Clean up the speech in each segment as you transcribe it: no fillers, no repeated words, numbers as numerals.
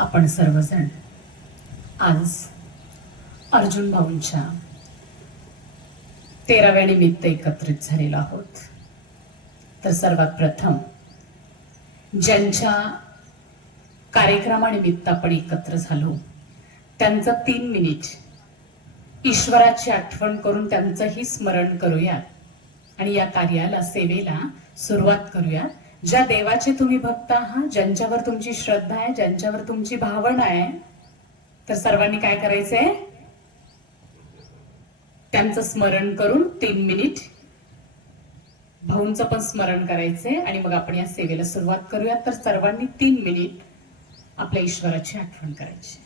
आपण सर्वजण आज अर्जुन भाऊंच्या 13व्या निमित्त एकत्रित झालेलो आहोत. तर सर्वात प्रथम ज्यांच्या कार्यक्रमानिमित्त आपण एकत्र झालो त्यांचं 3 मिनिट ईश्वराची आठवण करून त्यांचंही स्मरण करूया आणि या कार्याला, सेवेला सुरुवात करूया. ज्या देवाचे तुम्ही भक्त आहात, ज्यांच्यावर तुमची श्रद्धा आहे, ज्यांच्यावर तुमची भावना आहे, तर सर्वांनी काय करायचंय? त्यांचं स्मरण करून 3 मिनिट भाऊंचं पण स्मरण करायचंय आणि मग आपण या सेवेला सुरुवात करूया. तर सर्वांनी 3 मिनिट आपल्या ईश्वराची आठवण करायची.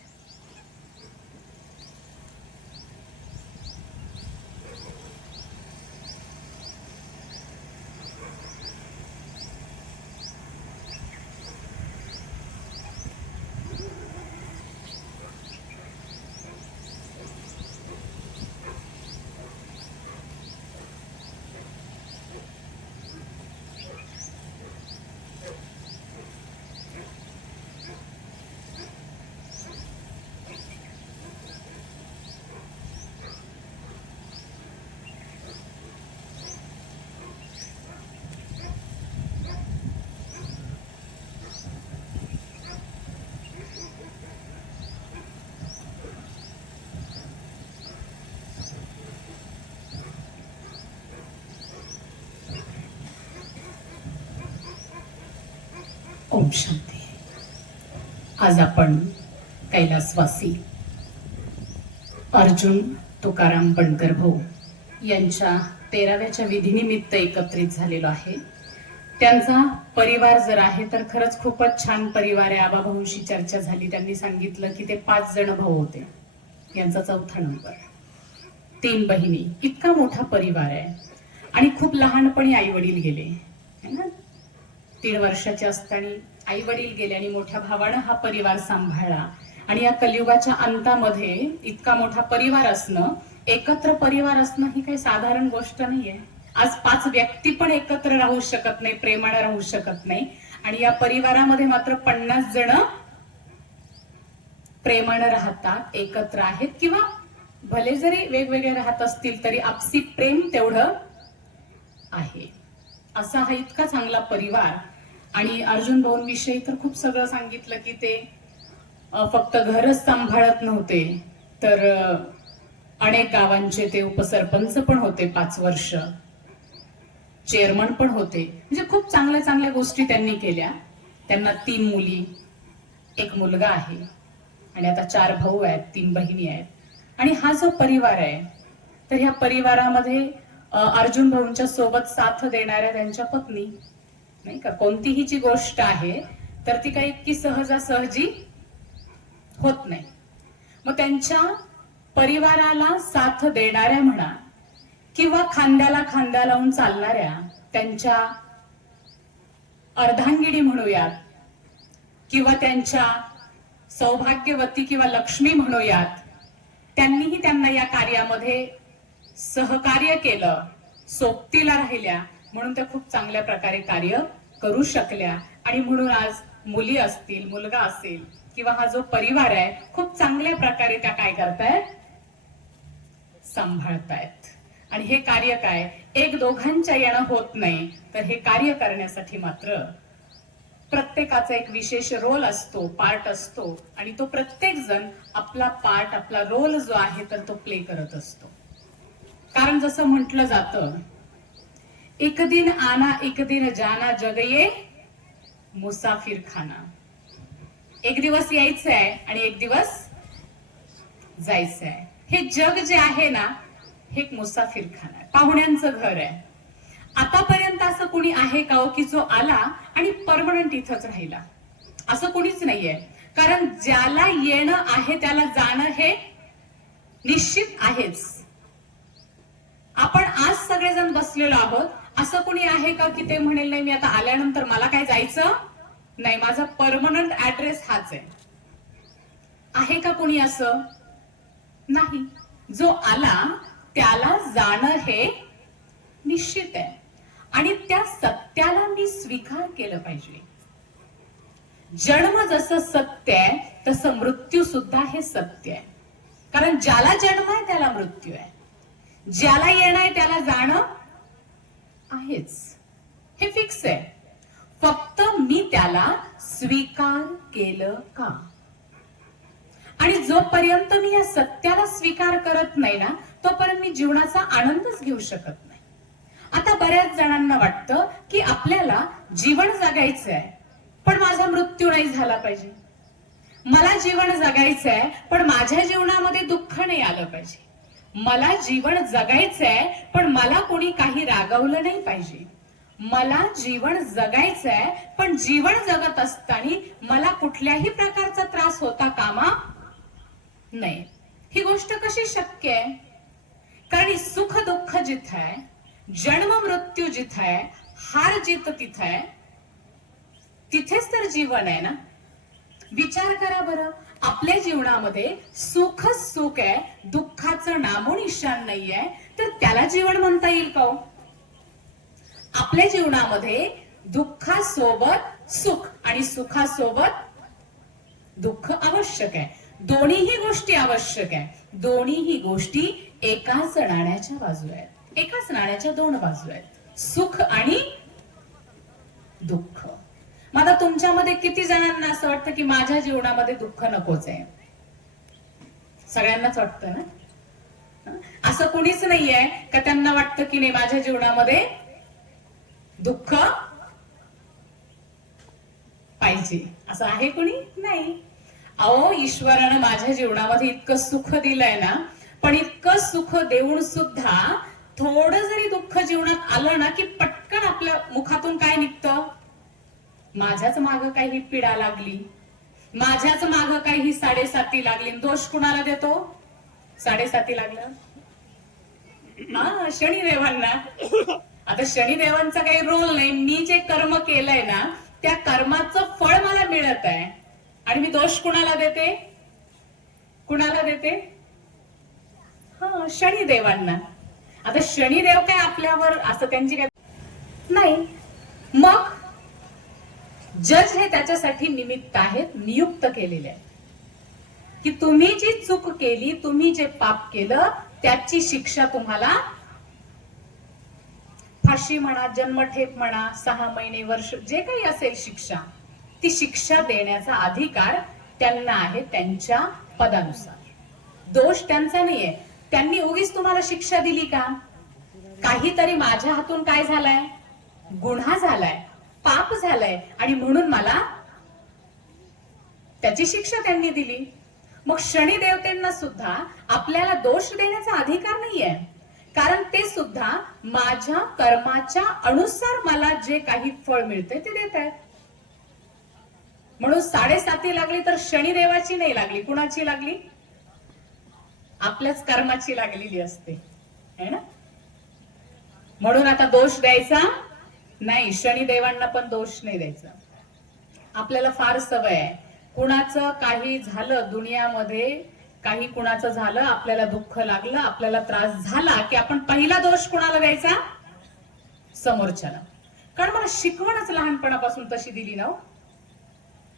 ओम शांती. आज आपण कैलासवासी अर्जुन तुकाराम बनकर भाऊ यांच्या 13व्याच्या विधीनिमित्त एकत्रित झालेलो आहे. त्यांचा परिवार जर आहे तर खरंच खूपच छान परिवार आहे. आबा भाऊंशी चर्चा झाली, त्यांनी सांगितलं की ते 5 जण भाऊ होते, यांचा 4था नंबर, 3 बहिणी, इतका मोठा परिवार आहे. आणि खूप लहानपणी आई वडील गेले है ना. 3 वर्षाचे असताना आई वडील गेले आणि मोठ्या भावानं हा परिवार सांभाळला. आणि या कलियुगाच्या अंतामध्ये इतका मोठा परिवार असणं, एकत्र परिवार असणं ही काही साधारण गोष्ट नाहीये. आज 5 व्यक्ती पण एकत्र राहू शकत नाही, प्रेमानं राहू शकत नाही. आणि या परिवारामध्ये मात्र 50 जण प्रेमानं राहतात, एकत्र आहेत. किंवा भले जरी वेगवेगळे राहत असतील तरी आपसी प्रेम तेवढं आहे. असा हा इतका चांगला परिवार. आणि अर्जुन भाऊंविषयी तर खूप सगळं सांगितलं की ते फक्त घरच सांभाळत नव्हते, तर अनेक गावांचे ते उपसरपंच पण होते, 5 वर्ष चेअरमन पण होते. म्हणजे खूप चांगल्या चांगल्या गोष्टी त्यांनी केल्या. त्यांना 3 मुली, 1 मुलगा आहे आणि आता 4 भाऊ आहेत, 3 बहिणी आहेत. आणि हा जो परिवार आहे तर ह्या परिवारामध्ये अर्जुन भाऊंच्या सोबत साथ देणाऱ्या त्यांच्या पत्नी, नाही का, कोणतीही जी गोष्ट आहे तर ती काही इतकी सहजासहजी होत नाही. मग त्यांच्या परिवाराला साथ देणाऱ्या म्हणा किंवा खांद्याला खांदा लावून चालणाऱ्या त्यांच्या अर्धांगिनी म्हणूयात किंवा त्यांच्या सौभाग्यवती किंवा लक्ष्मी म्हणूयात, त्यांनीही त्यांना या कार्यामध्ये सहकार्य केलं, सोबतीला राहिल्या, म्हणून त्या खूप चांगल्या प्रकारे कार्य करू शकल्या. आणि म्हणून आज मुली असतील, मुलगा असेल किंवा हा जो परिवार आहे खूप चांगल्या प्रकारे त्या काय करतायत? सांभाळतायत. आणि हे कार्य काय 1-2घांच्या येणं होत नाही, तर हे कार्य करण्यासाठी मात्र प्रत्येकाचा एक विशेष रोल असतो, पार्ट असतो. आणि तो प्रत्येक जण आपला पार्ट, आपला रोल जो आहे तर तो प्ले करत असतो. कारण जसं म्हटलं जातं, एक दिन आना एक दिन जाना, जग ये मुसाफिर खाना. एक दिवस यायचं आहे आणि एक दिवस जायचं आहे. हे जग जे आहे ना, हे एक मुसाफिर खाना आहे, पाहुण्यांचं घर आहे. आतापर्यंत असं कुणी आहे का हो की जो आला आणि परमनंट इथंच राहिला? असं कुणीच नाहीये. कारण ज्याला येणं आहे त्याला जाणं हे निश्चित आहेच. आपण आज सगळेजण बसलेलो आहोत, असं कुणी आहे का की ते म्हणेल नाही मी आता आल्यानंतर मला काय जायचं नाही, माझा परमनंट ऍड्रेस हाच आहे का कुणी? असं नाही. जो आला त्याला जाणं हे निश्चित आहे आणि त्या सत्याला मी स्वीकार केलं पाहिजे. जन्म जसं सत्य आहे तसं मृत्यू सुद्धा हे सत्य आहे. कारण ज्याला जन्म आहे त्याला मृत्यू आहे, ज्याला येणं आहे त्याला जाणं आहेच, हे फिक्स आहे. फक्त मी त्याला स्वीकार केलं का? आणि जोपर्यंत मी या सत्याला स्वीकार करत नाही ना, तोपर्यंत मी जीवनाचा आनंदच घेऊ शकत नाही. आता बऱ्याच जणांना वाटतं की आपल्याला जीवन जगायचं आहे पण माझा मृत्यू नाही झाला पाहिजे, मला जीवन जगायचं आहे पण माझ्या जीवनामध्ये दुःख नाही आलं पाहिजे, मला जीवन जगायचंय पण मला कोणी काही रागवलं नाही पाहिजे, मला जीवन जगायचंय पण जीवन जगत असताना मला कुठल्याही प्रकारचा त्रास होता कामा नाही. ही गोष्ट कशी शक्य आहे? कारण सुख दुःख जिथं आहे, जन्म मृत्यू जिथं आहे, हार जीत तिथं आहे, तिथेच तर जीवन आहे ना. विचार करा बरं, आपल्या जीवनामध्ये सुखच सुख आहे, दुःखाचं नामोनिशाण नाहीये, तर त्याला जीवन म्हणता येईल का? आपल्या जीवनामध्ये दुःखासोबत सुख आणि सुखासोबत दुःख आवश्यक आहे. दोन्हीही गोष्टी आवश्यक आहे. दोन्हीही गोष्टी एकाच नाण्याच्या बाजू आहेत. एकाच नाण्याच्या दोन बाजू आहेत, सुख आणि दुःख. मला तुमच्यामध्ये किती जणांना असं वाटतं की माझ्या जीवनामध्ये दुःख नकोच आहे? सगळ्यांनाच वाटतं ना? असं कोणीच नाहीये का त्यांना वाटतं की नाही माझ्या जीवनामध्ये दुःख पाहिजे, असं आहे कोणी? नाही. अहो, ईश्वरानं माझ्या जीवनामध्ये इतकं सुख दिलंय ना, पण इतकं सुख देऊन सुद्धा थोडं जरी दुःख जीवनात आलं ना की पटकन आपल्या मुखातून काय निघतं? माझ्याच माग काही पीडा लागली, माझ्याच माग काही साडेसाती लागली. दोष कुणाला देतो? साडेसाती लागलं शनिदेवांना. आता शनिदेवांचा काही रोल नाही. मी जे कर्म केलंय ना त्या कर्माचं फळ मला मिळत आहे आणि मी दोष कुणाला देते? कुणाला देते? शनिदेवांना. आता शनिदेव काय आपल्यावर असं त्यांची काय नाही. मग जज हे त्याच्यासाठी निमित्त आहेत, नियुक्त केलेले आहेत की तुम्ही जी चूक केली, तुम्ही जे पाप केलं त्याची शिक्षा तुम्हाला फाशी म्हणा, जन्मठेप म्हणा, 6 महिने, वर्ष, जे काही असेल शिक्षा, ती शिक्षा देण्याचा अधिकार त्यांना आहे त्यांच्या पदानुसार. दोष त्यांचा नाहीये. त्यांनी उगीच तुम्हाला शिक्षा दिली का? काहीतरी माझ्या हातून काय झालाय? गुन्हा झालाय, पाप झालंय आणि म्हणून मला त्याची शिक्षा त्यांनी दिली. मग शनी देवतेंना सुद्धा आपल्याला दोष देण्याचा अधिकार नाहीये, कारण ते सुद्धा माझ्या कर्माच्या अनुसार मला जे काही फळ मिळते ते देत आहेत. म्हणून साडेसाती लागली तर शनिदेवाची नाही लागली, कुणाची लागली? आपल्याच कर्माची लागलेली असते, है ना? म्हणून आता दोष द्यायचा नाही, शनिदेवांना पण दोष नाही द्यायचा. आपल्याला फार सवय आहे, कुणाचं काही झालं दुनियामध्ये, काही कुणाचं झालं, आपल्याला दुःख लागलं, आपल्याला त्रास झाला की आपण पहिला दोष कुणाला द्यायचा? समोरच्याला. कारण मला शिकवणच लहानपणापासून तशी दिली ना.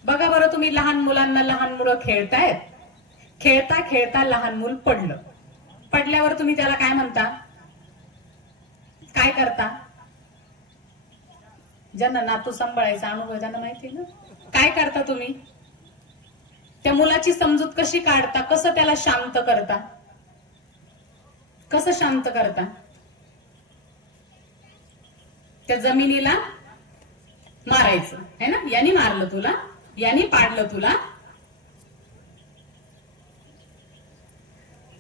बघा बरं, तुम्ही लहान मुलांना, लहान मुलं खेळतायत, खेळता खेळता लहान मूल पडलं, पडल्यावर तुम्ही त्याला काय म्हणता? काय करता? ज्यांना नातू सांभाळायचा अनुभव त्यांना माहिती ना, काय करता तुम्ही? त्या मुलाची समजूत कशी काढता? कसं त्याला शांत करता? कसं शांत करता? त्या जमिनीला मारायचं, है ना? यांनी मारलं तुला, यांनी पाडलं तुला.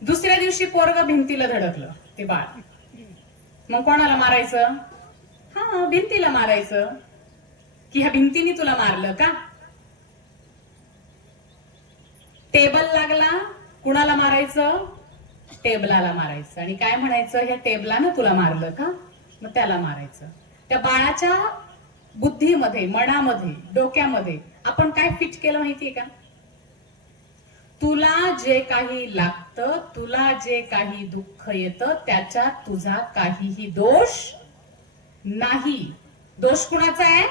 दुसऱ्या दिवशी पोरग भिंतीला धडकलं, ते बाळ, मग कोणाला मारायचं? भिंतीला मारायचं. की ह्या भिंतीने तुला मारलं का? टेबल लागला, कुणाला मारायचं? टेबलाला मारायचं. आणि काय म्हणायचं? ह्या टेबलानं तुला मारलं का? मग त्याला मारायचं. त्या बाळाच्या बुद्धीमध्ये, मनामध्ये, डोक्यामध्ये आपण काय फिट केलं माहितीये का? तुला जे काही लागतं, तुला जे काही दुःख येतं, त्याच्यात तुझा काहीही दोष नाही. दोष कुणाचा आहे?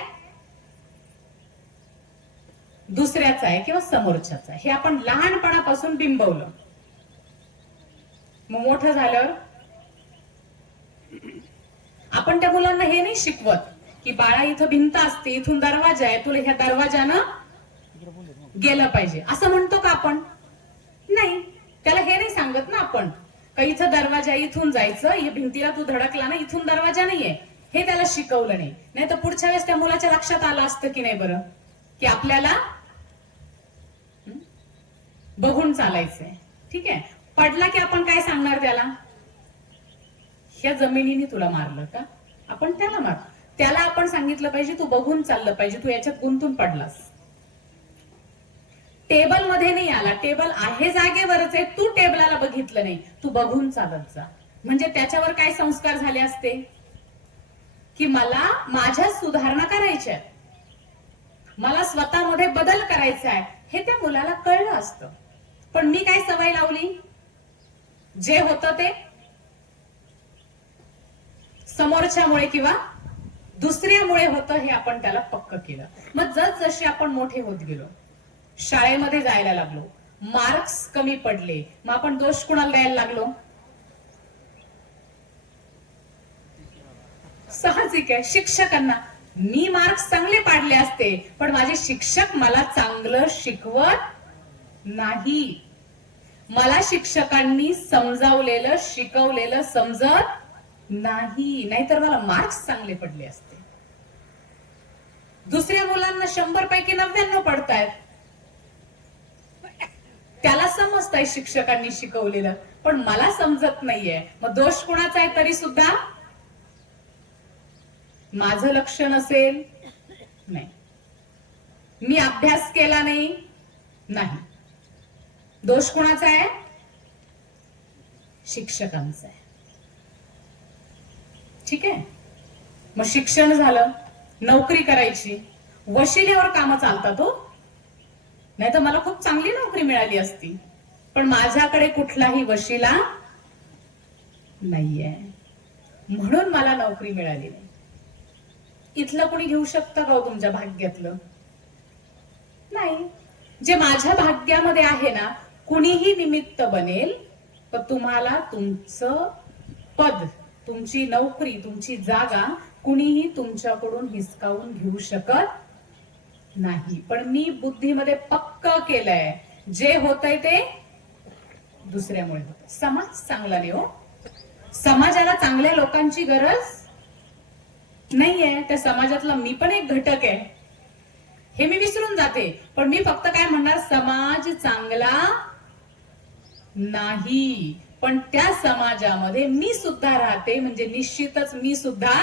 दुसऱ्याचा आहे किंवा समोरच्याचा आहे, हे आपण लहानपणापासून बिंबवलं. मग मोठं झाल्यावर आपण त्या मुलांना हे नाही शिकवत की बाळा इथं भिंत असते, इथून दरवाजा आहे, तुला ह्या दरवाजानं गेलं पाहिजे असं म्हणतो का आपण? नाही. त्याला हे नाही सांगत ना आपण का इथं दरवाजा, इथून जायचं, या भिंतीला तू धडकला ना, इथून दरवाजा नाहीये, हे त्याला शिकवलं नाही. नाही तर पुढच्या वेळेस त्या मुलाच्या लक्षात आलं असतं की नाही बरं, की आपल्याला बघून चालायचंय. ठीक आहे. पडला की आपण काय सांगणार त्याला? ह्या जमिनीने तुला मारलं का? आपण त्याला मार. त्याला आपण सांगितलं पाहिजे तू बघून चाललं पाहिजे, तू याच्यात गुंतून पडलास. टेबल मध्ये नाही आला, टेबल आहे जागेवरच आहे, तू टेबलाला बघितलं नाही, तू बघून चालत जा. म्हणजे त्याच्यावर काय संस्कार झाले असते की मला माझ्या सुधारणा करायच्या, मला स्वतःमध्ये बदल करायचा आहे, हे त्या मुलाला कळलं असतं. पण मी काय सवय लावली, जे होतं ते समोरच्यामुळे किंवा दुसऱ्यामुळे होतं हे आपण त्याला पक्क केलं. मग जसजसे आपण मोठे होत गेलो, शाळेमध्ये जायला लागलो, मार्क्स कमी पडले, मग आपण दोष कुणाला द्यायला लागलो? साहजिक आहे, शिक्षकांना. मी मार्क्स चांगले पाडले असते पण माझे शिक्षक मला चांगलं शिकवत नाही, मला शिक्षकांनी समजावलेलं शिकवलेलं समजत नाही, नाहीतर मला मार्क्स चांगले पडले असते. दुसऱ्या मुलांना 100 पैकी 99 पडतायत, त्याला समजतंय शिक्षकांनी शिकवलेलं, पण मला समजत नाहीये. मग दोष कुणाचा आहे? तरी सुद्धा माझं लक्ष नसेल, नाही, मी अभ्यास केला नाही, नाही, दोष कुणाचा आहे? शिक्षकांचा आहे. ठीक आहे. मग शिक्षण झालं, नोकरी करायची, वशिल्यावर कामं चालतात हो. नाही तर मला खूप चांगली नोकरी मिळाली असती, पण माझ्याकडे कुठलाही वशिला नाहीये, म्हणून मला नोकरी मिळाली नाही. इथलं कोणी घेऊ शकतं का तुमच्या भाग्यातलं? नाही. जे माझ्या भाग्यामध्ये आहे ना, कुणीही निमित्त बनेल, पण तुम्हाला तुमचं पद, तुमची नोकरी, तुमची जागा कुणीही तुमच्याकडून हिसकावून घेऊ शकत नाही. पण मी बुद्धीमध्ये पक्क केलंय, जे होतंय ते दुसऱ्यामुळे होत. समाज चांगला नाही हो, समाजाला चांगल्या लोकांची गरज नाहीये. त्या समाजातला मी पण एक घटक आहे, हे मी विसरून जाते. पण मी फक्त काय म्हणणार, समाज चांगला नाही, पण त्या समाजामध्ये मी सुद्धा राहते, म्हणजे निश्चितच मी सुद्धा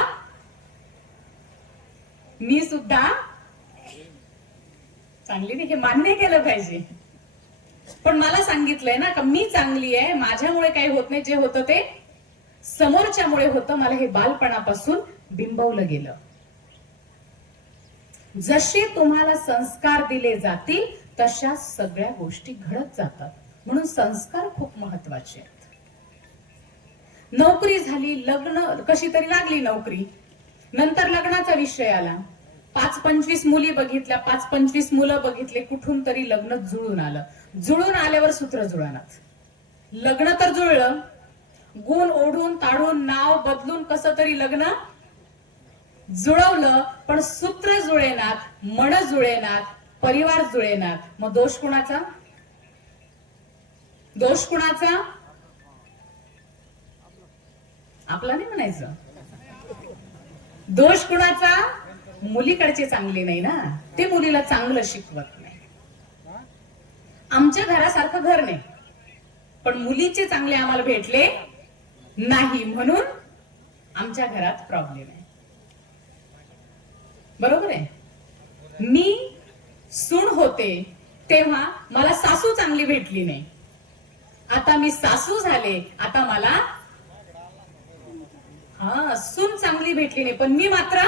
चांगली नाही, हे मान्य केलं पाहिजे. पण मला सांगितलंय ना का मी चांगली आहे, माझ्यामुळे काही होत नाही, जे होतं ते समोरच्यामुळे होतं. मला हे बालपणापासून बिंबवलं गेलं. जसे तुम्हाला संस्कार दिले जातील तशा सगळ्या गोष्टी घडत जातात. म्हणून संस्कार खूप महत्वाचे आहेत. नोकरी झाली, लग्न कशी तरी लागली नोकरी, नंतर लग्नाचा विषय आला, 5-25 मुली बघितल्या, 5-25 मुलं बघितले, कुठून तरी लग्न जुळून आलं. जुळून आल्यावर सूत्र जुळानात. लग्न तर जुळलं, गुण ओढून ताडून नाव बदलून कसं तरी लग्न जुळवलं, पण सूत्र जुळेनात, मन जुळेनात, परिवार जुळेनात. मग दोष कुणाचा? दोष कुणाचा? आपला नाही म्हणायचं. दोष कुणाचा? मुलीकडचे चांगले नाही ना, ते मुलीला चांगलं शिकवत नाही. आमच्या घरासारखं घर नाही, पण मुलीचे चांगले आम्हाला भेटले नाही, म्हणून आमच्या घरात प्रॉब्लेम आहे. बरोबर आहे. मी सून होते तेव्हा मला सासू चांगली भेटली नाही, आता मी सासू झाले, आता मला सून चांगली भेटली नाही, पण मी मात्र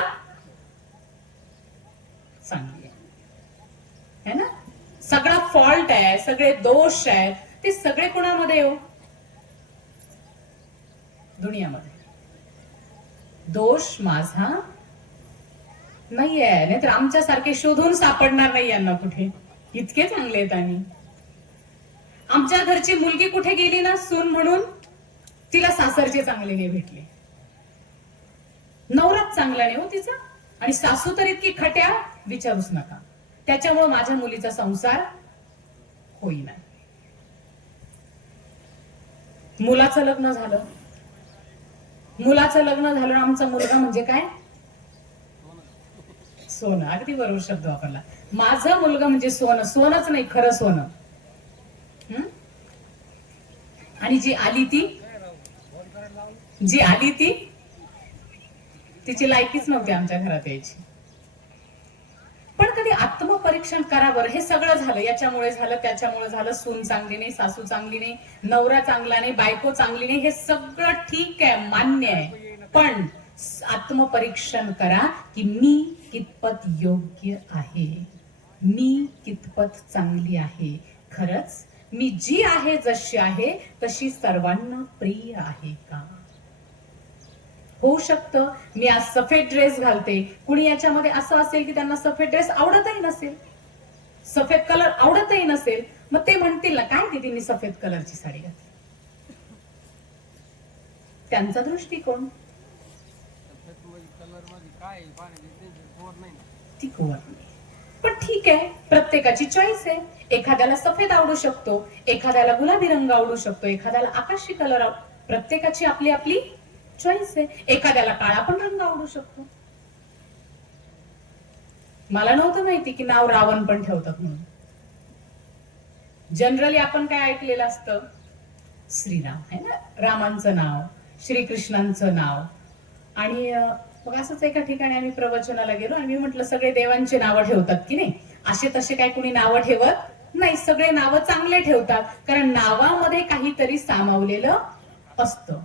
चांगली आहे ना. सगळा फॉल्ट आहे, सगळे दोष आहेत, ते सगळे कुणामध्ये हो? दुनियामध्ये. दोष माझा नाहीये, नाहीतर आमच्यासारखे शोधून सापडणार नाही यांना कुठे. इतके चांगले आहेत. आणि आमच्या घरची मुलगी कुठे गेली ना सून म्हणून, तिला सासरचे चांगले नाही भेटले. नवराच चांगला नाही हो तिचा, आणि सासू तर इतकी खट्या विचारूच नका. त्याच्यामुळे माझ्या मुलीचा संसार होईना. मुलाचं लग्न झालं, मुलाचं लग्न झालं, आमचा मुलगा म्हणजे काय, सोनं. अगदी बरोबर शब्द वापरला. माझा मुलगा म्हणजे सोनं. सोनंच नाही, खरं सोनं. आणि जी आली ती तिची लायकीच नव्हती आमच्या घरात यायची. पण कधी आत्मपरीक्षण करा बरं. हे सगळं झालं, याच्यामुळे झालं, त्याच्यामुळे झालं, सून चांगली नाही, सासू चांगली नाही, नवरा चांगला नाही, बायको चांगली नाही, हे सगळं ठीक आहे, मान्य आहे. पण आत्मपरीक्षण करा की मी कितपत योग्य आहे, मी कितपत चांगली आहे. खरंच मी जी आहे, जशी आहे तशी सर्वांना प्रिय आहे का. होऊ शकतं मी आज सफेद ड्रेस घालते, कुणी याच्यामध्ये असं असेल की त्यांना सफेद ड्रेस आवडतही नसेल, सफेद कलर आवडतही नसेल, मग ते म्हणतील ना काय ती तिने सफेद कलरची साडी घातली. त्यांचा दृष्टिकोन ती कोवर नाही. पण ठीक आहे, प्रत्येकाची चॉईस आहे. एखाद्याला सफेद आवडू शकतो, एखाद्याला गुलाबी रंग आवडू शकतो, एखाद्याला आकाशी कलर प्रत्येकाची आपली आपली चॉईस आहे. एखाद्याला काळा पण रंग आवडू शकतो. मला नव्हतं माहिती की नाव रावण पण ठेवतात म्हणून. जनरली आपण काय ऐकलेलं असतं, श्रीराम आहे ना, रामांचं नाव, श्रीकृष्णांचं नाव. आणि मग असंच एका ठिकाणी आम्ही प्रवचनाला गेलो आणि मी म्हटलं सगळे देवांचे नावं ठेवतात की नाही, असे तसे काय कुणी नावं ठेवत नाही, सगळे नावं चांगले ठेवतात, कारण नावामध्ये काहीतरी सामावलेलं असतं.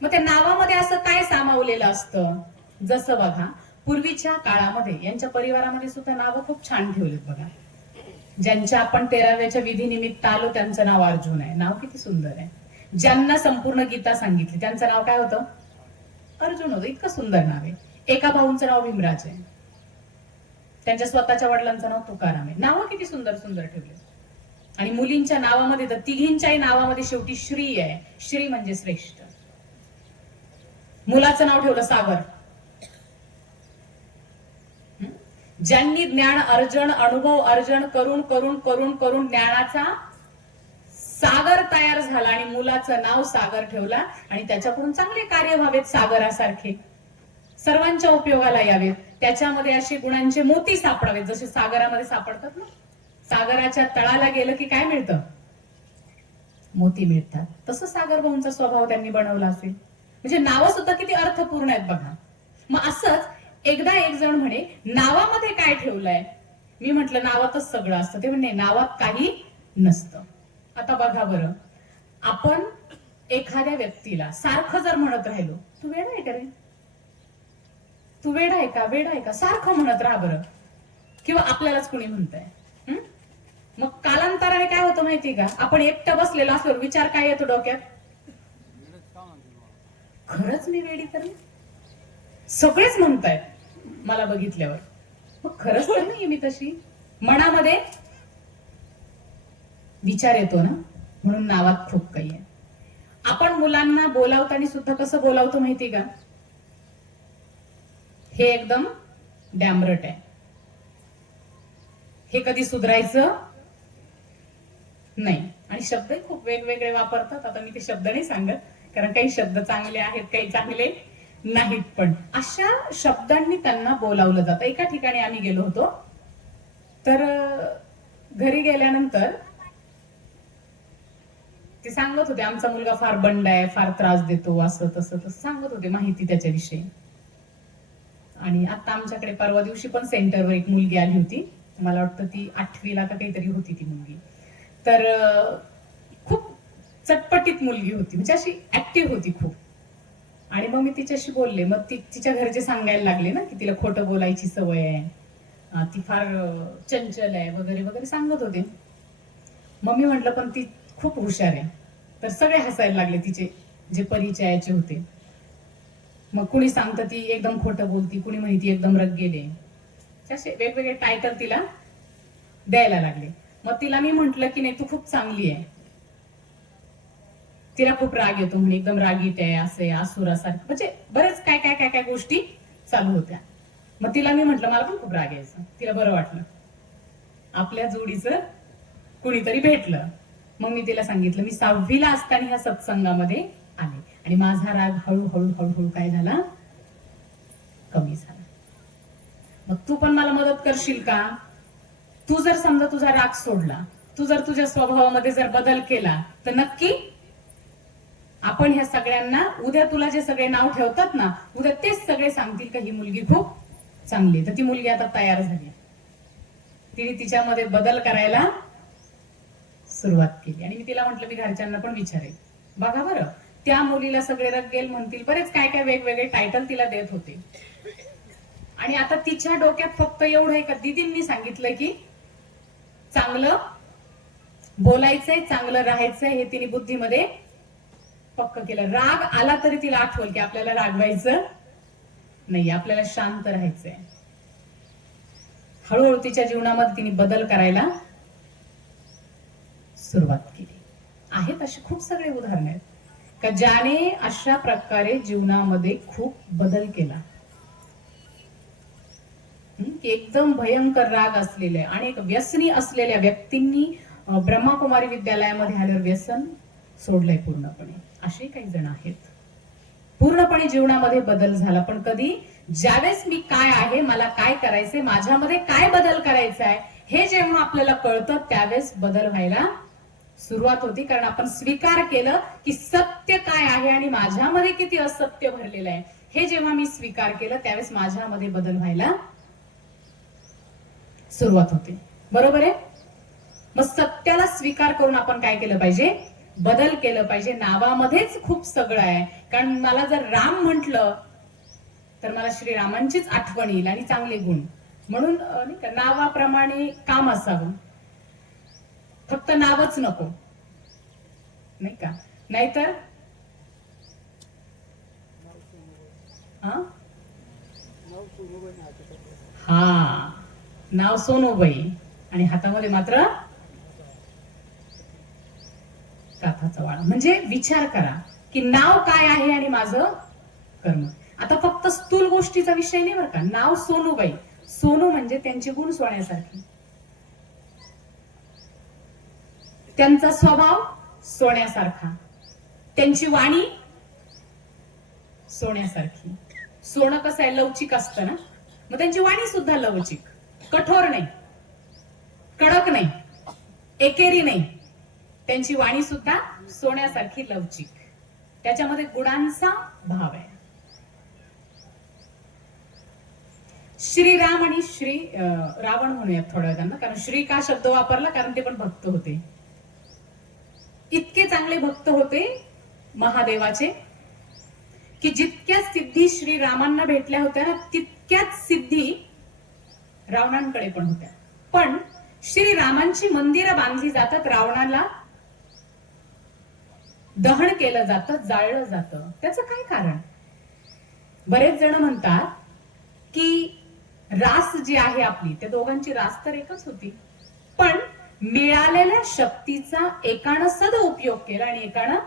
मग त्या नावामध्ये असं काय सामावलेलं असतं, जसं बघा पूर्वीच्या काळामध्ये यांच्या परिवारामध्ये सुद्धा नावं खूप छान ठेवलेत बघा. ज्यांच्या आपण 13व्याच्या विधीनिमित्त आलो त्यांचं नाव अर्जुन आहे. नाव किती सुंदर आहे. ज्यांना संपूर्ण गीता सांगितली त्यांचं नाव काय होतं, अर्जुन होतं. इतकं सुंदर नाव आहे. एका भाऊंचं नाव भीमराज आहे, त्यांच्या स्वतःच्या वडिलांचं नाव तुकाराम आहे. नावं किती सुंदर सुंदर ठेवले. आणि मुलींच्या नावामध्ये तर तिघींच्याही नावामध्ये शेवटी श्री आहे. श्री म्हणजे श्रेष्ठ. मुलाचं नाव ठेवलं सागर. ज्यांनी ज्ञान अर्जन, अनुभव अर्जन करून करून करून करून ज्ञानाचा सागर तयार झाला आणि मुलाचं नाव सागर ठेवला. आणि त्याच्याकडून चांगले कार्य व्हावेत सागरासारखे, सर्वांच्या उपयोगाला यावेत, त्याच्यामध्ये असे गुणांचे मोती सापडावेत जसे सागरामध्ये सापडतात ना. सागराच्या तळाला गेलं की काय मिळतं, मोती मिळतात. तसं सागर भाऊंचा स्वभाव त्यांनी बनवला असेल. म्हणजे नावं सुद्धा किती अर्थपूर्ण आहेत बघा. मग असंच एकदा एक जण म्हणे नावामध्ये काय ठेवलंय. मी म्हटलं नावातच सगळं असतं. ते म्हणे नावात काही नसतं. आता बघा बरं, आपण एखाद्या व्यक्तीला सारखं जर म्हणत राहिलो, तू वेडा आहे का रे, तू वेडा आहे का, वेडा आहे का, सारखं म्हणत राहा बरं, किंवा आपल्यालाच कुणी म्हणतंय, मग कालांतराने काय होतं माहिती का, आपण एकटं बसलेला असल्यावर विचार काय येतो डोक्यात, खरंच मी वेडी तर, सगळेच म्हणतायत मला बघितल्यावर, मग खरंच तर नाहीये मी तशी. मनामध्ये विचार येतो ना, म्हणून नावात खूप काही आहे. आपण मुलांना बोलावताना सुद्धा कसं बोलावतो माहिती का, हे एकदम डॅमरट आहे, हे कधी सुधारायचं नाही. आणि शब्दही खूप वेगवेगळे वापरतात. आता मी ते शब्द नाही सांगत, कारण काही शब्द चांगले आहेत, काही चांगले नाहीत. पण अशा शब्दांनी त्यांना बोलावलं जातं. एका ठिकाणी आम्ही गेलो होतो, तर घरी गेल्यानंतर ते सांगत होते आमचा मुलगा फार बंड आहे, फार त्रास देतो, असं तसं तसं सांगत होते माहिती त्याच्याविषयी. आणि आता आमच्याकडे परवा दिवशी पण सेंटरवर एक मुलगी आली होती, मला वाटतं ती 8वीला का काहीतरी होती ती मुलगी. तर खूप चटपटीत मुलगी होती, म्हणजे अशी ऍक्टिव्ह होती खूप. आणि मग मी तिच्याशी बोलले, मग तिच्या घरचे सांगायला लागले ना की तिला खोटं बोलायची सवय आहे, ती फार चंचल आहे वगैरे वगैरे सांगत होते. मग मी म्हटलं पण ती खूप हुशार आहे. तर सगळे हसायला लागले तिचे जे परिचयाचे होते. मग कुणी सांगतं ती एकदम खोटं बोलती, कुणी म्हणती एकदम रग्गेले, असे वेगवेगळे टायटल तिला द्यायला लागले. मग तिला मी म्हंटल की नाही तू खूप चांगली आहे. तिला खूप राग येतो म्हणे, एकदम रागीट आहे, असे आसुरासारखं, म्हणजे बरेच काय काय काय काय गोष्टी चालू होत्या. मग तिला मी म्हंटल मला पण खूप राग यायचा. तिला बरं वाटलं आपल्या जोडीचं कुणीतरी भेटलं. मग मी तिला सांगितलं मी 6वीला असताना ह्या सत्संगामध्ये आले आणि माझा राग हळूहळू हळूहळू काय झाला, कमी झाला. मग तू पण मला मदत करशील का? तू जर समजा तुझा राग सोडला, तू जर तुझ्या स्वभावामध्ये जर बदल केला, तर नक्की आपण ह्या सगळ्यांना उद्या तुला जे सगळे नाव ठेवतात ना, उद्या तेच सगळे सांगतील की ही मुलगी खूप चांगली. तर ती मुलगी आता तयार झाली. तिने तिच्यामध्ये बदल करायला सुरुवात केली. आणि मी तिला म्हटलं मी घरच्यांना पण विचारेल. बघा बरं, त्या मुलीला सगळे रग्गेल म्हणतील, बरेच काय काय वेगवेगळे टायटल तिला देत होते. आणि आता तिच्या डोक्यात फक्त एवढं आहे का दीदींनी सांगितलं की चांगलं बोलायचंय, चांगलं राहायचंय, हे तिने बुद्धीमध्ये पक्क केलं. राग आला तरी तिला आठवल की आपल्याला रागवायचं नाही, आपल्याला शांत राहायचंय. हळूहळू तिच्या जीवनामध्ये तिने बदल करायला सुरुवात केली. आहेत अशी खूप सगळे उदाहरण आहेत का ज्याने अशा प्रकारे जीवनामध्ये खूप बदल केला. की एकदम भयंकर राग असलेले अनेक व्यसनी असलेल्या व्यक्तींनी ब्रह्माकुमारी विद्यालयामध्ये आल्यावर व्यसन सोडलंय पूर्णपणे. असे काही जण आहेत. पूर्णपणे जीवनामध्ये बदल झाला. पण कधी? ज्यावेळेस मी काय आहे, मला काय करायचंय, माझ्यामध्ये काय बदल करायचा आहे, हे जेव्हा आपल्याला कळतं त्यावेळेस बदल व्हायला सुरुवात होती. कारण आपण स्वीकार केलं की सत्य काय आहे आणि माझ्यामध्ये किती असत्य भरलेलं आहे, हे जेव्हा मी स्वीकार केलं त्यावेळेस माझ्यामध्ये बदल व्हायला सुरुवात होते. बरोबर आहे? मग सत्याला स्वीकार करून आपण काय केलं पाहिजे? बदल केलं पाहिजे. नावामध्येच खूप सगळं आहे. कारण मला जर राम म्हटलं तर मला श्रीरामांचीच आठवण येईल आणि चांगले गुण. म्हणून नावाप्रमाणे काम असावं, फक्त नावच नको, नाही का? नाहीतर हा, नाव सोनूबाई आणि हातामध्ये मात्र काथाचा वाळा. म्हणजे विचार करा की नाव काय आहे आणि माझं कर्म. आता फक्त स्थूल गोष्टीचा विषय नाही बरं का. नाव सोनूबाई, सोनू म्हणजे त्यांचे गुण सोन्यासारखे, त्यांचा स्वभाव सोन्यासारखा, त्यांची वाणी सोन्यासारखी. सोनं कसं आहे, लवचिक असतं ना, मग त्यांची वाणी सुद्धा लवचिक, कठोर नाही, कडक नाही, एकेरी नाही. त्यांची वाणी सुद्धा सोन्यासारखी लवचिक. त्याच्यामध्ये गुणांचा भाव आहे. श्रीराम आणि श्री रावण म्हणूयात थोड्या वेळानं, कारण श्री का शब्द वापरला, कारण ते पण भक्त होते. इतके चांगले भक्त होते महादेवाचे की जितक्या सिद्धी श्रीरामांना भेटल्या होत्या ना, तितक्याच सिद्धी रावणांकडे पण होत्या. पण श्रीरामांची मंदिरं बांधली जातात, रावणाला दहन केलं जातं, जाळलं जातं. त्याचं काय कारण? बरेच जण म्हणतात की रास जी आहे आपली, त्या दोघांची रास तर एकच होती, पण मिळालेल्या शक्तीचा एकानं सदुपयोग केला आणि एकानं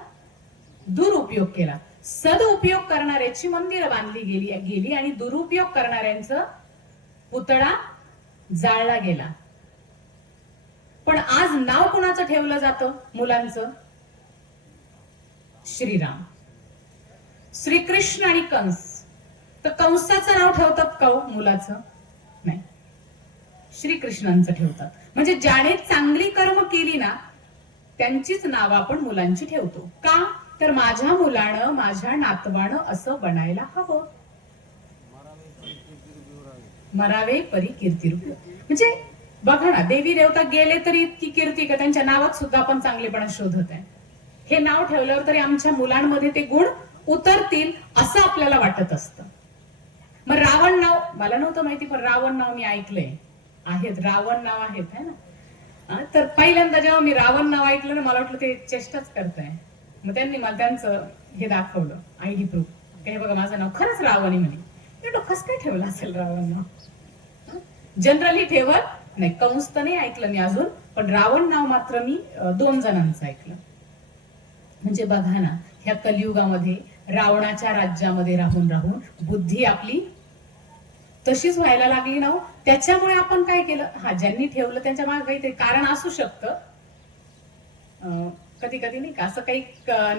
दुरुपयोग केला. सदुपयोग करणाऱ्याची मंदिरं बांधली गेली आणि दुरुपयोग करणाऱ्यांचा पुतळा जाळला गेला. पण आज नाव कुणाचं ठेवलं जातं मुलांचं? श्रीराम. श्रीकृष्ण आणि कंस, तर कंसाचं नाव ठेवतात का हो मुलाचं? नाही, श्रीकृष्णांचं ठेवतात. म्हणजे ज्याने चांगली कर्म केली ना, त्यांचीच नाव आपण मुलांची ठेवतो. का? तर माझ्या मुलानं, माझ्या नातवानं असं बनायला हवं. मरावे परी कीर्ती रूप. म्हणजे बघा ना, देवी देवता गेले तरी इतकी कीर्ती का त्यांच्या नावात सुद्धा आपण चांगलेपणा शोधत आहे. हे नाव ठेवल्यावर तरी आमच्या मुलांमध्ये ते गुण उतरतील असं आपल्याला वाटत असतं. मग रावण नाव मला नव्हतं माहिती, पण रावण नाव मी ऐकलंय. आहेत रावण नाव आहेत, है ना? तर पहिल्यांदा जेव्हा मी रावण नाव ऐकलं ना, मला वाटलं ते चेष्टाच करताय. मग त्यांनी मला त्यांचं हे दाखवलं, आयडी प्रूफ. हे बघा माझं नाव खरंच रावण आहे म्हणे. कसं काय ठेवलं असेल रावण नाव? जनरली ठेवत नाही, कंस तर नाही ऐकलं मी अजून, पण रावण नाव मात्र मी 2 जणांचं ऐकलं. म्हणजे बघा ना, ह्या कलियुगामध्ये रावणाच्या राज्यामध्ये राहून राहून बुद्धी आपली तशीच व्हायला लागली ना. त्याच्यामुळे आपण काय केलं, हा ज्यांनी ठेवलं त्यांच्या मागे काहीतरी कारण असू शकतं. कधी कधी नाही का असं काही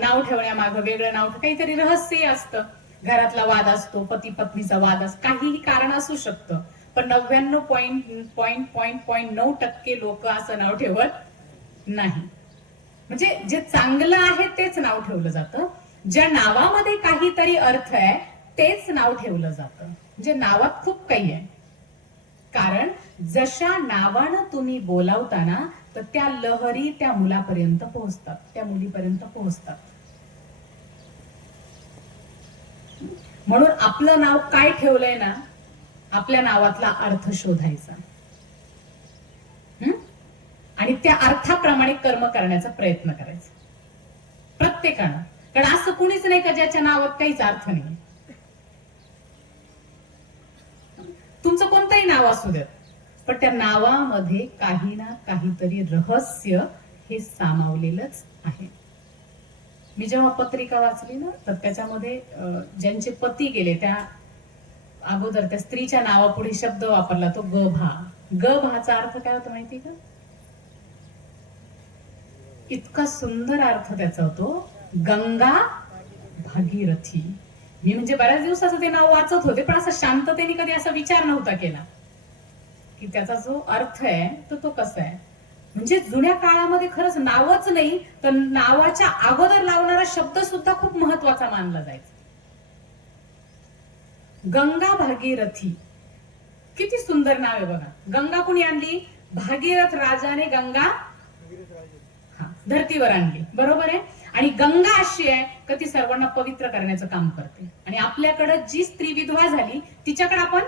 नाव ठेवण्यामागं वेगळं नाव, काहीतरी रहस्य असतं. घरातला वाद असतो, पती पत्नीचा वाद असतो, काहीही कारण असू शकतं. पण 99.9% लोक असं नाव ठेवत नाही. म्हणजे जे चांगलं आहे तेच नाव ठेवलं जातं. ज्या नावामध्ये काहीतरी अर्थ आहे तेच नाव ठेवलं जातं. म्हणजे नावात खूप काही आहे. कारण जशा नावानं तुम्ही बोलावताना तर त्या लहरी त्या मुलापर्यंत पोहोचतात, त्या मुलीपर्यंत पोहोचतात. म्हणून आपलं नाव काय ठेवलंय ना, आपल्या नावातला अर्थ शोधायचा आणि त्या अर्थाप्रमाणे कर्म करण्याचा प्रयत्न करायचा प्रत्येकानं. कारण असं कुणीच नाही का ज्याच्या नावात काहीच अर्थ नाही. तुमचं कोणतंही नाव असू देत, पण त्या नावामध्ये काही ना काहीतरी रहस्य हे सामावलेलंच आहे. मी जेव्हा पत्रिका वाचली ना, तर त्याच्यामध्ये ज्यांचे पती गेले त्या अगोदर त्या स्त्रीच्या नावापुढे शब्द वापरला तो गभा. गभाचा अर्थ काय होतो माहिती का? इतका सुंदर अर्थ त्याचा होतो, गंगा भागीरथी. मी म्हणजे बऱ्याच दिवसाचं ते नाव वाचत होते, पण असं शांततेने कधी असा विचार नव्हता केला की त्याचा जो अर्थ आहे तो कसा आहे. म्हणजे जुन्या काळामध्ये खरंच नावच नाही तर नावाच्या अगोदर लावणारा शब्द सुद्धा खूप महत्वाचा मानला जायचा. गंगा भागीरथी, किती सुंदर नाव आहे बघा. गंगा कुणी आणली? भागीरथ राजाने गंगा धर्तीवर आणली, बरोबर आहे. आणि गंगा अशी आहे का ती सर्वांना पवित्र करण्याचं काम करते. आणि आपल्याकडे जी स्त्री विधवा झाली तिच्याकडे आपण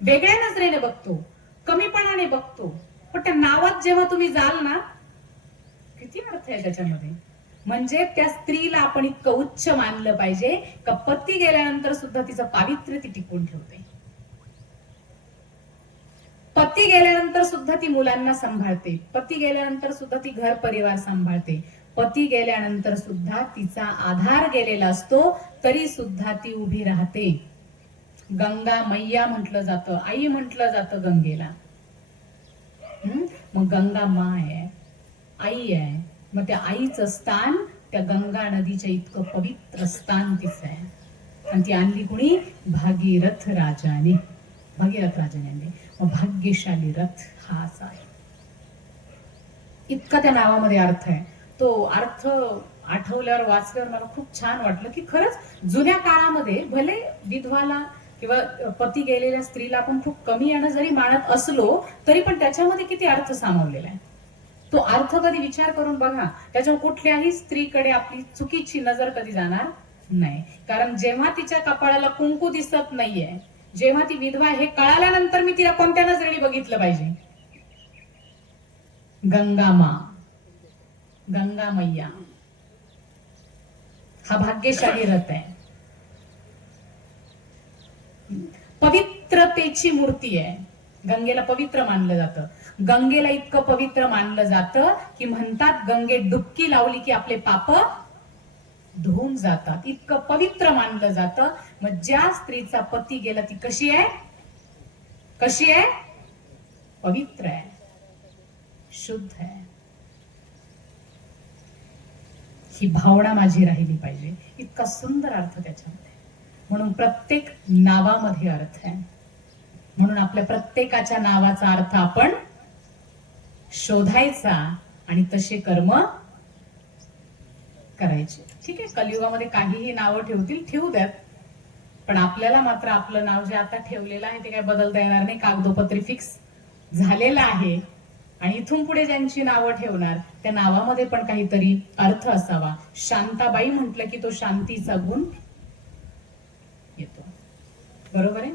वेगळ्या नजरेने बघतो, कमीपणाने बघतो. पण त्या नावात जेव्हा तुम्ही जाल ना, किती अर्थ आहे त्याच्यामध्ये. म्हणजे त्या स्त्रीला आपण इतकं उच्च मानलं पाहिजे का पती गेल्यानंतर सुद्धा तिचं पावित्र्य ती टिकून ठेवते. पती गेल्यानंतर सुद्धा ती मुलांना सांभाळते, पती गेल्यानंतर सुद्धा ती घर परिवार सांभाळते, पती गेल्यानंतर सुद्धा तिचा आधार गेलेला असतो तरी सुद्धा ती उभी राहते. गंगा मैया म्हटलं जातं, आई म्हटलं जातं गंगेला. मग गंगा माँ आहे, आई आहे. मग त्या आईचं स्थान त्या गंगा नदीच्या इतकं पवित्र स्थान तिचं आहे. आणि ती आणली कुणी? भागीरथ राजाने. भागीरथ राजाने आणली. मग भाग्यशाली रथ हा असा आहे. इतका त्या नावामध्ये अर्थ आहे. तो अर्थ आठवल्यावर वाचल्यावर मला खूप छान वाटलं की खरंच जुन्या काळामध्ये भले विधवाला किंवा पती गेलेल्या स्त्रीला आपण खूप कमी यानं जरी मानत असलो तरी पण त्याच्यामध्ये किती अर्थ सामावलेला आहे. तो अर्थ कधी विचार करून बघा. त्याच्यावर कुठल्याही स्त्रीकडे आपली चुकीची नजर कधी जाणार नाही. कारण जेव्हा तिच्या कपाळाला कुंकू दिसत नाहीये, जेव्हा ती विधवा हे कळाल्यानंतर मी तिला कोणत्या नजरेने बघितलं पाहिजे? गंगा माँ, गंगा मैया हा भाग्यशाली रथ आहे. पवित्रतेची मूर्ती आहे. गंगेला पवित्र मानलं जातं. गंगेला इतकं पवित्र मानलं जातं की म्हणतात गंगेत डुबकी लावली की आपले पाप धुवून जातात. इतकं पवित्र मानलं जातं. मग ज्या स्त्रीचा पती गेला ती कशी आहे? कशी आहे? पवित्र आहे, शुद्ध आहे. ही भावना माझी राहिली पाहिजे. इतका सुंदर अर्थ त्याच्यामध्ये. म्हणून प्रत्येक नावामध्ये अर्थ आहे. म्हणून आपल्या प्रत्येकाच्या नावाचा अर्थ आपण शोधायचा आणि तसे कर्म करायचे. ठीक आहे, कलियुगामध्ये काहीही नावं ठेवतील, ठेवू द्यात. पण आपल्याला मात्र आपलं नाव जे आता ठेवलेलं आहे ते काय बदलता येणार नाही. कागदोपत्री फिक्स झालेलं आहे. आणि इथून पुढे ज्यांची नावं ठेवणार त्या नावामध्ये पण काहीतरी अर्थ असावा. शांताबाई म्हटलं की तो शांतीचा गुण येतो, बरोबर आहे.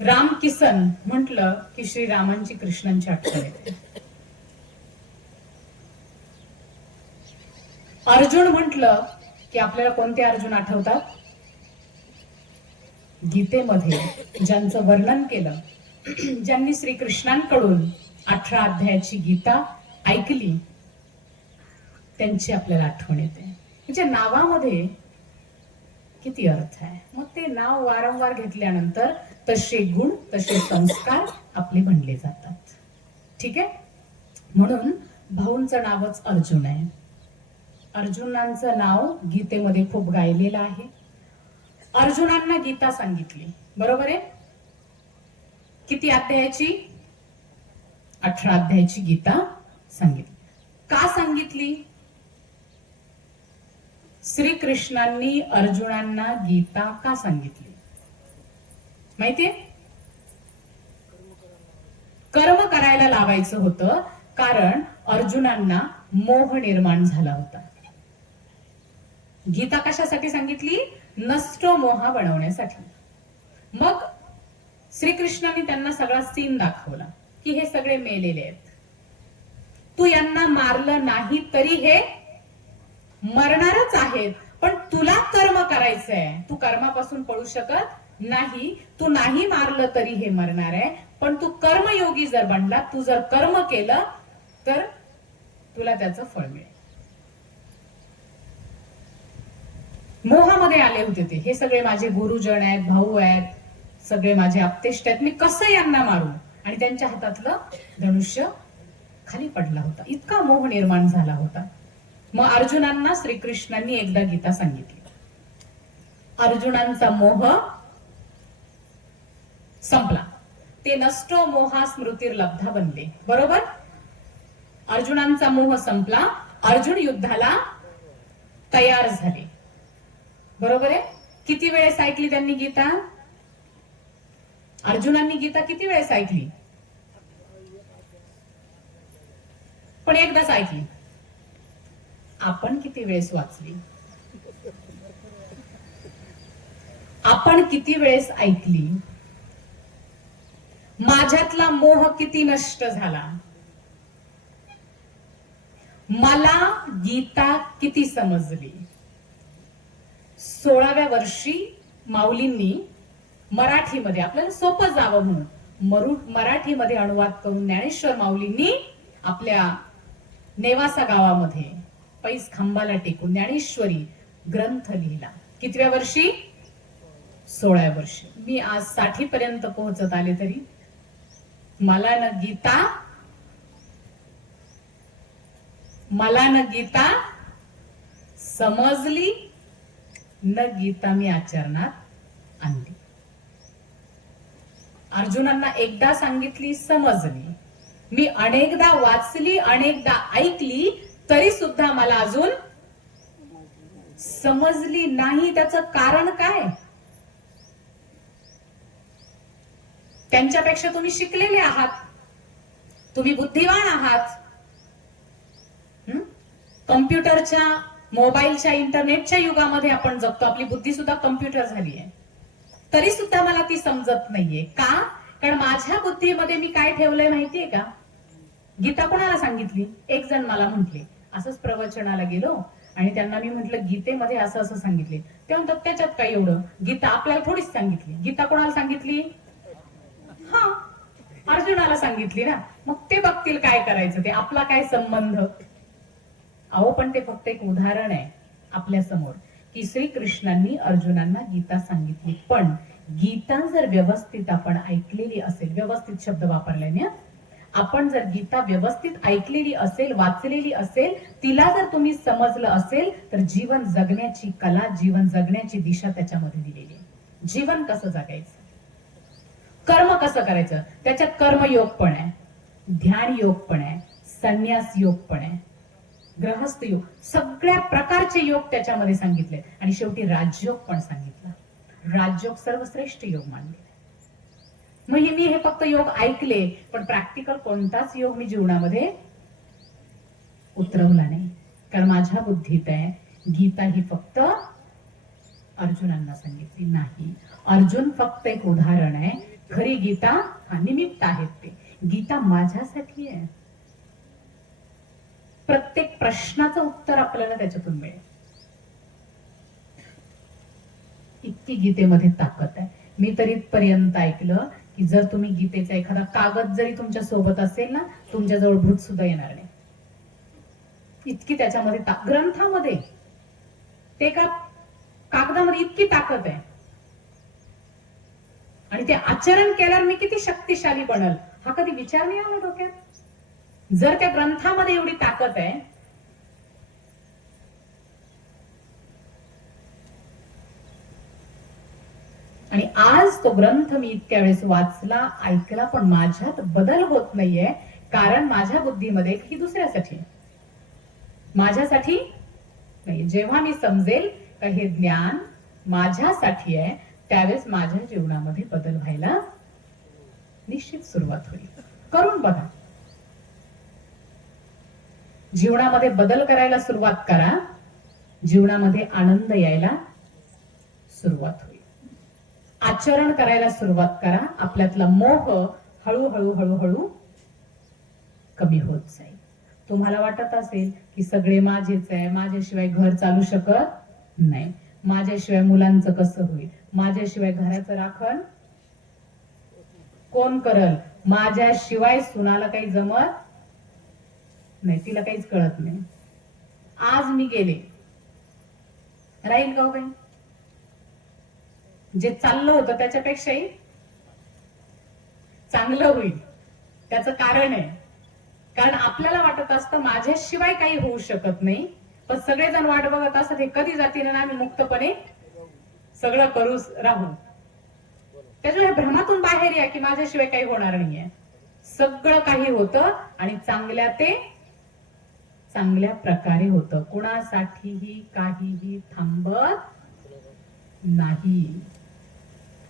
राम किसन म्हटलं की श्रीरामांची कृष्णांची आठवण येते. अर्जुन म्हटलं की आपल्याला कोणते अर्जुन आठवतात? गीतेमध्ये ज्यांचं वर्णन केलं, ज्यांनी श्रीकृष्णांकडून 18 अध्यायाची गीता ऐकली, त्यांची आपल्याला आठवण येते. म्हणजे नावामध्ये किती अर्थ आहे. मग ते नाव वारंवार घेतल्यानंतर तसे गुण, तसे संस्कार आपले बनले जातात. ठीक आहे. म्हणून भाऊंचं नावच अर्जुन आहे. अर्जुनांचं नाव गीतेमध्ये खूप गायलेलं आहे. अर्जुनांना गीता सांगितली, बरोबर आहे. किती अध्यायाची? 18 अध्यायाची गीता सांगितली. का सांगितली? श्रीकृष्णांनी अर्जुनांना गीता का सांगितली माहितीये? कर्म करायला लावायचं होतं, कारण अर्जुनांना मोह निर्माण झाला होता. गीता कशासाठी सांगितली? नष्टो मोहा बनवण्यासाठी. मग श्रीकृष्णांनी त्यांना सगळा सीन दाखवला की हे सगळे मेलेले आहेत, तू यांना मारलं नाही तरी हे मरणारच आहेत, पण तुला कर्म करायचंय, तू कर्मापासून पळू शकत नाही. तू नाही मारलं तरी हे मरणार आहे, पण तू कर्मयोगी जर बनला, तू जर कर्म केलं तर तुला त्याचं फळ मिळेल. मोहामध्ये आले होते ते. हे सगळे माझे गुरुजन आहेत, भाऊ आहेत, सगळे माझे आप्तेष्ट आहेत, मी कसं यांना मारू? आणि त्यांच्या हातातलं धनुष्य खाली पडला होता. इतका मोह निर्माण झाला होता. मग अर्जुनांना श्रीकृष्णांनी एकदा गीता सांगितली. अर्जुनांचा मोह संपला. ते नष्टो मोहा स्मृतिर्लब्धा बनले, बरोबर. अर्जुनांचा मोह संपला. अर्जुन युद्धाला तयार झाले, बरोबर आहे. किती वेळेस ऐकली त्यांनी गीता? अर्जुनांनी गीता किती वेळेस ऐकली? पण एकदाच ऐकली. आपण किती वेळेस वाचली? आपण किती वेळेस ऐकली? माझ्यातला मोह किती नष्ट झाला? मला गीता किती समजली? 16व्या वर्षी माऊलींनी मराठीमध्ये, आपल्याला सोपं जावं म्हणून मराठीमध्ये अनुवाद करून ज्ञानेश्वर माऊलींनी आपल्या नेवासा गावामध्ये पैस खांबाला टेकून ज्ञानेश्वरी ग्रंथ लिहिला. कितव्या वर्षी? 16व्या वर्षी. मी आज 60 पर्यंत पोहोचत आले तरी मला न गीता समजली, न गीता मी आचरणात आणली. अर्जुनांना एकदा सांगितली, समजली. मी अनेकदा वाचली, अनेकदा ऐकली, तरी सुद्धा मला अजून समजली नाही. त्याचं कारण काय? त्यांच्यापेक्षा तुम्ही शिकलेले आहात, तुम्ही बुद्धिवान आहात. कम्प्युटरच्या, मोबाईलच्या, इंटरनेटच्या युगामध्ये आपण जगतो. आपली बुद्धी सुद्धा कम्प्युटर झाली आहे, तरी सुद्धा मला ती समजत नाहीये. का? कारण माझ्या बुद्धीमध्ये मी काय ठेवलंय माहितीये का? गीता कोणाला सांगितली? एक जण मला म्हटले, असंच प्रवचनाला गेलो आणि त्यांना मी म्हटलं गीतेमध्ये असं असं सांगितले. ते म्हणतात त्याच्यात काय एवढं? गीता आपल्याला थोडीच सांगितली. गीता कोणाला सांगितली? हा, अर्जुनाला सांगितली ना. मग ते बघतील काय करायचं ते, आपला काय संबंध? अहो, पण ते फक्त एक उदाहरण आहे आपल्या समोर की श्रीकृष्णांनी अर्जुनांना गीता सांगितली. पण गीता जर व्यवस्थित आपण ऐकलेली असेल, व्यवस्थित शब्द वापरल्याने, आपण जर गीता व्यवस्थित ऐकलेली असेल, वाचलेली असेल, तिला जर तुम्ही समजलं असेल, तर जीवन जगण्याची कला, जीवन जगण्याची दिशा त्याच्यामध्ये दिलेली आहे. जीवन कसं जगायचं, कर्म कसं करायचं, त्याच्यात कर्मयोग पण आहे, ध्यान योग पण आहे, संन्यास योग पण आहे, गृहस्थ योग, सगळ्या प्रकारचे योग त्याच्यामध्ये सांगितले. आणि शेवटी राजयोग पण सांगितला. राजयोग सर्वश्रेष्ठ योग मानले. मग मी हे फक्त योग ऐकले, पण प्रॅक्टिकल कोणताच योग मी जीवनामध्ये उतरवला नाही. कारण माझ्या बुद्धीत आहे गीता ही फक्त अर्जुनांना सांगितली नाही. अर्जुन फक्त एक उदाहरण आहे. खरी गीता निमित्त आहेत. ते गीता माझ्यासाठी आहे. प्रत्येक प्रश्नाचं उत्तर आपल्याला त्याच्यातून मिळेल. इतकी गीतेमध्ये ताकद आहे. मी तर इथपर्यंत ऐकलं की जर तुम्ही गीतेचा एखादा कागद जरी तुमच्या सोबत असेल ना, तुमच्याजवळ भूत सुद्धा येणार नाही. इतकी त्याच्यामध्ये ग्रंथामध्ये ते का कागदामध्ये इतकी ताकद आहे. आणि ते आचरण केल्यावर मी किती शक्तिशाली बनल हा कधी विचार नाही आला डोक्यात. जर त्या ग्रंथामध्ये एवढी ताकद आहे, आणि आज तो ग्रंथ मी इतक्या वेळेस वाचला, ऐकला, पण माझ्यात बदल होत नाहीये. कारण माझ्या बुद्धीमध्ये ही दुसऱ्यासाठी, माझ्यासाठी नाही. जेव्हा मी समजेल का हे ज्ञान माझ्यासाठी आहे, त्यावेळेस माझ्या जीवनामध्ये बदल व्हायला निश्चित सुरुवात होईल. करून बघा. जीवनामध्ये बदल करायला सुरुवात करा, जीवनामध्ये आनंद यायला सुरुवात होईल. आचरण करायला सुरुवात करा, आपल्यातला मोह हळूहळू हळूहळू कमी होत जाईल. तुम्हाला वाटत असेल की सगळे माझेच आहे, माझ्याशिवाय घर चालू शकत नाही, माझ्याशिवाय मुलांचं कसं होईल, माझ्याशिवाय घराचं राखण कोण करल, माझ्याशिवाय सुनाला काही जमत नाही, तिला काहीच कळत नाही. आज मी गेले, राहील का काही? जे चाललं होतं त्याच्यापेक्षाही चांगलं होईल. त्याचं कारण आहे, कारण आपल्याला वाटत असतं माझ्याशिवाय काही होऊ शकत नाही, पण सगळेजण वाट बघत असतात हे कधी जातील ना आम्ही मुक्तपणे सगळं करू राहू. त्याच्यामुळे भ्रमातून बाहेर या की माझ्याशिवाय काही होणार नाहीये. सगळं काही होतं आणि चांगल्या प्रकारे होतं. कुणासाठीही काहीही थांबत नाही,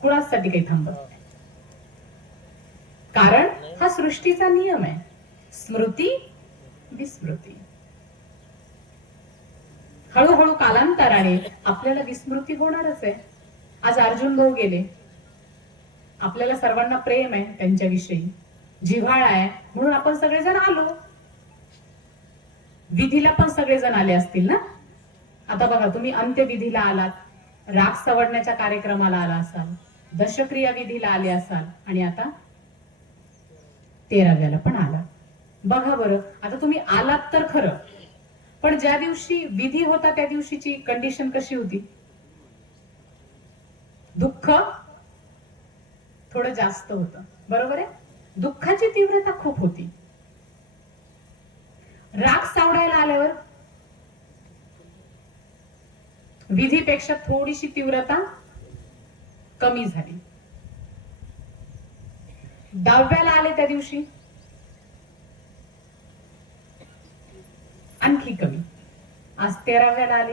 कुणासाठी काही थांबत नाही. कारण हा सृष्टीचा नियम आहे, स्मृती विस्मृती. हळूहळू कालांतराने आपल्याला विस्मृती होणारच आहे. आज अर्जुन भाऊ गेले, आपल्याला सर्वांना प्रेम आहे त्यांच्याविषयी, जिव्हाळा आहे, म्हणून आपण सगळेजण आलो. विधीला पण सगळेजण आले असतील ना. आता बघा, तुम्ही अंत्यविधीला आलात, राग सवडण्याच्या कार्यक्रमाला आला असाल, दशक्रिया विधीला आले असाल, आणि आता 13व्याला पण आला. बघा बरं, आता तुम्ही आलात तर खरं, पण ज्या दिवशी विधी होता त्या दिवशीची कंडिशन कशी होती? दुःख थोडं जास्त होतं, बरोबर आहे. दुःखाची तीव्रता खूप होती. राग सावडायला आल्यावर विधीपेक्षा थोडीशी तीव्रता कमी झाली. 10व्याला आले त्या दिवशी आणखी कमी. आज 13व्याला आले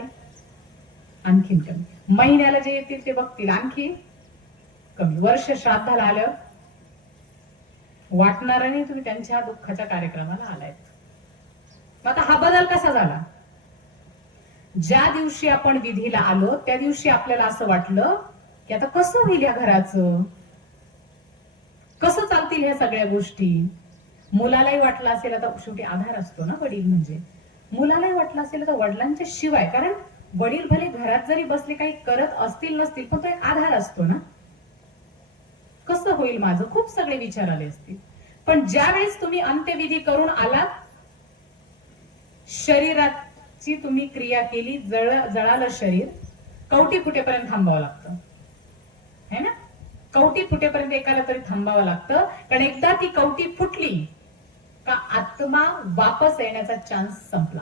आणखीन कमी. महिन्याला जे येतील ते बघतील आणखी कमी. वर्ष श्राद्धाला आल्यावर वाटणार नाही तुम्ही त्यांच्या दुःखाच्या कार्यक्रमाला आलायत. आता हा बदल कसा झाला? ज्या दिवशी आपण विधीला आलो त्या दिवशी आपल्याला असं वाटलं की आता कसं होईल या घराचं, कसं चालतील ह्या सगळ्या गोष्टी. मुलालाही वाटलं असेल, आता शेवटी आधार असतो ना वडील म्हणजे, मुलालाही वाटलं असेल तर वडिलांच्या शिवाय, कारण वडील भले घरात जरी बसले काही करत असतील नसतील पण तो एक आधार असतो ना, कसं होईल माझं, खूप सगळे विचार आले असतील. पण ज्या वेळेस तुम्ही अंत्यविधी करून आलात, शरीराची तुम्ही क्रिया केली, जळालं शरीर, कवटी फुटेपर्यंत थांबावं लागतं है ना. कवटी फुटेपर्यंत एकाला तरी थांबावं लागतं, कारण एकदा ती कवटी फुटली का आत्मा वापस येण्याचा चान्स संपला.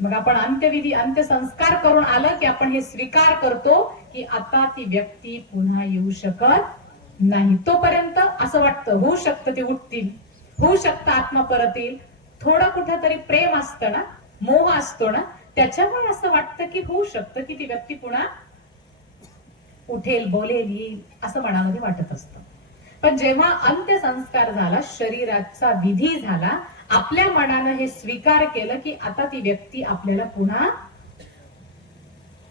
मग आपण अंत्यविधी अंत्यसंस्कार करून आलं की आपण हे स्वीकार करतो की आता ती व्यक्ती पुन्हा येऊ शकत नाही. तोपर्यंत असं वाटतं होऊ शकतं ते उठतील, होऊ शकतं आत्मा परत येईल, थोडं कुठं तरी प्रेम असतं ना, मोह असतो ना, त्याच्यामुळे असं वाटतं की होऊ शकतं की ती व्यक्ती पुन्हा उठेल, बोलेल, येईल, असं मनामध्ये वाटत असतं. पण जेव्हा अंत्यसंस्कार झाला, शरीराचा विधी झाला, आपल्या मनानं हे स्वीकार केलं की आता ती व्यक्ती आपल्याला पुन्हा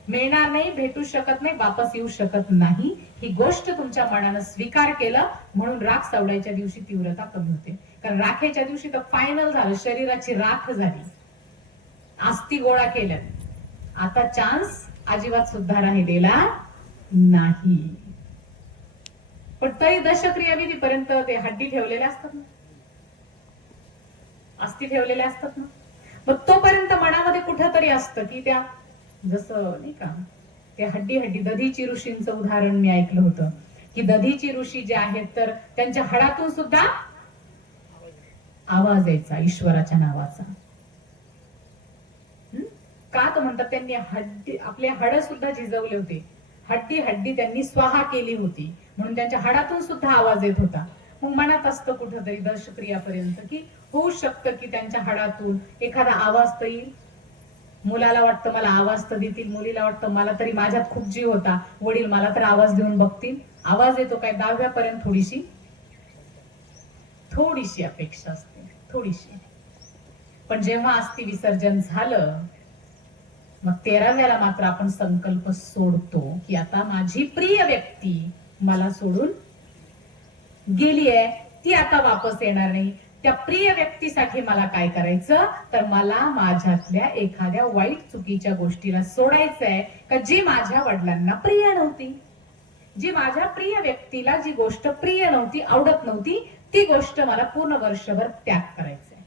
मिळणार नाही, भेटू शकत नाही, वापस येऊ शकत नाही, ही गोष्ट तुमच्या मनानं स्वीकार केलं, म्हणून राख सावडायच्या दिवशी तीव्रता कमी होते. कारण राखेच्या दिवशी तर फायनल झालं, शरीराची राख झाली, अस्थी गोळा केल्या, आता चान्स अजिबात सुद्धा राहिलेला नाही. पण तरी दशक्रिया विधीपर्यंत ते हड्डी ठेवलेल्या असतात ना, अस्थि ठेवलेल्या असतात ना. मग तोपर्यंत मनामध्ये कुठंतरी असतं की त्या, जसं नाही का ते हड्डी दधीची ऋषींचं उदाहरण मी ऐकलं होतं की दधीची ऋषी जे आहेत तर त्यांच्या हाडातून सुद्धा आवाज यायचा ईश्वराच्या नावाचा. का तर म्हणतात त्यांनी हड्डी, आपले हाड सुद्धा झिजवले होते, हड्डी त्यांनी स्वाहा केली होती, म्हणून त्यांच्या हाडातून सुद्धा आवाज येत होता. मग मनात असतं कुठंतरी दशक्रियापर्यंत की होऊ शकतं की त्यांच्या हाडातून एखादा आवाज तर येईल. मुलाला वाटतं मला आवाज तर देतील, मुलीला वाटतं मला तरी माझ्यात खूप जीव होता, वडील मला तर आवाज देऊन बघतील. आवाज येतो काय 10व्यापर्यंत थोडीशी अपेक्षा असते, थोडीशी. पण जेव्हा अस्थि विसर्जन झालं मग 13व्याला मात्र आपण संकल्प सोडतो की आता माझी प्रिय व्यक्ती मला सोडून गेली आहे, ती आता वापस येणार नाही. त्या प्रिय व्यक्तीसाठी मला काय करायचं, तर मला माझ्यातल्या एखाद्या वाईट चुकीच्या गोष्टीला सोडायचंय का जी माझ्या वडिलांना प्रिय नव्हती, जी माझ्या प्रिय व्यक्तीला जी गोष्ट प्रिय नव्हती, आवडत नव्हती, ती गोष्ट मला पूर्ण वर्षभर त्याग करायचंय.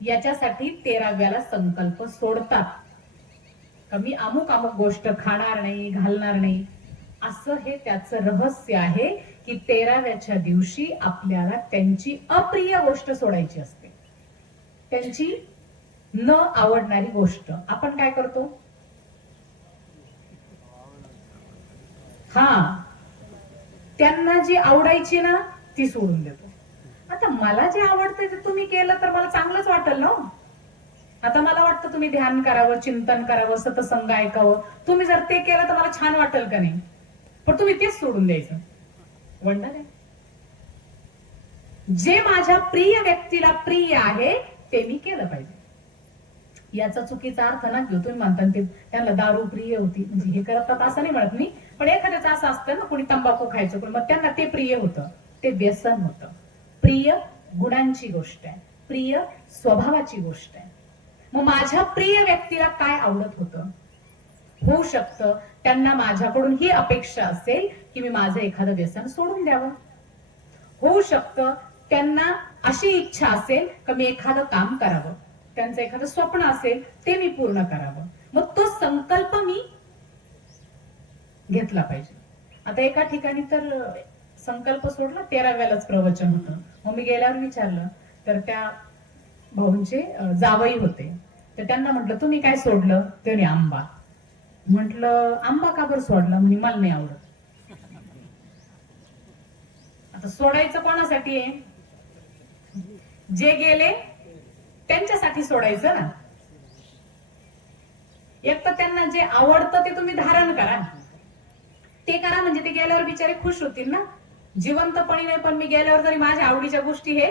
याच्यासाठी 13व्याला संकल्प सोडतात का मी अमुक गोष्ट खाणार नाही, घालणार नाही. असं हे त्याचं रहस्य आहे की 13व्याच्या दिवशी आपल्याला त्यांची अप्रिय गोष्ट सोडायची असते, त्यांची न आवडणारी गोष्ट. आपण काय करतो, त्यांना जी आवडायची ना ती सोडून देतो. आता मला जे आवडतं ते तुम्ही केलं तर मला चांगलंच वाटेल ना. आता मला वाटतं तुम्ही ध्यान करावं, चिंतन करावं, सतसंग ऐकावं. तुम्ही जर ते केलं तर मला छान वाटेल का नाही, पण तुम्ही तेच सोडून द्यायचं. वंडर आहे. जे माझ्या प्रिय व्यक्तीला प्रिय आहे ते मी केलं पाहिजे. याचा चुकीचा अर्थ ना घेऊ. तुम्ही म्हणता ते त्यांना दारू प्रिय होती म्हणजे हे करतात असं नाही म्हणत मी, पण एखाद्याचं असं असतं ना, कोणी तंबाखू खायचं, पण मग त्यांना ते प्रिय होतं, ते व्यसन होतं. प्रिय गुणांची गोष्ट आहे, प्रिय स्वभावाची गोष्ट आहे. मग माझ्या प्रिय व्यक्तीला काय आवडत होतं, होऊ शकतं त्यांना माझ्याकडून ही अपेक्षा असेल की मी माझं एखादं व्यसन सोडून द्यावं. होऊ शकतं त्यांना अशी इच्छा असेल की मी एखादं काम करावं, त्यांचं एखादं स्वप्न असेल ते मी पूर्ण करावं. मग तो संकल्प मी घेतला पाहिजे. आता एका ठिकाणी तर संकल्प सोडला, 13व्यालाच प्रवचन होतं. मग मी गेल्यावर विचारलं तर त्या भाऊंचे जावई होते, तर त्यांना म्हटलं तुम्ही काय सोडलं, ते आंबा. म्हटलं आंबा का बरं सोडला, म्हणे मला नाही आवडत. आता सोडायचं कोणासाठी आहे, जे गेले त्यांच्यासाठी सोडायचं ना. एक तर त्यांना जे आवडतं ते तुम्ही धारण करा, ते करा, म्हणजे ते गेल्यावर बिचारे खुश होतील ना. जिवंतपणी नाही पण मी गेल्यावर जरी माझ्या आवडीच्या गोष्टी हे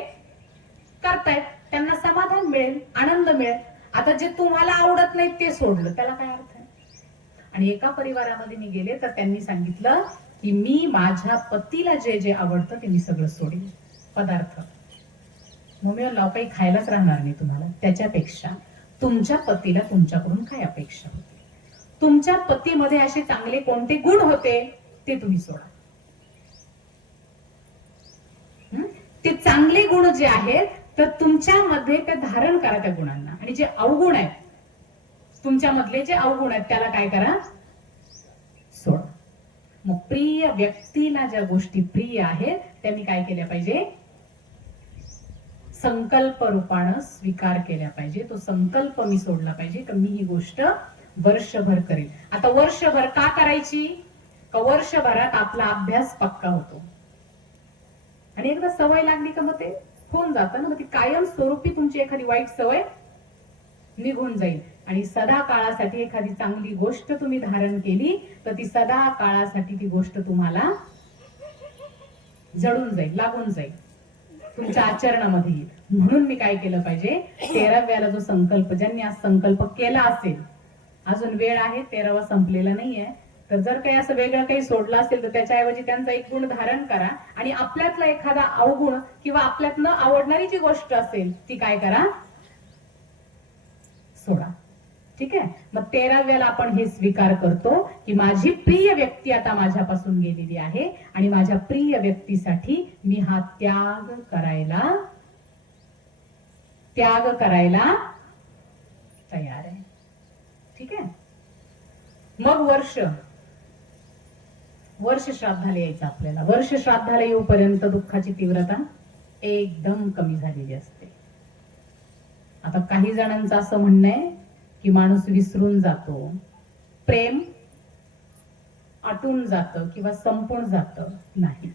करतायत, त्यांना समाधान मिळेल, आनंद मिळेल. आता जे तुम्हाला आवडत नाही ते सोडलं त्याला काय अर्थ आहे. आणि एका परिवारामध्ये मी गेले तर त्यांनी सांगितलं की मी माझ्या पतीला जे जे आवडतं ते मी सगळं सोडेन, पदार्थ. मग मी म्हणलं काही खायलाच राहणार नाही तुम्हाला, त्याच्यापेक्षा तुमच्या पतीला तुमच्याकडून काय अपेक्षा होती, तुमच्या पतीमध्ये असे चांगले कोणते गुण होते ते तुम्ही सोडा. ते चांगले गुण जे आहेत तर तुमच्यामध्ये ते धारण करा त्या गुणांना, आणि जे अवगुण आहेत तुमच्यामधले जे अवगुण आहेत त्याला काय करा, सोडा. मग प्रिय व्यक्तीला ज्या गोष्टी प्रिय आहेत त्या मी काय केल्या पाहिजे, संकल्प रूपानं स्वीकार केल्या पाहिजे. तो संकल्प मी सोडला पाहिजे की मी ही गोष्ट वर्षभर करेल. आता वर्षभर का करायची, का वर्षभरात आपला अभ्यास पक्का होतो, आणि एकदा सवय लागली का मग ते होऊन जातं ना. मग ती कायम स्वरूपी तुमची एखादी वाईट सवय निघून जाईल, आणि सदा काळासाठी एखादी चांगली गोष्ट तुम्ही धारण केली तर ती सदा काळासाठी ती गोष्ट तुम्हाला जडून जाईल, लागून जाईल, तुमच्या आचरणामध्ये येईल. म्हणून मी काय केलं पाहिजे, 13व्याला जो संकल्प, ज्यांनी आज संकल्प केला असेल, अजून वेळ आहे, 13वा संपलेला नाहीये, तर जर काही असं वेगळं काही सोडलं असेल तर त्याच्याऐवजी त्यांचा एक गुण धारण करा, आणि आपल्यातला एखादा अवगुण किंवा आपल्यात न आवडणारी जी गोष्ट असेल ती काय करा, सोडा. ठीक आहे. मग 13व्याला आपण हे स्वीकार करतो की माझी प्रिय व्यक्ती आता माझ्यापासून गेलेली आहे आणि माझ्या प्रिय व्यक्तीसाठी मी हा त्याग करायला तयार आहे. ठीक आहे. मग वर्ष श्राद्धाला यायचं आपल्याला. वर्ष श्राद्धाला येऊपर्यंत दुःखाची तीव्रता एकदम कमी झालेली असते. आता काही जणांचं असं म्हणणं आहे की माणूस विसरून जातो, प्रेम आटून जातं किंवा संपून जातं. नाही,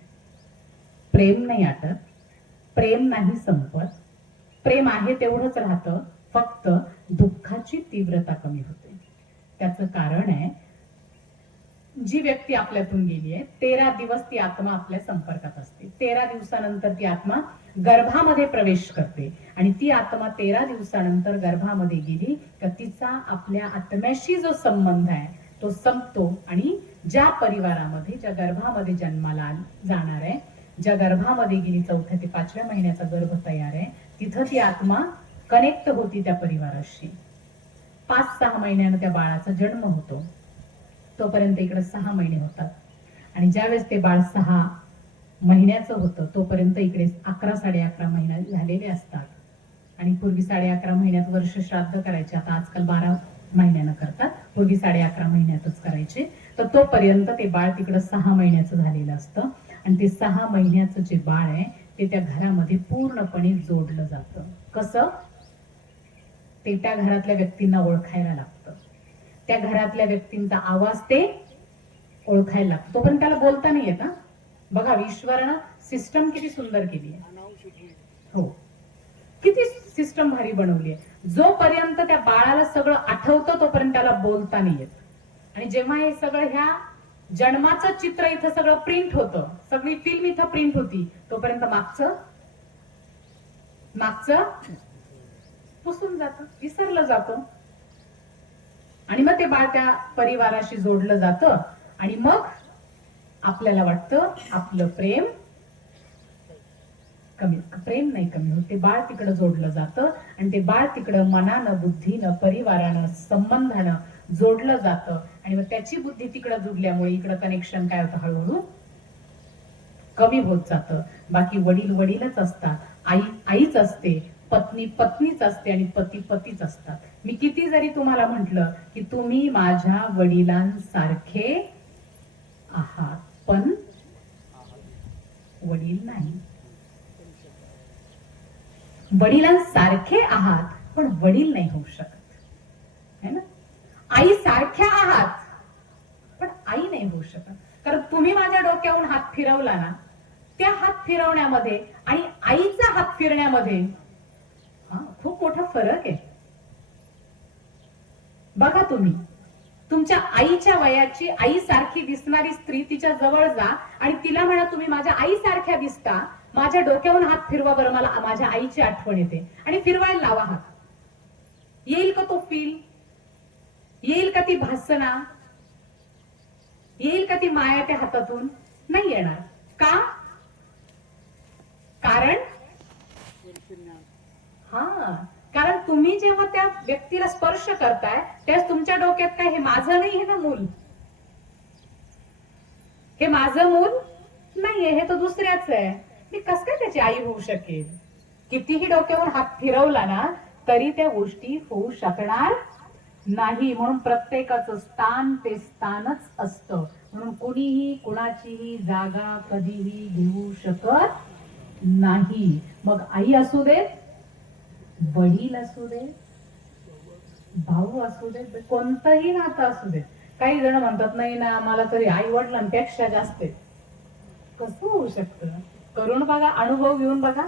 प्रेम नाही आटत, प्रेम नाही संपत. प्रेम आहे तेवढंच राहतं, फक्त दुःखाची तीव्रता कमी होते. त्याचं कारण आहे, जी व्यक्ती आपल्यातून गेली आहे 13 दिवस ती आत्मा आपल्या संपर्कात असते. 13 दिवसानंतर ती आत्मा गर्भामध्ये प्रवेश करते आणि ती आत्मा 13 दिवसानंतर गर्भामध्ये गेली का तिचा आपल्या आत्म्याशी जो संबंध आहे तो संपतो आणि ज्या परिवारामध्ये, ज्या गर्भामध्ये जन्माला जाणार आहे, ज्या गर्भामध्ये गेली 4थ्या ते 5व्या महिन्याचा गर्भ तयार आहे, तिथं ती आत्मा कनेक्ट होती त्या परिवाराशी. 5-6 महिन्यानं त्या बाळाचा जन्म होतो. तोपर्यंत इकडे 6 महिने होतात आणि ज्यावेळेस ते बाळ 6 महिन्याचं होतं तोपर्यंत इकडे 11-11.5 महिने झालेले असतात. आणि पूर्वी 11.5 महिन्यात वर्ष श्राद्ध करायचे, आता आजकाल 12 महिन्यानं करतात, पूर्वी 11.5 महिन्यातच करायचे. तर तोपर्यंत ते बाळ तिकडं 6 महिन्याचं झालेलं असतं आणि ते 6 महिन्याचं जे बाळ आहे ते त्या घरामध्ये पूर्णपणे जोडलं जातं. कसं? ते त्या घरातल्या व्यक्तींना ओळखायला लागतं, त्या घरातल्या व्यक्तींचा आवाज ते ओळखायला लागतो. तोपर्यंत त्याला बोलता नाही येत. बघा, ईश्वरानं सिस्टम किती सुंदर केली आहे. हो, किती सिस्टम भारी बनवली आहे. जोपर्यंत त्या बाळाला सगळं आठवतं तोपर्यंत त्याला बोलता नाही येत. आणि जेव्हा हे सगळं ह्या जन्माचं चित्र इथं सगळं प्रिंट होतं, सगळी फिल्म इथं प्रिंट होती, तोपर्यंत मागचं पुसून जातं, विसरलं जातं. आणि मग ते बाळ त्या परिवाराशी जोडलं जातं आणि मग आपल्याला वाटतं आपलं प्रेम नाही कमी होत. ते बाळ तिकडं जोडलं जातं आणि ते बाळ तिकडं मनानं, बुद्धीनं, परिवारानं, संबंधानं जोडलं जातं आणि मग त्याची बुद्धी तिकडं जुडल्यामुळे इकडं कनेक्शन काय होतं, हळूहळू कमी होत जातं. बाकी वडील वडीलच असतात, आई आईच असते, पत्नी पत्नीच असते आणि पती पतीच असतात. मी किती जरी तुम्हाला म्हटलं की तुम्ही माझ्या वडिलांसारखे आहात, पण वडील नाही. वडिलांसारखे आहात पण वडील नाही होऊ शकत, है ना? आई सारख्या आहात पण आई नाही होऊ शकत. कारण तुम्ही माझ्या डोक्यावरून हात फिरवला ना, त्या हात फिरवण्यामध्ये आणि आईचा हात फिरण्यामध्ये खूप मोठा फरक आहे. बघा, तुम्ही तुमच्या आईच्या वयाची, आई सारखी दिसणारी स्त्री तिच्या जवळ जा आणि तिला म्हणा तुम्ही माझ्या आई सारख्या दिसता, माझ्या डोक्यावरून हात फिरवा बरं, मला माझ्या आईची आठवण येते. आणि फिरवायला लावा हात. येईल का तो फील? येईल का ती भासना? येईल का ती माया त्या हातातून? नाही येणार. का? कारण तुम्ही जेव्हा त्या व्यक्तीला स्पर्श करताय त्यास तुमच्या डोक्यात काय, हे माझं नाही, हे ना मूल, हे माझं मूल नाहीये, हे तर दुसऱ्याच आहे, मी कस काय त्याची आई होऊ शकेल? कितीही डोक्यावरून हात फिरवला ना तरी त्या गोष्टी होऊ शकणार नाही. म्हणून प्रत्येकाचं स्थान ते स्थानच असतं. म्हणून कुणीही कुणाचीही जागा कधीही घेऊ शकत नाही. मग आई असू दे, वडील असू दे, भाऊ असू दे, कोणतंही नातं असू दे. काही जण म्हणतात नाही ना, मला तरी आई वडिलांपेक्षा जास्त आहे. कसं होऊ शकतं? करून बघा, अनुभव घेऊन बघा.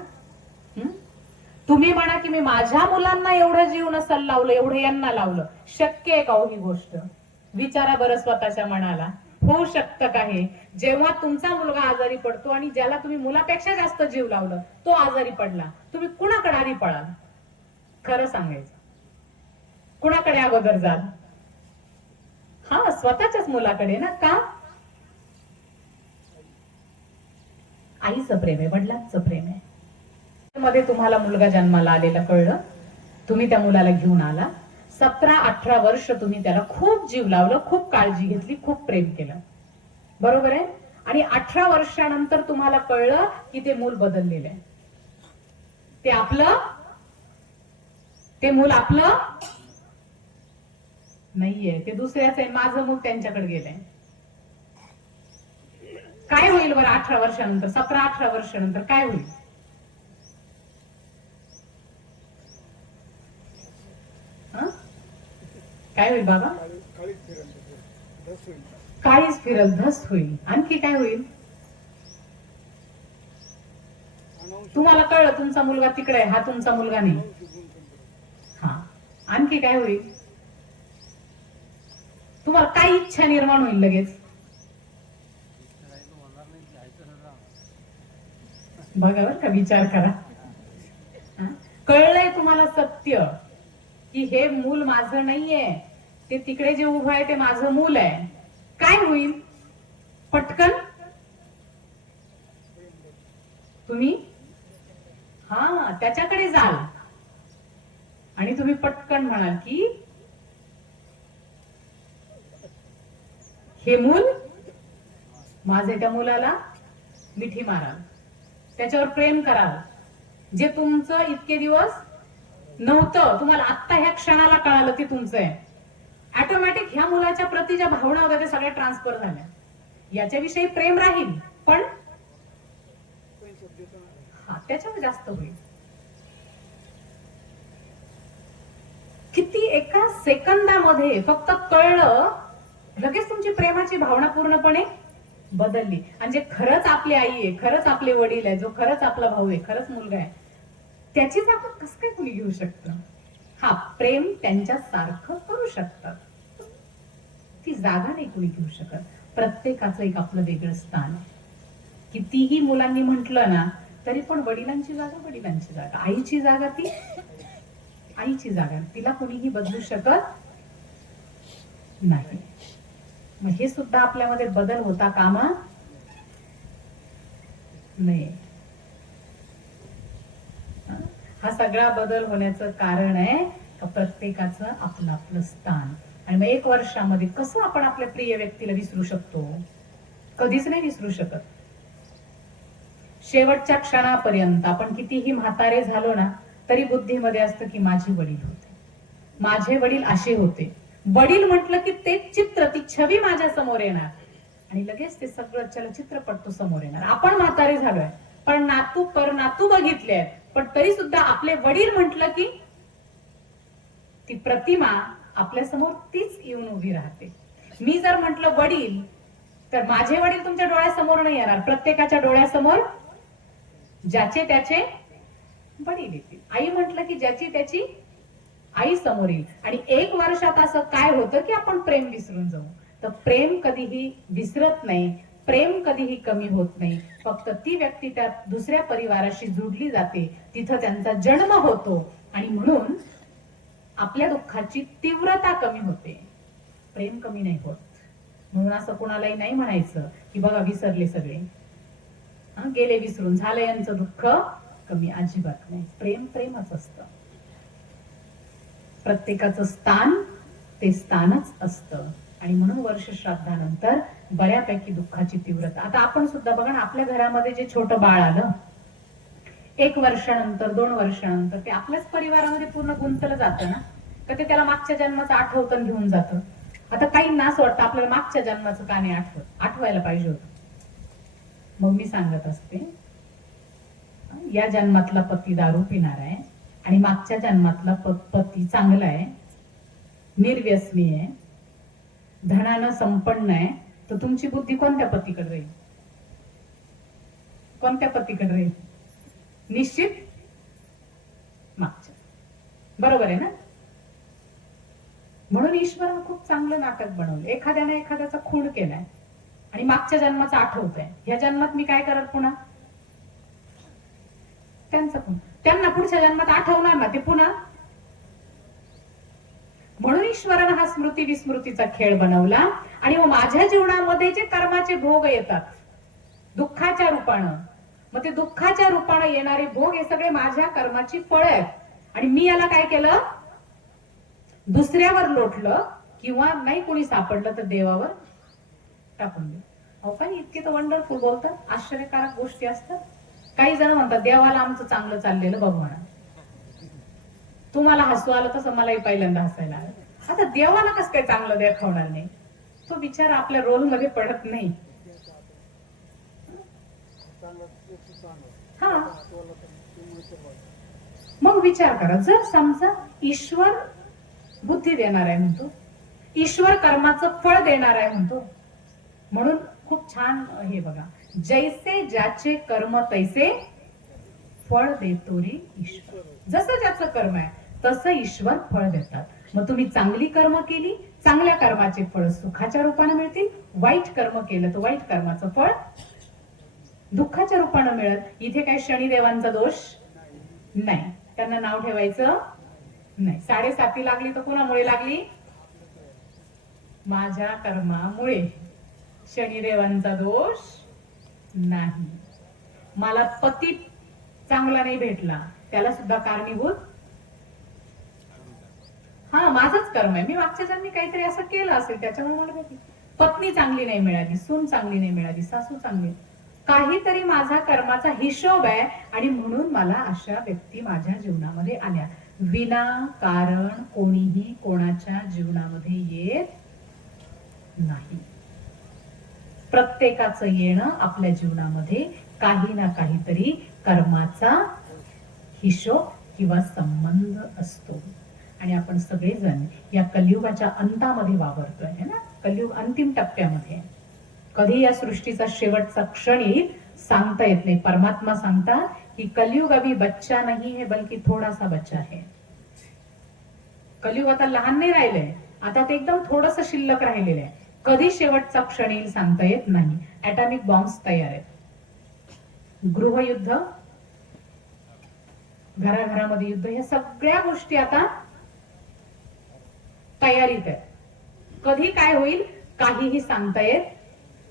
तुम्ही म्हणा की मी माझ्या मुलांना एवढं जीव नसेल लावलं, एवढं यांना लावलं. शक्य आहे का हो ही गोष्ट? विचारा बरं स्वतःच्या मनाला. होऊ शकतं का हे? जेव्हा तुमचा मुलगा आजारी पडतो आणि ज्याला तुम्ही मुलापेक्षा जास्त जीव लावलं तो आजारी पडला, तुम्ही कुणाकडे आधी पळाल? खरं सांगायचं, कुणाकडे अगोदर जाल? स्वतःच्याच मुलाकडे ना. का? आईचं प्रेम आहे, वडिलांचं प्रेम आहे. मध्ये तुम्हाला मुलगा जन्माला आलेला कळलं, तुम्ही त्या मुलाला घेऊन आला, 17-18 वर्ष तुम्ही त्याला खूप जीव लावलं, खूप काळजी घेतली, खूप प्रेम केलं, बरोबर आहे? आणि 18 वर्षानंतर तुम्हाला कळलं की ते मूल बदललेलं आहे, ते मूल आपलं नाहीये, ते दुसऱ्याच आहे, माझं मूल त्यांच्याकडे गेलंय. काय होईल बरं 18 वर्षानंतर, 17-18 वर्षानंतर काय होईल? काय होईल बाबा? काळीच फिरल, धस होईल. आणखी काय होईल? तुम्हाला कळलं तुमचा मुलगा तिकडे आहे, हा तुमचा मुलगा नाही. हा, आणखी काय होईल? तुम्हाला काय इच्छा निर्माण होईल लगेच? बघा बरं का, विचार करा. कळलंय तुम्हाला सत्य की हे मूल माझं नाहीये, ते तिकडे जे उभं आहे ते माझं मूल आहे. काय होईल? पटकन तुम्ही त्याच्याकडे जाल आणि तुम्ही पटकन म्हणाल की हे मूल माझे, त्या मुलाला मिठी माराल, त्याच्यावर प्रेम कराल. जे तुमचं इतके दिवस नव्हतं, तुम्हाला आत्ता ह्या क्षणाला कळालं ते तुमचं आहे. ऑटोमॅटिक ह्या मुलाच्या प्रती ज्या भावना होत्या त्या सगळ्या ट्रान्सफर झाल्या. याच्याविषयी प्रेम राहील पण त्याच्यावर जास्त होईल. किती एका सेकंदामध्ये फक्त कळलं, लगेच तुमची प्रेमाची भावना पूर्णपणे बदलली. आणि जे खरंच आपली आई आहे, खरंच आपले वडील आहे, जो खरंच आपला भाऊ आहे, खरंच मुलगा आहे, त्याची जागा कसं काय कुणी घेऊ शकतं? हा, प्रेम त्यांच्या सारखं करू शकतात, ती जागा नाही कुणी घेऊ शकत. प्रत्येकाचं एक आपलं वेगळं स्थान. कितीही मुलांनी म्हटलं ना तरी पण वडिलांची जागा वडिलांची जागा, आईची जागा ती आईची जागा, तिला कोणीही बदलू शकत नाही. मग हे सुद्धा आपल्यामध्ये बदल होता कामा नये. हा सगळा बदल होण्याचं कारण आहे का प्रत्येकाचं आपलं आपलं स्थान. आणि मग 1 वर्षामध्ये कसं आपण आपल्या प्रिय व्यक्तीला विसरू शकतो? कधीच नाही विसरू शकत. शेवटच्या क्षणापर्यंत आपण कितीही म्हातारे झालो ना तरी बुद्धीमध्ये असतं की माझे वडील होते, माझे वडील असे होते. वडील म्हटलं की ते चित्र, ती छवी माझ्या समोर येणार आणि लगेच ते सगळं चलचित्रपट तो समोर येणार. आपण म्हातारे झालोय पण नातू परनातू बघितले, पण तरी सुद्धा आपले वडील म्हटलं की ती प्रतिमा आपल्या समोर तीच येऊन उभी राहते. मी जर म्हटलं वडील, तर माझे वडील तुमच्या डोळ्यासमोर नाही येणार, प्रत्येकाच्या डोळ्यासमोर ज्याचे त्याचे वडील येतील. आई म्हटलं की ज्याची त्याची आई समोर येईल. आणि 1 वर्षात असं काय होतं की आपण प्रेम विसरून जाऊ? तर प्रेम कधीही विसरत नाही, प्रेम कधीही कमी होत नाही. फक्त ती व्यक्ती त्या दुसऱ्या परिवाराशी जोडली जाते, तिथं त्यांचा जन्म होतो आणि म्हणून आपल्या दुःखाची तीव्रता कमी होते, प्रेम कमी नाही होत. म्हणून असं कोणालाही नाही म्हणायचं की बघा विसरले सगळे, गेले विसरून, झालं यांचं दुःख कमी. अजिबात नाही. प्रेम प्रेमच असतं. प्रत्येकाचं स्थान ते स्थानच असतं. आणि म्हणून वर्ष श्राद्धानंतर बऱ्यापैकी दुःखाची तीव्रता. आता आपण सुद्धा बघा ना, आपल्या घरामध्ये जे छोटं बाळ आलं 1 वर्षानंतर 2 वर्षानंतर ते आपल्याच परिवारामध्ये पूर्ण गुंतलं जातं ना, तर ते त्याला मागच्या जन्माचं आठवतं घेऊन जातं. आता काहींना असं वाटतं आपल्याला मागच्या जन्माचं का नाही आठवायला पाहिजे होतं. मग मी सांगत असते, या जन्मातला पती दारू पिणार आहे आणि मागच्या जन्मातला पती चांगला आहे, निर्व्यसनी आहे, धनानं संपन्न आहे, तर तुमची बुद्धी कोणत्या पतीकडे राहील? कोणत्या पतीकडे राहील? निश्चित मागच्या. बरोबर आहे ना? म्हणून ईश्वरानं खूप चांगलं नाटक बनवलं. एखाद्याने एखाद्याचा खून केलाय आणि मागच्या जन्माचं आठवत आहे, ह्या जन्मात मी काय करत पुन्हा त्यांचा खून, त्यांना पुढच्या जन्मात आठवणार ना ते पुन्हा. म्हणून ईश्वरानं हा स्मृती विस्मृतीचा खेळ बनवला. आणि मग माझ्या जीवनामध्ये जे कर्माचे भोग येतात दुःखाच्या रूपानं, मग ते दुःखाच्या रूपानं येणारे भोग हे सगळे माझ्या कर्माची फळं आहेत. आणि मी याला काय केलं? दुसऱ्यावर लोटलं किंवा नाही कोणी सापडलं तर देवावर टाकून दे. अहो काय इतके तर वंडरफुल बोलतात, आश्चर्यकारक गोष्टी असतात. काही जण म्हणतात देवाला आमचं चांगलं चाललेलं बघ म्हणा. तुम्हाला हसू आलं तसं मलाही पहिल्यांदा हसायला आलं. आता देवाला कसं काय चांगलं दाखवणार नाही? तो बिचारा आपल्या रोल मध्ये पडत नाही. हा मग विचार करा, जर समजा ईश्वर बुद्धी देणार आहे म्हणतो, ईश्वर कर्माचं फळ देणार आहे म्हणतो, म्हणून खूप छान हे बघा, जैसे ज्याचे कर्म तैसे फळ देतो रे ईश्वर. जसं ज्याचं कर्म आहे तसं ईश्वर फळ देतात. मग तुम्ही चांगली कर्म केली, चांगल्या कर्माचे फळ सुखाच्या रूपाने मिळतील. वाईट कर्म केलं तर वाईट कर्माचं फळ दुःखाच्या रूपाने मिळत. इथे काय शनिदेवांचा दोष नाही, त्यांना नाव ठेवायचं नाही. 7.5 लागली तर कोणामुळे लागली? माझ्या कर्मामुळे. शनिदेवांचा दोष नाही. मला पती चांगला नाही भेटला, त्याला सुद्धा कारणीभूत हा माझंच कर्म आहे. मी मागच्या जन्मी काहीतरी असं केलं असेल त्याच्यामुळे मला भेटली. पत्नी चांगली नाही मिळाली, सून चांगली नाही मिळाली, सासू चांगली, काहीतरी माझा कर्माचा हिशोब आहे आणि म्हणून मला अशा व्यक्ती माझ्या जीवनामध्ये आल्या. विनाकारण कोणीही कोणाच्या जीवनामध्ये येत नाही. प्रत्येकाचं येणं आपल्या जीवनामध्ये काही ना काहीतरी कर्माचा हिशोब किंवा संबंध असतो. आणि आपण सगळेजण या कलियुगाच्या अंतामध्ये वावरतोय है ना. कलियुग अंतिम टप्प्यामध्ये. कधी या सृष्टीचा शेवटचा क्षण येईल सांगता येत नाही. परमात्मा सांगतात की कलियुग अभी बच्चा नहीं है बल्कि थोड़ा सा बच्चा है. कलियुग आता लहान नाही राहिलंय, आता ते एकदम थोडंसं शिल्लक राहिलेलं आहे. कधी शेवटचा क्षण येईल सांगता येत नाही. ऍटॉमिक बॉम्ब्स तयार आहेत, गृहयुद्ध, घराघरामध्ये युद्ध, या सगळ्या गोष्टी आता तयारीत आहेत. कधी काय होईल काहीही सांगता येत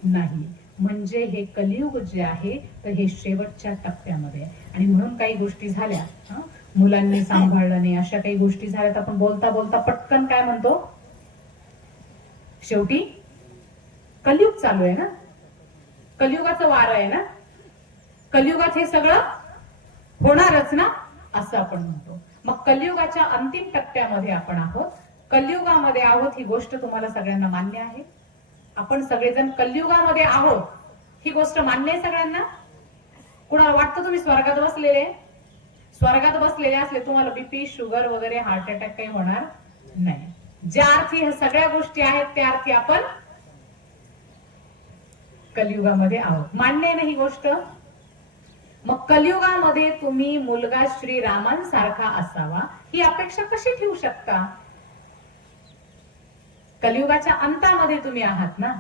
नाही. म्हणजे हे कलियुग जे आहे तर हे शेवटच्या टप्प्यामध्ये आहे. आणि म्हणून काही गोष्टी झाल्या, मुलांनी सांभाळलं नाही, अशा काही गोष्टी झाल्या तर आपण बोलता बोलता पटकन काय म्हणतो, शेवटी कलियुग चालू आहे ना, कलियुगाचं वार आहे ना, कलियुगात हे सगळं होणारच ना, असं आपण म्हणतो. मग कलियुगाच्या अंतिम टप्प्यामध्ये आपण आहोत, कलियुगामध्ये आहोत, ही गोष्ट तुम्हाला सगळ्यांना मान्य आहे. आपण सगळेजण कलियुगामध्ये आहोत ही गोष्ट मान्य आहे सगळ्यांना. कुणाला वाटतं तुम्ही स्वर्गात बसलेले? स्वर्गात बसलेले असले तुम्हाला बीपी, शुगर वगैरे, हार्ट अटॅक काही होणार नाही. ज्या अर्थी ह्या सगळ्या गोष्टी आहेत त्या अर्थी आपण कलियुगामध्ये आहोत. मान्य आहे ना ही गोष्ट? मग कलियुगामध्ये तुम्ही मुलगा श्रीरामांसारखा असावा ही अपेक्षा कशी ठेवू शकता? कलियुगाच्या अंतामध्ये तुम्ही आहात ना.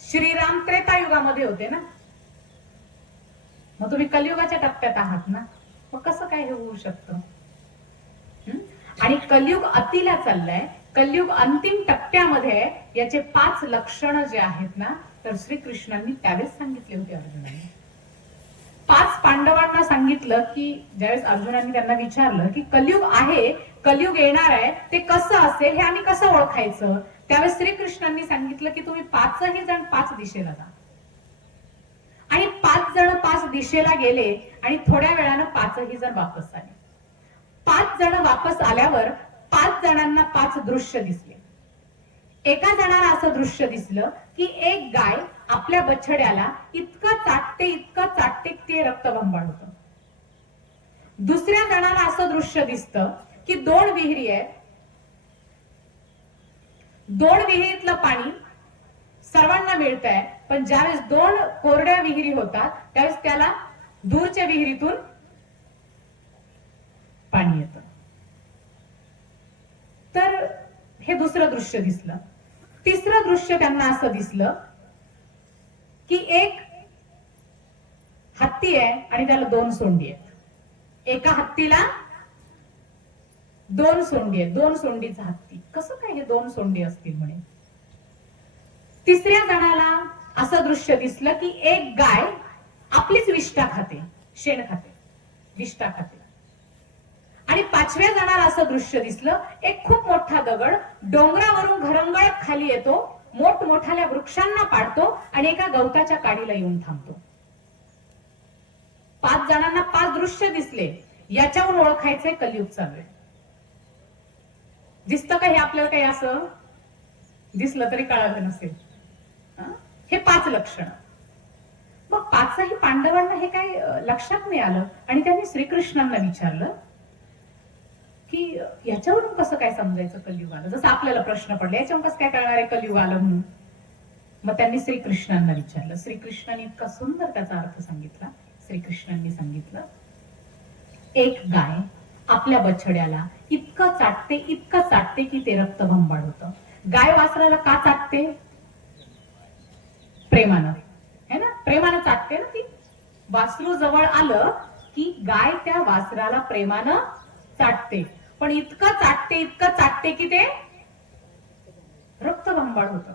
श्रीराम त्रेतायुगामध्ये होते ना, मग तुम्ही कलियुगाच्या टप्प्यात आहात ना, मग कसं काय हे होऊ शकतं? आणि कलियुग अतिला चाललाय, कलियुग अंतिम टप्प्यामध्ये आहे. याचे 5 लक्षण जे आहेत ना, तर श्रीकृष्णांनी त्यावेळेस सांगितले होते अर्जुनांनी. 5 पांडवांना सांगितलं की ज्यावेळेस अर्जुनांनी त्यांना विचारलं की कलियुग आहे, कलियुग येणार आहे, ते कसं असेल, हे आम्ही कसं ओळखायचं, त्यावेळेस श्रीकृष्णांनी सांगितलं की तुम्ही 5ही जण 5 दिशेला जा. आणि 5 जण 5 दिशेला गेले आणि थोड्या वेळानं 5ही जण वापस आले. 5 जण वापस आल्यावर 5 जणांना 5 दृश्य दिसले. एका जणाला असं दृश्य दिसलं की एक गाय आपल्या बछड्याला इतकं चाटते ते रक्तबंबाळ होतं. दुसऱ्या जणाला असं दृश्य दिसतं की 2 विहिरी आहेत, 2 विहिरीतलं पाणी सर्वांना मिळत आहे, पण ज्यावेळेस 2 कोरड्या विहिरी होतात त्यावेळेस त्याला दूरच्या विहिरीतून पाणी येतं. तर हे दुसरं दृश्य दिसलं. तिसरं दृश्य त्यांना असं दिसलं की एक हत्ती आहे आणि त्याला 2 सोंडी आहेत. एका हत्तीला 2 सोंडी आहेत, 2 सोंडीचा हत्ती. कसं काय हे 2 सोंडी असतील म्हणे. तिसऱ्या जणाला असं दृश्य दिसलं की एक गाय आपलीच विष्ठा खाते, शेण खाते, विष्ठा खाते. आणि 5व्या जणाला असं दृश्य दिसलं, एक खूप मोठा दगड डोंगरावरून घरंगळत खाली येतो, मोठमोठ्या वृक्षांना पाडतो आणि एका गवताच्या काडीला येऊन थांबतो. 5 जणांना 5 दृश्य दिसले. याच्यावरून ओळखायचंय कलियुग चालू आहे. दिसतं का हे आपल्याला काही असं दिसलं तरी कळालं नसेल. हे 5 लक्षण. मग 5ही पांडवांना हे काय लक्षात नाही आलं आणि त्यांनी श्रीकृष्णांना विचारलं की याच्यावरून कसं काय समजायचं कलियुग आलं. जसं आपल्याला प्रश्न पडले याच्यावरून कसं काय कळणार आहे कलियुग आलं म्हणून. मग त्यांनी श्रीकृष्णांना विचारलं. श्रीकृष्णांनी इतका सुंदर त्याचा अर्थ सांगितला. श्रीकृष्णांनी सांगितलं, एक गाय आपल्या बछड्याला इतकं चाटते की ते रक्त भंबाळ होतं. गाय वासराला का चाटते? प्रेमानं, है ना, प्रेमानं चाटते ना ती. वासरू जवळ आलं की गाय त्या वासराला प्रेमानं चाटते, पण इतकं चाटते की ते रक्त भंबाळ होतं.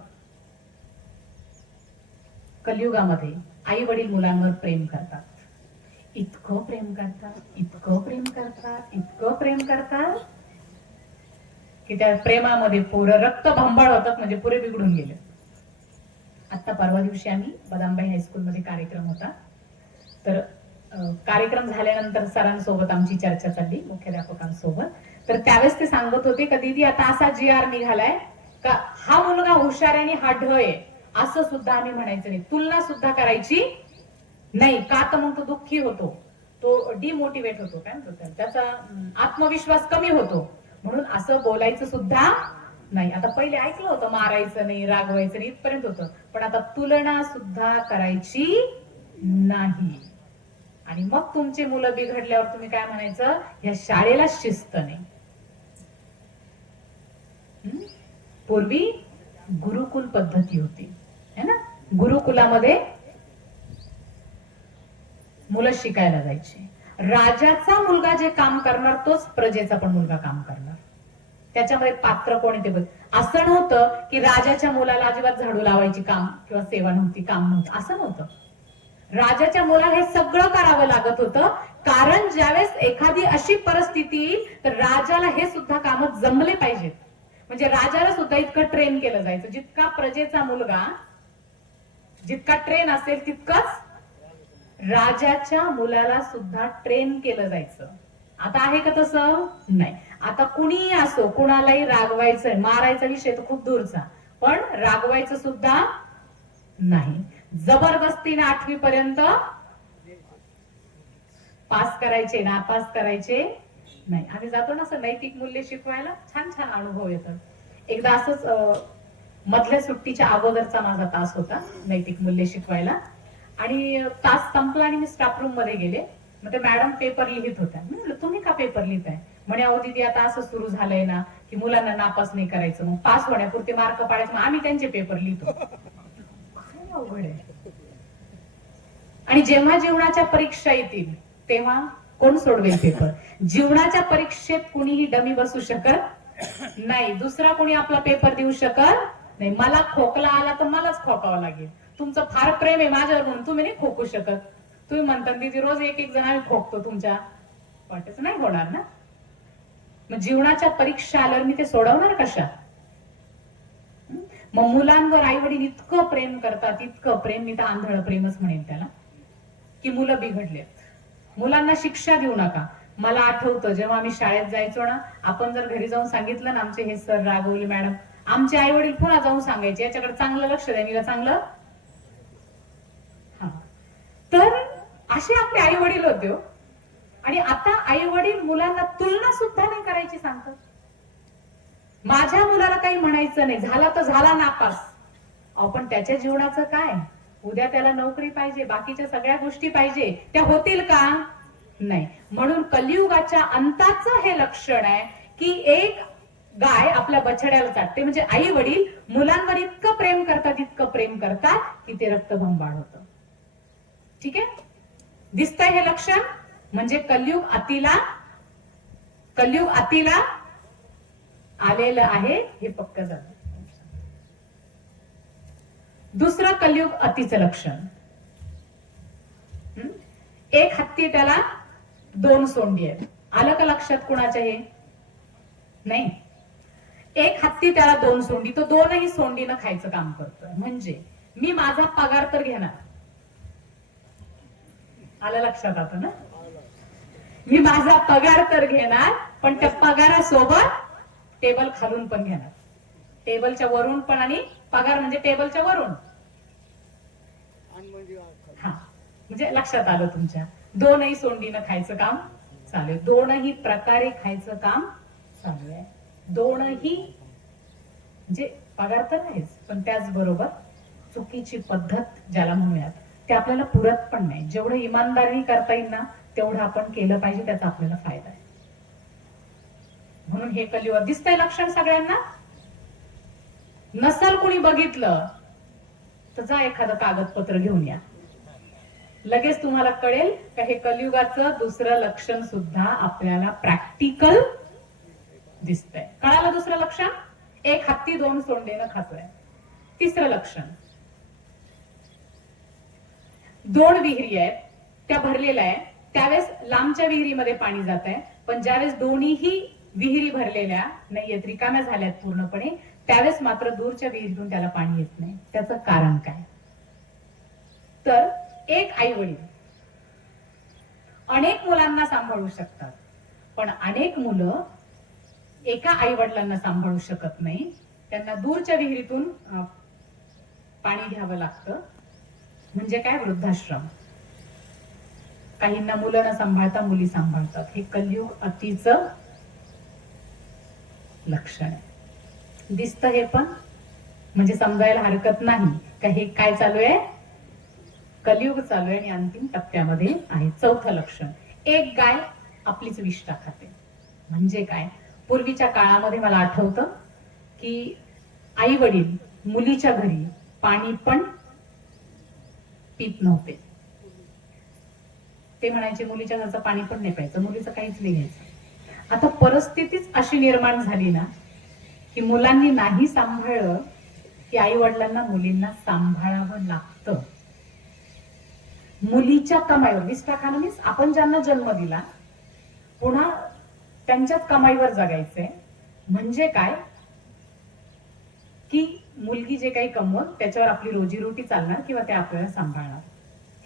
कलियुगामध्ये आई वडील मुलांवर प्रेम करतात. इतकं प्रेम करतात की त्या प्रेमामध्ये पोरं रक्त भंबाळ होतात, म्हणजे पुरे बिघडून गेले. आता परवा दिवशी आम्ही बदामबाई हायस्कूल मध्ये कार्यक्रम होता. तर कार्यक्रम झाल्यानंतर सरांसोबत आमची चर्चा चालली, मुख्याध्यापकांसोबत. तर त्यावेळेस ते सांगत होते का दीदी आता असा GR निघालाय का हा मुलगा हुशार आणि हा ढ आहे असं सुद्धा आम्ही म्हणायचं नाही. तुलना सुद्धा करायची नाही. का तर मग तो दुःखी होतो, तो डिमोटिवेट होतो, काय म्हणतो त्याचा आत्मविश्वास कमी होतो. म्हणून असं बोलायचं सुद्धा नाही. आता पहिले ऐकलं होतं मारायचं नाही, रागवायचं नाही, इथपर्यंत होतं. पण आता तुलना सुद्धा करायची नाही. आणि मग तुमचे मुलं बिघडल्यावर तुम्ही काय म्हणायचं, या शाळेला शिस्त नाही. पूर्वी गुरुकुल पद्धती होती, है ना. गुरुकुलामध्ये मुलं शिकायला जायची. राजाचा मुलगा जे काम करणार तोच प्रजेचा पण मुलगा काम करणार. त्याच्यामध्ये पात्र कोण ते असं नव्हतं की राजाच्या मुलाला अजिबात झाडू लावायची काम किंवा सेवा नव्हती, काम नव्हतं, असं नव्हतं. राजाच्या मुलाला हे सगळं करावं लागत होतं. कारण ज्यावेळेस एखादी अशी परिस्थिती येईल तर राजाला हे सुद्धा काम जमले पाहिजेत. म्हणजे राजाला सुद्धा इतकं ट्रेन केलं जायचं. जितका प्रजेचा मुलगा जितका ट्रेन असेल तितकंच राजाच्या मुलाला सुद्धा ट्रेन केलं जायचं. आता आहे का तसं? नाही. आता कुणीही असो, कुणालाही रागवायचं, मारायचा विषय तर खूप दूरचा, पण रागवायचं सुद्धा नाही. जबरदस्तीने 8वी पर्यंत पास करायचे, नापास करायचे नाही. आम्ही जातो ना असं नैतिक मूल्य शिकवायला, छान छान अनुभव येतात. एकदा असंच मधल्या सुट्टीच्या अगोदरचा माझा तास होता नैतिक मूल्य शिकवायला, आणि तास संपला आणि मी स्टाफ रूम मध्ये गेले. मग ते मॅडम पेपर लिहित होत्या. मी म्हटलं तुम्ही का पेपर लिहिताय? म्हणे अहो दीदी आता असं सुरू झालंय ना की मुलांना नापास नाही करायचं, मग पास होण्यापुरते मार्क पाडायचे, मग आम्ही त्यांचे पेपर लिहितो. काय अवघड आहे. आणि जेव्हा जीवनाच्या परीक्षा येतील तेव्हा कोण सोडवेल पेपर? जीवनाच्या परीक्षेत कुणीही डमी बसू शकत नाही. दुसरा कोणी आपला पेपर देऊ शकत नाही. मला खोकला आला तर मलाच खोकावं लागेल. तुमचं फार प्रेम आहे माझ्यावर म्हणून तुम्ही नाही खोकू शकत. तुम्ही म्हणता दीदी रोज एक जण आम्ही खोकतो, तुमच्या वाटेच नाही होणार ना. मग जीवनाच्या परीक्षा आल्यावर मी ते सोडवणार कशा? मग मुलांवर आई वडील इतकं प्रेम करतात, इतकं प्रेम, मी तर आंधळ प्रेमच म्हणेन त्याला, की मुलं बिघडलेत. मुलांना शिक्षा देऊ नका. मला आठवतं जेव्हा आम्ही शाळेत जायचो ना, आपण जर घरी जाऊन सांगितलं ना आमचे हे सर रागवले मॅडम, आमचे आई वडील पुन्हा जाऊन सांगायचे याच्याकडे चांगलं लक्ष द्या, नीला चांगलं. तर असे आपले आई वडील होते. आणि आता आई वडील मुलांना तुलना सुद्धा नाही करायची सांगतात. माझ्या मुलाला काही म्हणायचं नाही, झाला तर झाला नापास. आपण त्याच्या जीवनाचं काय? उद्या त्याला नोकरी पाहिजे, बाकीच्या सगळ्या गोष्टी पाहिजे, त्या होतील का? नाही. म्हणून कलियुगाच्या अंताचं हे लक्षण आहे की एक गाय आपल्या बछड्याला चाटते. म्हणजे आई वडील मुलांवर इतकं प्रेम करतात की ते रक्त भंबाळ होतं. ठीक आहे, दिसतंय हे लक्षण? म्हणजे कलियुग अतिला आलेलं आहे हे पक्क झालं. दुसरं कलियुग अतिचं लक्षण, एक हत्ती त्याला 2 सोंडी आहेत. आलं का लक्षात कुणाच्या हे? नाही. एक हत्ती त्याला दोन सोंडी, तो दोनही सोंडीनं खायचं काम करतोय. म्हणजे मी माझा पगार तर घेणार, आलं लक्षात आता ना? मी माझा पगार तर घेणार, पण त्या पगारासोबत टेबल खालून पण घेणार, टेबलच्या वरून पण, आणि पगार म्हणजे टेबलच्या वरून. हा, म्हणजे लक्षात आलं तुमच्या? दोनही सोंडीनं खायचं काम चालू आहे, दोनही प्रकारे खायचं काम चालू आहे. दोनही म्हणजे पगार तर आहेच, पण त्याचबरोबर चुकीची पद्धत ज्याला म्हणूयात ते आपल्याला पुरत पण नाही. जेवढं इमानदारी करता येईल ना तेवढं आपण केलं पाहिजे, त्याचा आपल्याला फायदा आहे. म्हणून हे कलियुग दिसतंय लक्षण सगळ्यांना. नसल कुणी बघितलं तर जा एखादं कागदपत्र घेऊन या, लगेच तुम्हाला कळेल का हे कलियुगाचं दुसरं लक्षण सुद्धा आपल्याला प्रॅक्टिकल दिसतंय. कळालं दुसरं लक्षण? एक हत्ती दोन सोंडेनं खातोय. तिसरं लक्षण, दोन विहिरी आहेत, त्या भरलेल्या आहे, त्यावेळेस लांबच्या विहिरीमध्ये पाणी जात आहे, पण ज्यावेळेस दोन्हीही विहिरी भरलेल्या नाहीयेत, रिकाम्या झाल्यात पूर्णपणे, त्यावेळेस मात्र दूरच्या विहिरीतून त्याला पाणी येत नाही. त्याचं कारण काय? तर एक आई वडील अनेक मुलांना सांभाळू शकतात, पण अनेक मुलं एका आई वडिलांना सांभाळू शकत नाही. त्यांना दूरच्या विहिरीतून पाणी घ्यावं लागतं. म्हणजे काय? वृद्धाश्रम. काहींना मुलं न सांभाळता मुली सांभाळतात. हे कलियुग अतीचं लक्षण आहे. दिसतं हे पण, म्हणजे समजायला हरकत नाही का हे काय चालू आहे? कलियुग चालू आहे आणि अंतिम टप्प्यामध्ये आहे. चौथं लक्षण, एक गाय आपलीच विष्ठा खाते. म्हणजे काय? पूर्वीच्या काळामध्ये मला आठवतं की आई वडील मुलीच्या घरी पाणी पण पित नव्हते. ते म्हणायचे मुलीच्या घरचं पाणी पण नाही प्यायचं, मुलीचं काहीच नाही घ्यायचं. आता परिस्थितीच अशी निर्माण झाली ना की मुलांनी नाही सांभाळलं की आई वडिलांना मुलींना सांभाळावं लागतं. मुलीच्या कमाईवर विष्ठा खाणं मीन्स आपण ज्यांना जन्म दिला पुन्हा त्यांच्याच कमाईवर जगायचंय. म्हणजे काय की मुलगी जे काही कमवत त्याच्यावर आपली रोजीरोटी चालणार किंवा ते आपल्याला सांभाळणार.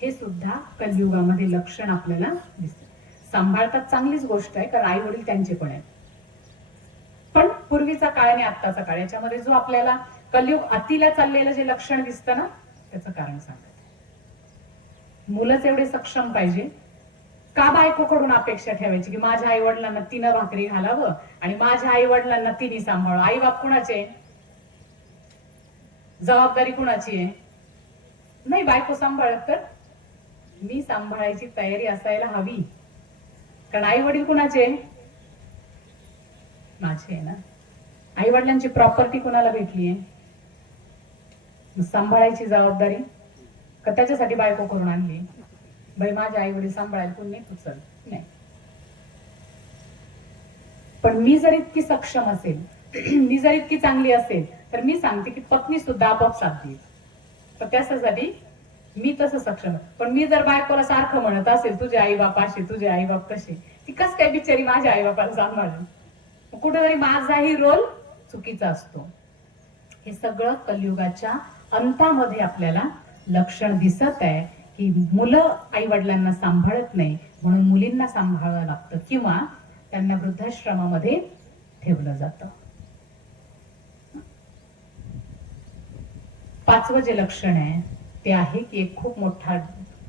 हे सुद्धा कलियुगामध्ये लक्षण आपल्याला दिसतं. सांभाळतात चांगलीच गोष्ट आहे, कारण आई वडील त्यांचे पण आहेत, पण पूर्वीचा काळ आणि आत्ताचा काळ याच्यामध्ये जो आपल्याला कलियुग अतिला चाललेलं जे लक्षण दिसतं ना त्याचं कारण सांगत. मुलंच एवढे सक्षम पाहिजे का बायकोकडून अपेक्षा ठेवायची की माझ्या आई वडिलांना तिनं भाकरी घालावं आणि माझ्या आई वडिलांना तिने सांभाळावं? आई बाप कुणाचे? जबाबदारी कुणाची आहे? नाही बायको सांभाळत तर मी सांभाळायची तयारी असायला हवी, कारण आई वडील कुणाचे? माझे आहे ना. आई वडिलांची प्रॉपर्टी कुणाला भेटलीये? सांभाळायची जबाबदारी का त्याच्यासाठी बायको करून आणली? बाई माझे आई वडील सांभाळायला कोण नाही, उचल नाही. पण मी जर इतकी सक्षम असेल, मी जर इतकी चांगली असेल, तर मी सांगते की पत्नी सुद्धा आपोआप साथ देईल. तर त्यासाठी मी तसं सक्षम. पण मी जर बायकोला सारखं म्हणत असेल तुझे आई बाप असे, तुझे आई बाप तसे, ती कस काय बिचारी माझ्या आई बापाला सांभाळेल? कुठेतरी माझाही रोल चुकीचा असतो. हे सगळं कलियुगाच्या अंतामध्ये आपल्याला लक्षण दिसत आहे की मुलं आई वडिलांना सांभाळत नाही, म्हणून मुलींना सांभाळावं लागतं किंवा त्यांना वृद्धाश्रमामध्ये ठेवलं जातं. पाचवं जे लक्षण आहे ते आहे की एक खूप मोठा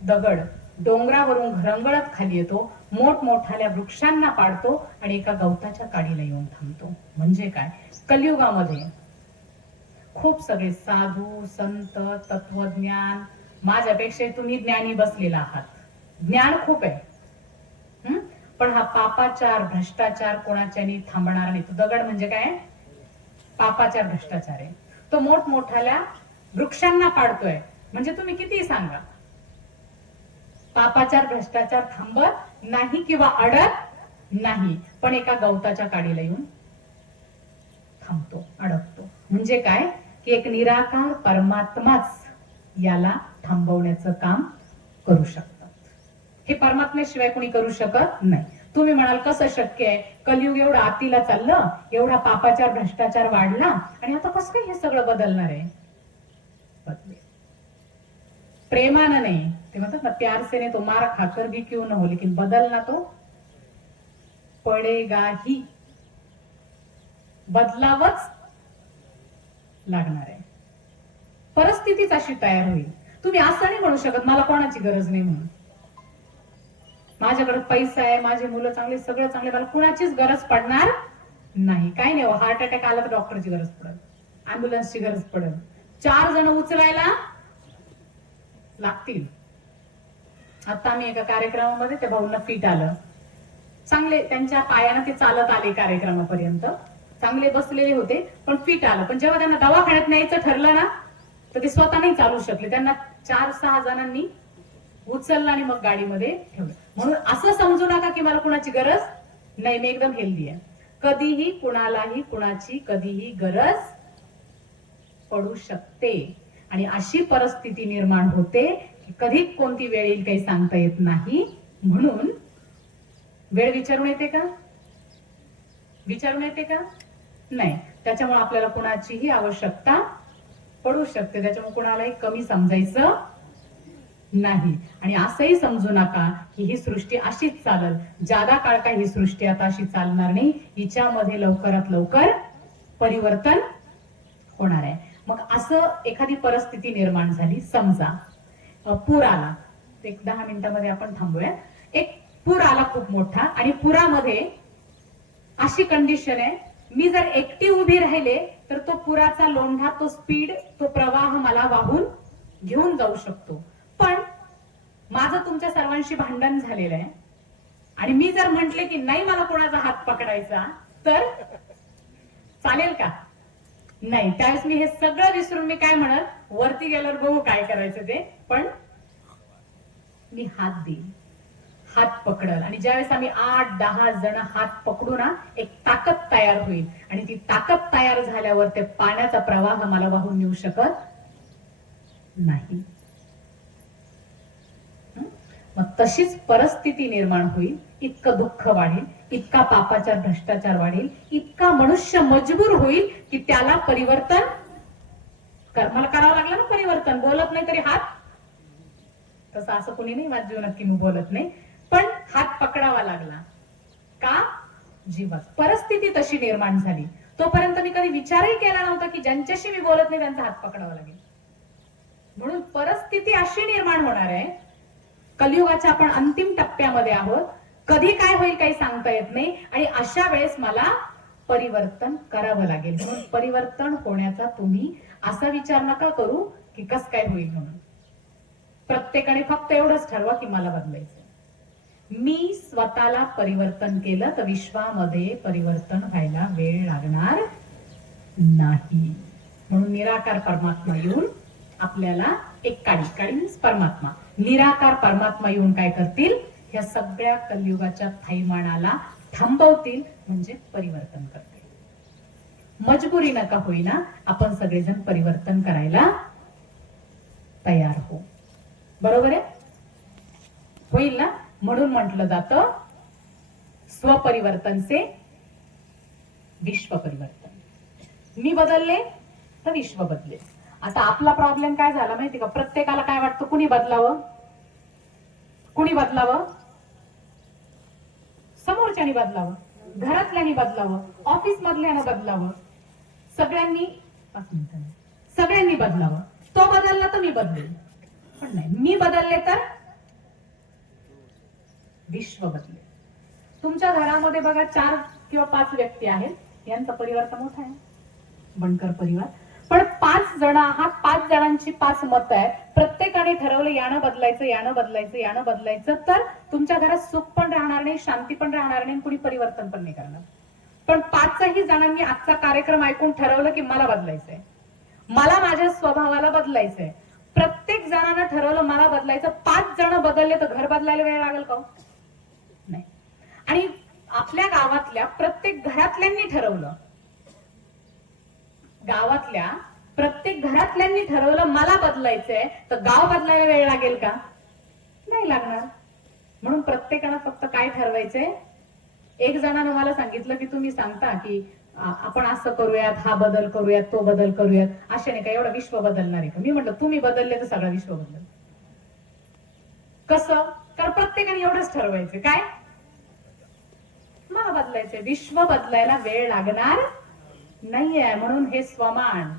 दगड डोंगरावरून घरंगळत खाली येतो, मोठमोठाल्या वृक्षांना पाडतो आणि एका गवताच्या काडीला येऊन थांबतो. म्हणजे काय? कलियुगामध्ये खूप सगळे साधू संत तत्वज्ञान, माझ्यापेक्षा तुम्ही ज्ञानी बसलेला आहात, ज्ञान खूप आहे, पण हा पापाचार भ्रष्टाचार कोणाच्यानी थांबणार नाही. तो दगड म्हणजे काय? पापाचार भ्रष्टाचार आहे. तो मोठमोठाल्या वृक्षांना पाडतोय. म्हणजे तुम्ही किती सांगा पापाचार भ्रष्टाचार थांबत नाही किंवा अडत नाही, पण एका गवताच्या काडीला येऊन थांबतो, अडकतो. म्हणजे काय की एक निराकार परमात्माच याला थांबवण्याचं काम करू शकतात. हे परमात्म्याशिवाय कोणी करू शकत नाही. तुम्ही म्हणाल कसं शक्य आहे, कलियुग एवढं आतीला चाललं, एवढा पापाचार भ्रष्टाचार वाढला आणि आता कसं काय हे सगळं बदलणार आहे? बदले प्रेमानं नाही, ते म्हणतात ना प्यार से नहीं तो मार खाकर भी क्यों न हो लेकिन बदलना तो पडेगा ही, बदलावच लागणार आहे. परिस्थितीच अशी तयार होईल. तुम्ही असं नाही म्हणू शकत मला कोणाची गरज नाही म्हणून. माझ्याकडे पैसा आहे, माझे मुलं चांगले, सगळं चांगले, मला कुणाचीच गरज पडणार नाही. काय नाही, हार्ट अटॅक आला तर डॉक्टरची गरज पडेल, अँब्युलन्सची गरज पडेल, 4 जण उचलायला लागतील. आता आम्ही एका कार्यक्रमामध्ये त्या भाऊंना फिट आलं, चांगले त्यांच्या पायानं ते चालत आले कार्यक्रमापर्यंत, चांगले बसलेले होते पण फिट आलं. पण जेव्हा त्यांना दवाखान्यात न्यायचं ठरलं ना तर ते स्वतः नाही चालू शकले. त्यांना 4-6 जणांनी उचललं आणि मग गाडीमध्ये ठेवलं. म्हणून असं समजू नका की मला कुणाची गरज नाही, मी एकदम हेल्दी आहे. कधीही कुणालाही कुणाची कधीही गरज पडू शकते आणि अशी परिस्थिती निर्माण होते की कधी कोणती वेळ येईल काही सांगता येत नाही. म्हणून वेळ विचारून येते का? विचारून येते का? नाही. त्याच्यामुळे आपल्याला कुणाचीही आवश्यकता पडू शकते. त्याच्यामुळे कुणालाही कमी समजायचं नाही. आणि असंही समजू नका की ही सृष्टी अशीच चालल, जादा काळ काय ही सृष्टी आता अशी चालणार नाही, हिच्यामध्ये लवकरात लवकर परिवर्तन होणार आहे. मग असं एखादी परिस्थिती निर्माण झाली, समजा पूर आला, एक 10 मिनिटांमध्ये आपण थांबूया. एक पूर आला खूप मोठा आणि पुरामध्ये अशी कंडिशन आहे, मी जर एकटी उभी राहिले तर तो पुराचा लोंढा, तो स्पीड, तो प्रवाह मला वाहून घेऊन जाऊ शकतो. पण माझं तुमच्या सर्वांशी भांडण झालेलं आहे आणि मी जर म्हंटले की नाही मला कोणाचा हात पकडायचा तर चालेल का? नाही. त्यावेळेस मी हे सगळं विसरून मी काय म्हणत, वरती गेल्यावर बघू काय करायचं ते, पण मी हात देईन, हात पकडल. आणि ज्यावेळेस आम्ही 8-10 जण हात पकडू ना, एक ताकद तयार होईल आणि ती ताकद तयार झाल्यावर ते पाण्याचा प्रवाह मला वाहून नेऊ शकत नाही. मग तशीच परिस्थिती निर्माण होईल, इतकं दुःख वाढेल, इतका पापाचार भ्रष्टाचार वाढेल, इतका मनुष्य मजबूर होईल की त्याला परिवर्तन मला करावं लागलं ना. परिवर्तन बोलत नाही तरी हात, तसं असं कोणी नाही माझ्या जीवनात की मी बोलत नाही, पण हात पकडावा लागला का? जीवाच परिस्थिती तशी निर्माण झाली. तोपर्यंत मी कधी विचारही केला नव्हता की ज्यांच्याशी मी बोलत नाही त्यांचा हात पकडावा लागेल. म्हणून परिस्थिती अशी निर्माण होणार आहे. कलियुगाच्या आपण अंतिम टप्प्यामध्ये आहोत, कधी काय होईल काही सांगता येत नाही आणि अशा वेळेस मला परिवर्तन करावं लागेल. म्हणून परिवर्तन होण्याचा तुम्ही असा विचार नका करू की कस काय होईल म्हणून. प्रत्येकाने फक्त एवढंच ठरवा की मला बदलायचं. मी स्वतःला परिवर्तन केलं तर विश्वामध्ये परिवर्तन व्हायला वेळ लागणार नाही. म्हणून निराकार परमात्मा येऊन आपल्याला एक काळी परमात्मा, निराकार परमात्मा येऊन काय करतील, ह्या सगळ्या कलियुगाच्या थैमानाला थांबवतील, म्हणजे परिवर्तन करतील. मजबुरी नका होईना आपण सगळेजण परिवर्तन करायला तयार हो. बरोबर आहे? होईल ना? म्हणून म्हटलं जातं स्वपरिवर्तन से विश्व परिवर्तन. मी बदलले तर विश्व बदले. आता आपला प्रॉब्लेम काय झाला माहिती का? प्रत्येकाला काय वाटतं, कुणी बदलावं, कुणी बदलावं, समोरच्यानी बदलावं, घरातल्यानी बदलावं, ऑफिस मधल्यानं बदलावं, सगळ्यांनी सगळ्यांनी बदलावं. तो बदलला तर मी बदलेल, पण नाही, मी बदलले तर विश्व बदलेल. तुमच्या घरामध्ये बघा 4 किंवा 5 व्यक्ती आहेत, यांचा परिवार तर मोठा आहे, बनकर परिवार, पण 5 जण आहात, 5 जणांची 5 मतं आहेत. प्रत्येकाने ठरवलं यानं बदलायचं, यानं बदलायचं, यानं बदलायचं, तर तुमच्या घरात सुख पण राहणार नाही, शांती पण राहणार नाही, कुणी परिवर्तन पण नाही करणार. पण 5ही जणांनी आजचा कार्यक्रम ऐकून ठरवलं की मला बदलायचंय, मला माझ्या स्वभावाला बदलायचंय. प्रत्येक जणांना ठरवलं मला बदलायचं. 5 जण बदलले तर घर बदलायला वेळ लागेल का? नाही. आणि आपल्या गावातल्या प्रत्येक घरातल्यांनी ठरवलं, गावातल्या प्रत्येक घरातल्यांनी ठरवलं मला बदलायचंय, तर गाव बदलायला वेळ लागेल का? नाही लागणार. म्हणून प्रत्येकानं फक्त काय ठरवायचंय, एक जणानं मला सांगितलं की तुम्ही सांगता की आपण असं करूयात, हा बदल करूयात, तो बदल करूयात, अशाने काय एवढं विश्व बदलणार आहे का? मी म्हटलं तुम्ही बदलले तर सगळं विश्व बदललं. कसं? कारण प्रत्येकाने एवढंच ठरवायचं काय, मला बदलायचंय. विश्व बदलायला वेळ लागणार नाहीये. म्हणून हे स्वमान,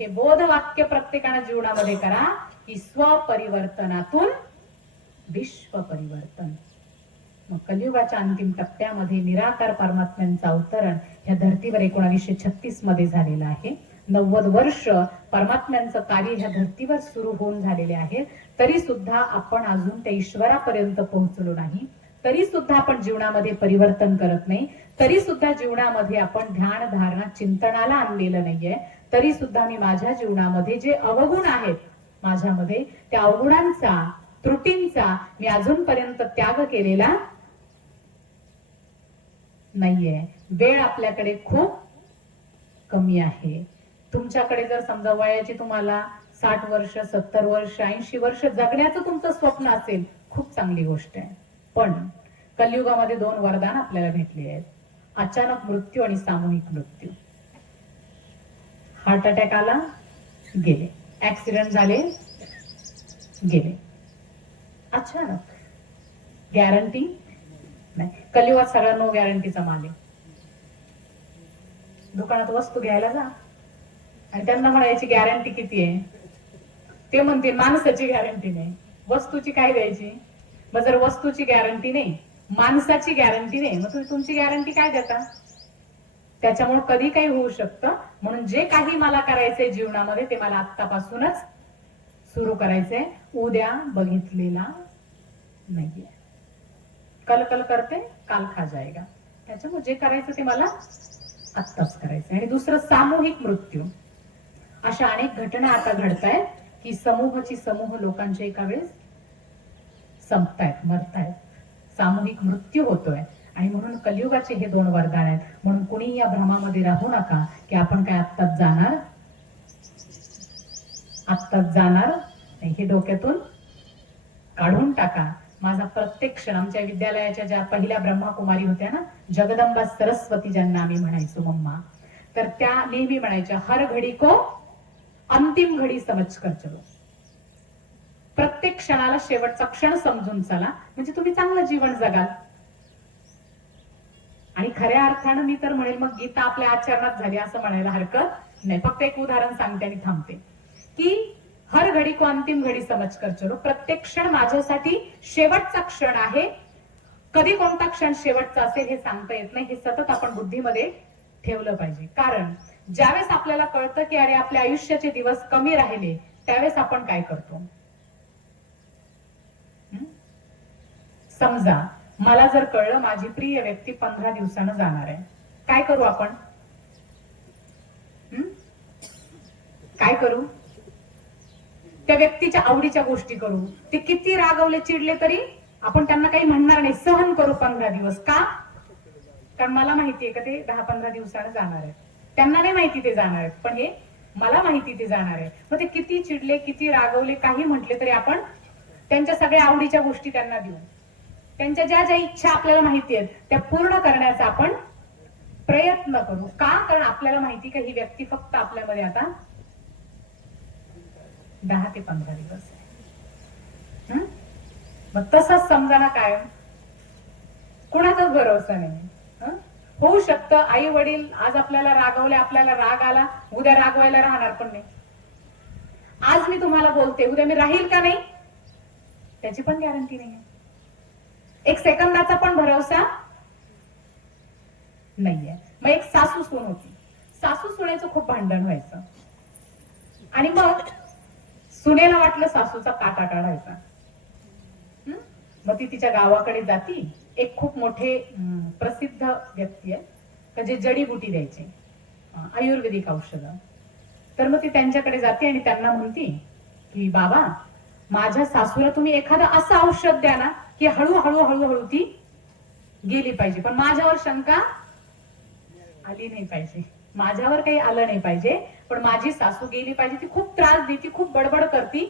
हे बोध वाक्य प्रत्येकाने जीवनामध्ये करा की स्वपरिवर्तनातून विश्व परिवर्तन. मग कलियुगाच्या अंतिम टप्प्यामध्ये निराकार परमात्म्यांचं अवतरण ह्या धर्तीवर 1936 मध्ये झालेलं आहे. 90 वर्ष परमात्म्यांचं कार्य ह्या धर्तीवर सुरू होऊन झालेले आहे. तरी सुद्धा आपण अजून त्या ईश्वरापर्यंत पोहोचलो नाही. तरी सुद्धा आपण जीवनामध्ये परिवर्तन करत नाही. तरी सुद्धा जीवनामध्ये आपण ध्यान धारणा चिंतनाला आणलेलं नाहीये. तरी सुद्धा मी माझ्या जीवनामध्ये जे अवगुण आहेत माझ्यामध्ये, त्या अवगुणांचा, त्रुटींचा मी अजूनपर्यंत त्याग केलेला नाहीये. वेळ आपल्याकडे खूप कमी आहे. तुमच्याकडे जर समजा वयाची तुम्हाला 60 वर्ष, 70 वर्ष, 80 वर्ष जगण्याचं तुमचं स्वप्न असेल, खूप चांगली गोष्ट आहे. पण कलियुगामध्ये 2 वरदान आपल्याला भेटली आहेत. अचानक मृत्यू आणि सामूहिक मृत्यू. हार्ट अटॅक आला, गेले. ऍक्सिडेंट झाले, गेले. अचानक. गॅरंटी नाही. कलियुगात सगळा नो गॅरंटीचा माल आहे. दुकानात वस्तू घ्यायला जा आणि त्यांना म्हणायची गॅरंटी किती आहे, ते म्हणतील माणसाची गॅरंटी नाही. वस्तूची काय द्यायची? मग जर वस्तूची गॅरंटी नाही, माणसाची गॅरंटी नाही, मग तुम्ही तुमची गॅरंटी काय देता? त्याच्यामुळे कधी काही होऊ शकतं. म्हणून जे काही मला करायचंय जीवनामध्ये ते मला आत्तापासूनच सुरू करायचंय. उद्या बघितलेला नाहीये. कल कल करते काल खा जाएगा. त्याच्यामुळे जे करायचं ते मला आत्ताच करायचं. आणि दुसरं सामूहिक मृत्यू. अशा अनेक घटना आता घडतायत की समूह लोकांचे एका वेळेस संपतायत, मरतायत. सामूहिक मृत्यू होतोय. आणि म्हणून कलियुगाचे हे 2 वरदान आहेत. म्हणून कुणी या भ्रमामध्ये राहू नका की आपण काय आत्ताच जाणार, आत्ताच जाणार नाही. हे डोक्यातून काढून टाका. माझा प्रत्येक क्षण, आमच्या विद्यालयाच्या ज्या पहिल्या ब्रह्माकुमारी होत्या ना, जगदंबा सरस्वती ज्यांना आम्ही म्हणायचो मम्मा, तर त्या नेहमी म्हणायच्या, हर घडी को अंतिम घडी समजकर चलो. प्रत्येक क्षणाला शेवटचा क्षण समजून चला, म्हणजे तुम्ही चांगलं जीवन जगाल. आणि खऱ्या अर्थानं मी तर म्हणेल मग गीता आपल्या आचरणात झाली असं म्हणायला हरकत नाही. फक्त एक उदाहरण सांगते आणि थांबते की हर घडी को अंतिम घडी समजकर चलो. प्रत्येक क्षण माझ्यासाठी शेवटचा क्षण आहे. कधी कोणता क्षण शेवटचा असेल हे सांगता येत नाही. हे सतत आपण बुद्धीमध्ये ठेवलं पाहिजे. कारण ज्यावेळेस आपल्याला कळतं की अरे आपल्या आयुष्याचे दिवस कमी राहिले, त्यावेळेस आपण काय करतो? समजा मला जर कळलं माझी प्रिय व्यक्ती 15 दिवसानं जाणार आहे, काय करू आपण? काय करू? त्या व्यक्तीच्या आवडीच्या गोष्टी करू. ते किती रागवले, चिडले तरी आपण त्यांना काही म्हणणार नाही. सहन करू 15 दिवस. का? कारण मला माहितीये का ते 10-15 दिवसानं जाणार आहेत. त्यांना नाही माहिती ते जाणार आहेत, पण हे मला माहिती ते जाणार आहे. मग ते किती चिडले, किती रागवले, काही म्हटले तरी आपण त्यांच्या सगळ्या आवडीच्या गोष्टी त्यांना देऊ. त्यांच्या ज्या ज्या इच्छा आपल्याला माहिती आहेत त्या पूर्ण करण्याचा आपण प्रयत्न करू. का? कारण आपल्याला माहिती का ही व्यक्ती फक्त आपल्यामध्ये आता 10 ते 15 दिवस आहे. मग तसंच समजा ना, काय कुणाचाच भरोसा नाही. होऊ शकतं आई वडील आज आपल्याला रागवले, आपल्याला राग आला, उद्या रागवायला राहणार पण नाही. आज मी तुम्हाला बोलते, उद्या मी राहील का नाही त्याची पण गॅरंटी नाही. एक सेकंदाचा पण भरोसा नाहीये. मग एक सासू सून होती. सासू सुनेचं खूप भांडण व्हायचं आणि मग सुनेला वाटलं सासूचा काटा काढायचा. मग ती तिच्या गावाकडे जाती. एक खूप मोठे प्रसिद्ध व्यक्ती आहे का जे जडीबुटी द्यायचे, आयुर्वेदिक औषधं. तर मग ती त्यांच्याकडे जाते आणि त्यांना म्हणती की बाबा माझ्या सासूला तुम्ही एखादं असं औषध द्या ना की हळूहळू हळूहळू ती गेली पाहिजे, पण माझ्यावर शंका आली नाही पाहिजे, माझ्यावर काही आलं नाही पाहिजे, पण माझी सासू गेली पाहिजे. ती खूप त्रास देती, खूप बडबड करती.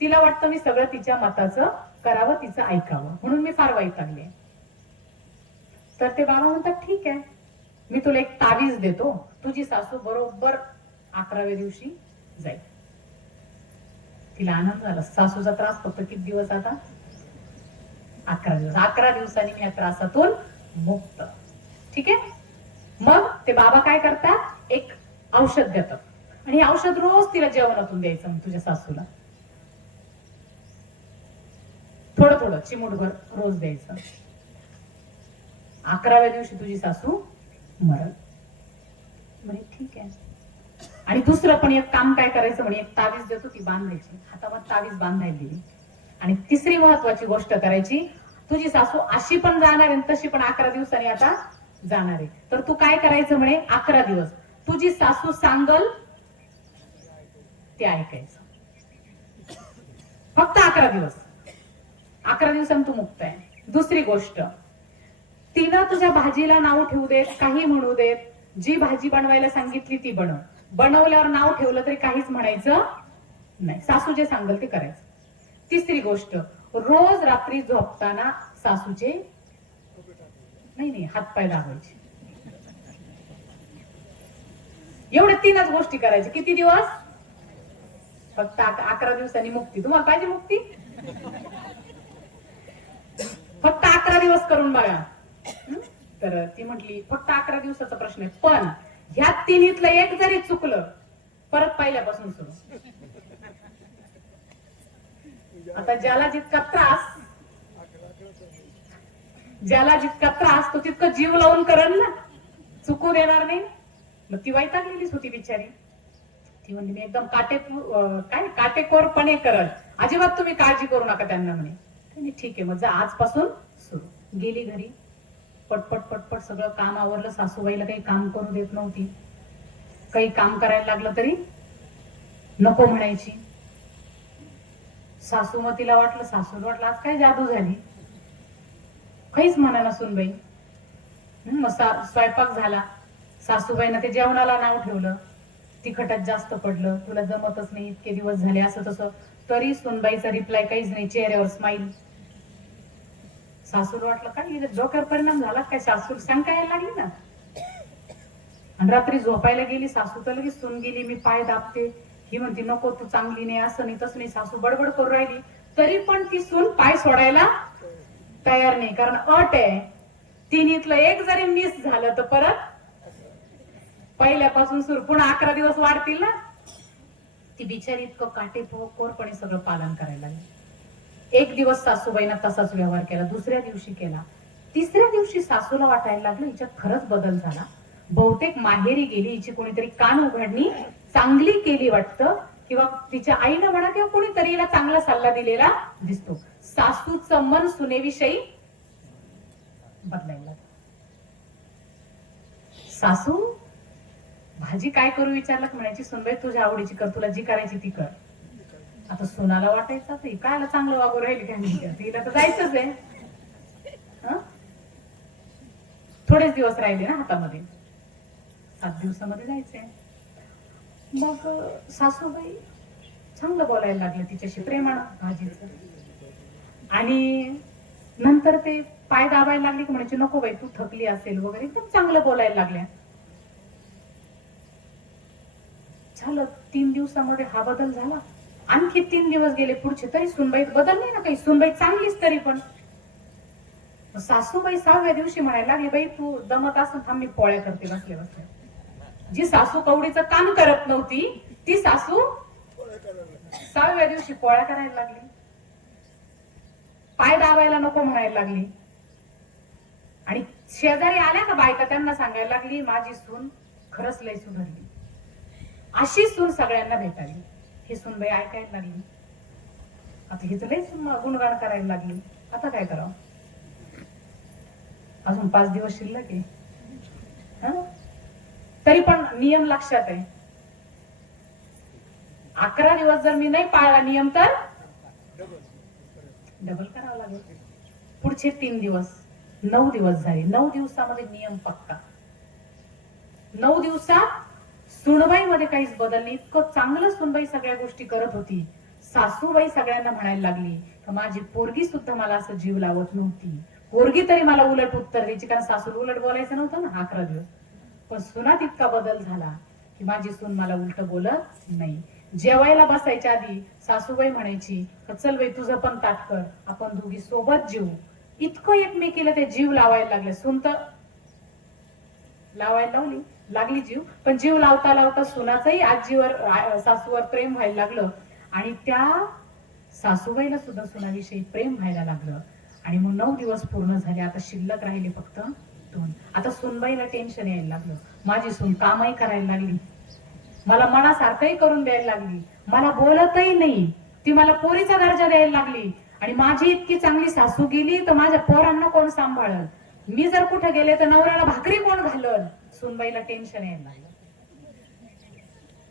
तिला वाटतं मी सगळं तिच्या मताचं करावं, तिचं ऐकावं, म्हणून मी फार वैतागले. तर ते बाबा म्हणतात ठीक आहे, मी तुला एक तावीज देतो, तुझी सासू बरोबर 11व्या दिवशी जाईल. तिला आनंद झाला. सासूचा त्रास फक्त किती दिवस आता? 11 दिवस. 11 दिवसांनी मी या त्रासातून मुक्त. ठीक आहे. मग ते बाबा काय करतात, एक औषध देतात आणि हे औषध रोज तिला जेवणातून द्यायचं. मग तुझ्या सासूला थोडं थोडं चिमूटभर रोज द्यायचं. 11व्या दिवशी तुझी सासू मरल. म्हणे ठीक आहे. आणि दुसरं पण एक काम काय करायचं म्हणे, एक तावीज देतो, ती बांधायची, हातावर तावीज बांधायला दिली. आणि तिसरी महत्वाची गोष्ट करायची, तुझी सासू अशी पण जाणार आहे तशी पण 11 दिवसांनी आता जाणार आहे. तर तू काय करायचं म्हणे, 11 दिवस तुझी सासू सांगल ते ऐकायचं. फक्त 11 दिवस. 11 दिवसांनी तू मुक्त आहे. दुसरी गोष्ट, तिनं तुझ्या भाजीला नाव ठेवू देत, काही म्हणू देत, जी भाजी बनवायला सांगितली ती बनव. बनवल्यावर नाव ठेवलं तरी काहीच म्हणायचं नाही. सासू जे सांगल ते करायचं. तिसरी गोष्ट, रोज रात्री झोपताना सासूचे नाही हातपाय दाबायचे. एवढे 3च गोष्टी करायच्या. किती दिवस? फक्त 11 दिवसांनी मुक्ती. तुम्हाला पाहिजे मुक्ती? फक्त 11 दिवस करून बघा. तर ती म्हटली फक्त 11 दिवसाचा प्रश्न आहे, पण ह्या 3तलं एक जरी चुकलं परत पहिल्यापासून सुरू. आता ज्याला जितका त्रास तो तितकं जीव लावून करेल ना, चुकू देणार नाही. मग ती वैतागलेलीच होती बिचारी. ती म्हणली मी एकदम काटेकोरपणे करल, अजिबात तुम्ही काळजी करू नका त्यांना म्हणे. ठीक आहे, मग आजपासून सुरू. गेली घरी, पटपट पटपट सगळं काम आवरलं. सासूबाईला काही काम करू देत नव्हती. काही काम करायला लागलं तरी नको म्हणायची. सासू मग तिला सासूला वाटलं आज काय जादू झाली, काहीच म्हणा सुनबाई. मग स्वयंपाक झाला. सासूबाईनं ते जेवणाला नाव ठेवलं, तिखटात जास्त पडलं, तुला जमतच नाही, इतके दिवस झाले, असं तसं. तरी सुनबाईचा रिप्लाय काहीच नाही, चेहऱ्यावर स्माईल. सासूला वाटलं काय डोक्यावर परिणाम झाला काय, सासू शंका यायला लागली ना. आणि रात्री झोपायला गेली सासू, तर लगेच सून गेली, मी पाय दाबते. ही म्हणते नको तू चांगली नाही, असं नाही तसं नाही. सासू बडबड करू राहिली तरी पण ती सून पाय सोडायला तयार नाही, कारण अट आहे 3तलं एक जरी मिस झालं तर परत पहिल्यापासून सुरू. पुन्हा 11 दिवस वाढतील ना. ती बिचारी इतकं काटेकोरपणे सगळं पालन करायला लागली. एक दिवस सासूबाईनं तसाच व्यवहार केला, दुसऱ्या दिवशी केला, तिसऱ्या दिवशी सासूला वाटायला लागलं हिच्यात खरंच बदल झाला. बहुतेक माहेरी गेली, हिची कोणीतरी कान उघडणी चांगली केली वाटतं, किंवा तिच्या आईनं म्हणा किंवा कोणीतरी हिला चांगला सल्ला दिलेला दिसतो. सासूचं मन सुनेविषयी बदलायला. सासू भाजी काय करू विचारलं म्हणायची, सुनबाई तुझ्या आवडीची कर, तुला जी करायची ती कर. आता सोनाला वाटायचं तर कायला चांगलं वागू राहील काय, तिला तर जायचंच आहे. थोडेच दिवस राहिले ना हातामध्ये, 7 दिवसामध्ये जायचंय. मग सासूबाई चांगलं बोलायला लागले तिच्याशी, प्रेमानं भाजीचं. आणि नंतर ते पाय दाबायला लागले की म्हणायचे नको बाई तू थकली असेल वगैरे, एकदम चांगलं बोलायला लागल्या. झालं 3 दिवसामध्ये हा बदल झाला. आणखी 3 दिवस गेले पुढचे, तरी सुनबाईत बदल नाही ना काही, सुनबाई चांगलीच तरी पण. सासूबाई 6व्या दिवशी म्हणायला लागली बाई तू दमत असून थांब मी पोळ्या करते बसले बसले. जी सासू कवडीचं काम करत नव्हती ती सासू 6व्या दिवशी पोळ्या करायला लागली, पाय दाबायला नको म्हणायला लागली. आणि शेजारी आल्या का बायका त्यांना सांगायला लागली माझी सून खरंच लय सुधारली. अशी सून सगळ्यांना भेटायली. ही सूनबाई ऐकायला लागली. आता हिच लय गुणगान करायला लागली. आता काय करावं, अजून 5 दिवस शिल्लक आहे. तरी पण नियम लक्षात आहे. 11 दिवस जर मी नाही पाळला नियम तर डबल करावं लागेल. पुढचे 3 दिवस, 9 दिवस झाले. 9 दिवसामध्ये नियम पक्का. 9 दिवसात सुनबाई मध्ये काहीच बदल नाही. इतकं चांगलं सुनबाई सगळ्या गोष्टी करत होती. सासूबाई सगळ्यांना म्हणायला लागली की माझी पोरगी सुद्धा मला असं जीव लावत नव्हती, पोरगी तरी मला उलट उत्तर द्यायची, कारण सासूला उलट बोलायचं नव्हतं ना 11 दिवस. पण सुनात इतका बदल झाला की माझी सून मला उलट बोलत नाही. जेवायला बसायच्या आधी सासूबाई म्हणायची, चल बाई तुझं पण ताट कर, आपण दोघी सोबत जेवू. इतकं एकमेकीला ते जीव लावायला लागले. सून तर लावायला लागली जीव, पण जीव लावता लावता सुनाचंही आजीवर सासूवर प्रेम व्हायला लागलं आणि त्या सासूबाईला सुद्धा सुनाविषयी प्रेम व्हायला लागलं. आणि मग 9 दिवस पूर्ण झाले. आता शिल्लक राहिले फक्त 2. आता सुनबाईला टेन्शन यायला लागलं. माझी सून कामही करायला लागली, मला मनासारखंही करून द्यायला लागली, मला बोलतही नाही, ती मला पोरीचा दर्जा द्यायला लागली. आणि माझी इतकी चांगली सासू गेली तर माझ्या पोरांना कोण सांभाळल, मी जर कुठे गेले तर नवऱ्याला भाकरी कोण घालल. सुनबाईला टेन्शन यायला लागलं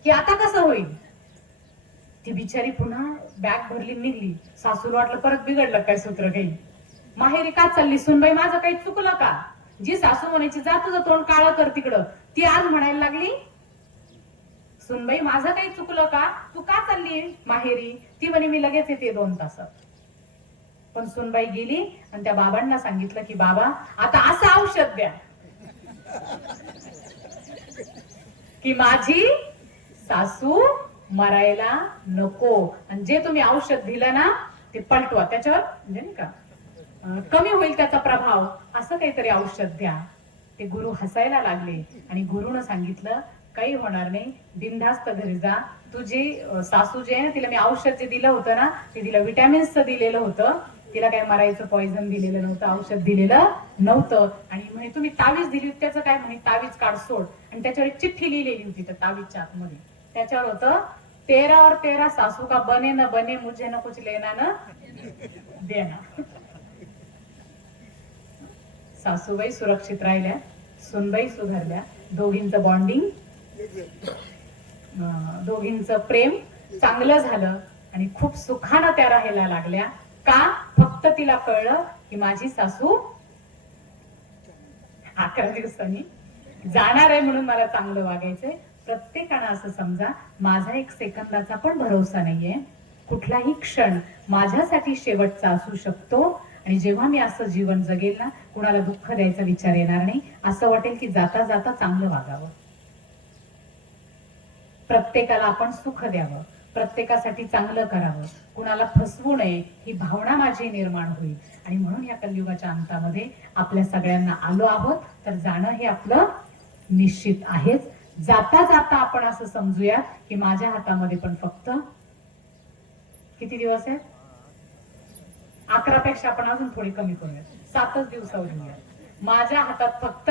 की आता कसं होईल. ती बिचारी पुन्हा बॅग भरली निघली. सासूला वाटलं परत बिघडलं काय सूत्र काही. माहेरी का चालली सुनबाई, माझं काही चुकलं का. जी सासू म्हणायची जा तुझं तोंड काळं कर तिकडं, ती आज म्हणायला लागली सुनबाई माझं काही चुकलं का, तू का चालली माहेरी. ती म्हणे मी लगेच येते 2 तासात. पण सुनबाई गेली आणि त्या बाबांना सांगितलं की बाबा आता असं औषध द्या की माझी सासू मरायला नको, आणि जे तुम्ही औषध दिलं ना ते पलटवा, त्याच्यावर म्हणजे नाही का कमी होईल त्याचा प्रभाव, असं काहीतरी औषध द्या. ते गुरु हसायला लागले आणि गुरुनं सांगितलं काही होणार नाही, बिनधास्त घरी जा. तुझी सासू जे आहे ना तिला मी औषध जे दिलं होतं ना ते तिला विटॅमिन्सचं दिलेलं होतं, तिला काय मरायचं पॉइझन दिलेलं नव्हतं, औषध दिलेलं नव्हतं. आणि म्हणे तुम्ही तावीज दिली होती, त्याचं काय म्हणे तावीज काढ सोड. आणि त्याच्यावर एक चिठ्ठी लिहिलेली होती त्या तावीजच्या आतमध्ये. त्याच्यावर होतं 13 और 13 सासू का बने न बने मुझे न कुछ लेना न देना. सासूबाई सुरक्षित राहिल्या, सुनबाई सुधारल्या, दोघींचं बॉन्डिंग, दोघींचं प्रेम चांगलं झालं आणि खूप सुखानं त्या राहायला लागल्या. का, फक्त तिला कळलं की माझी सासू 11 दिवसांनी जाणार आहे म्हणून मला चांगलं वागायचंय. प्रत्येकानं असं समजा माझा एक सेकंदाचा पण भरोसा नाहीये, कुठलाही क्षण माझ्यासाठी शेवटचा असू शकतो. आणि जेव्हा मी असं जीवन जगेल ना कुणाला दुःख द्यायचा विचार येणार नाही. असं वाटेल की जाता जाता चांगलं वागावं, प्रत्येकाला आपण सुख द्यावं, प्रत्येकासाठी चांगलं करावं, कुणाला फसवू नये ही भावना माझी निर्माण होईल. आणि म्हणून या कलियुगाच्या अंतामध्ये आपल्या सगळ्यांना आलो आहोत तर जाणं हे आपलं निश्चित आहेच. जाता जाता आपण असं समजूया की माझ्या हातामध्ये पण फक्त किती दिवस आहेत, 11 पेक्षा आपण अजून थोडी कमी करूया, 7च दिवसावर घेऊया. माझ्या हातात फक्त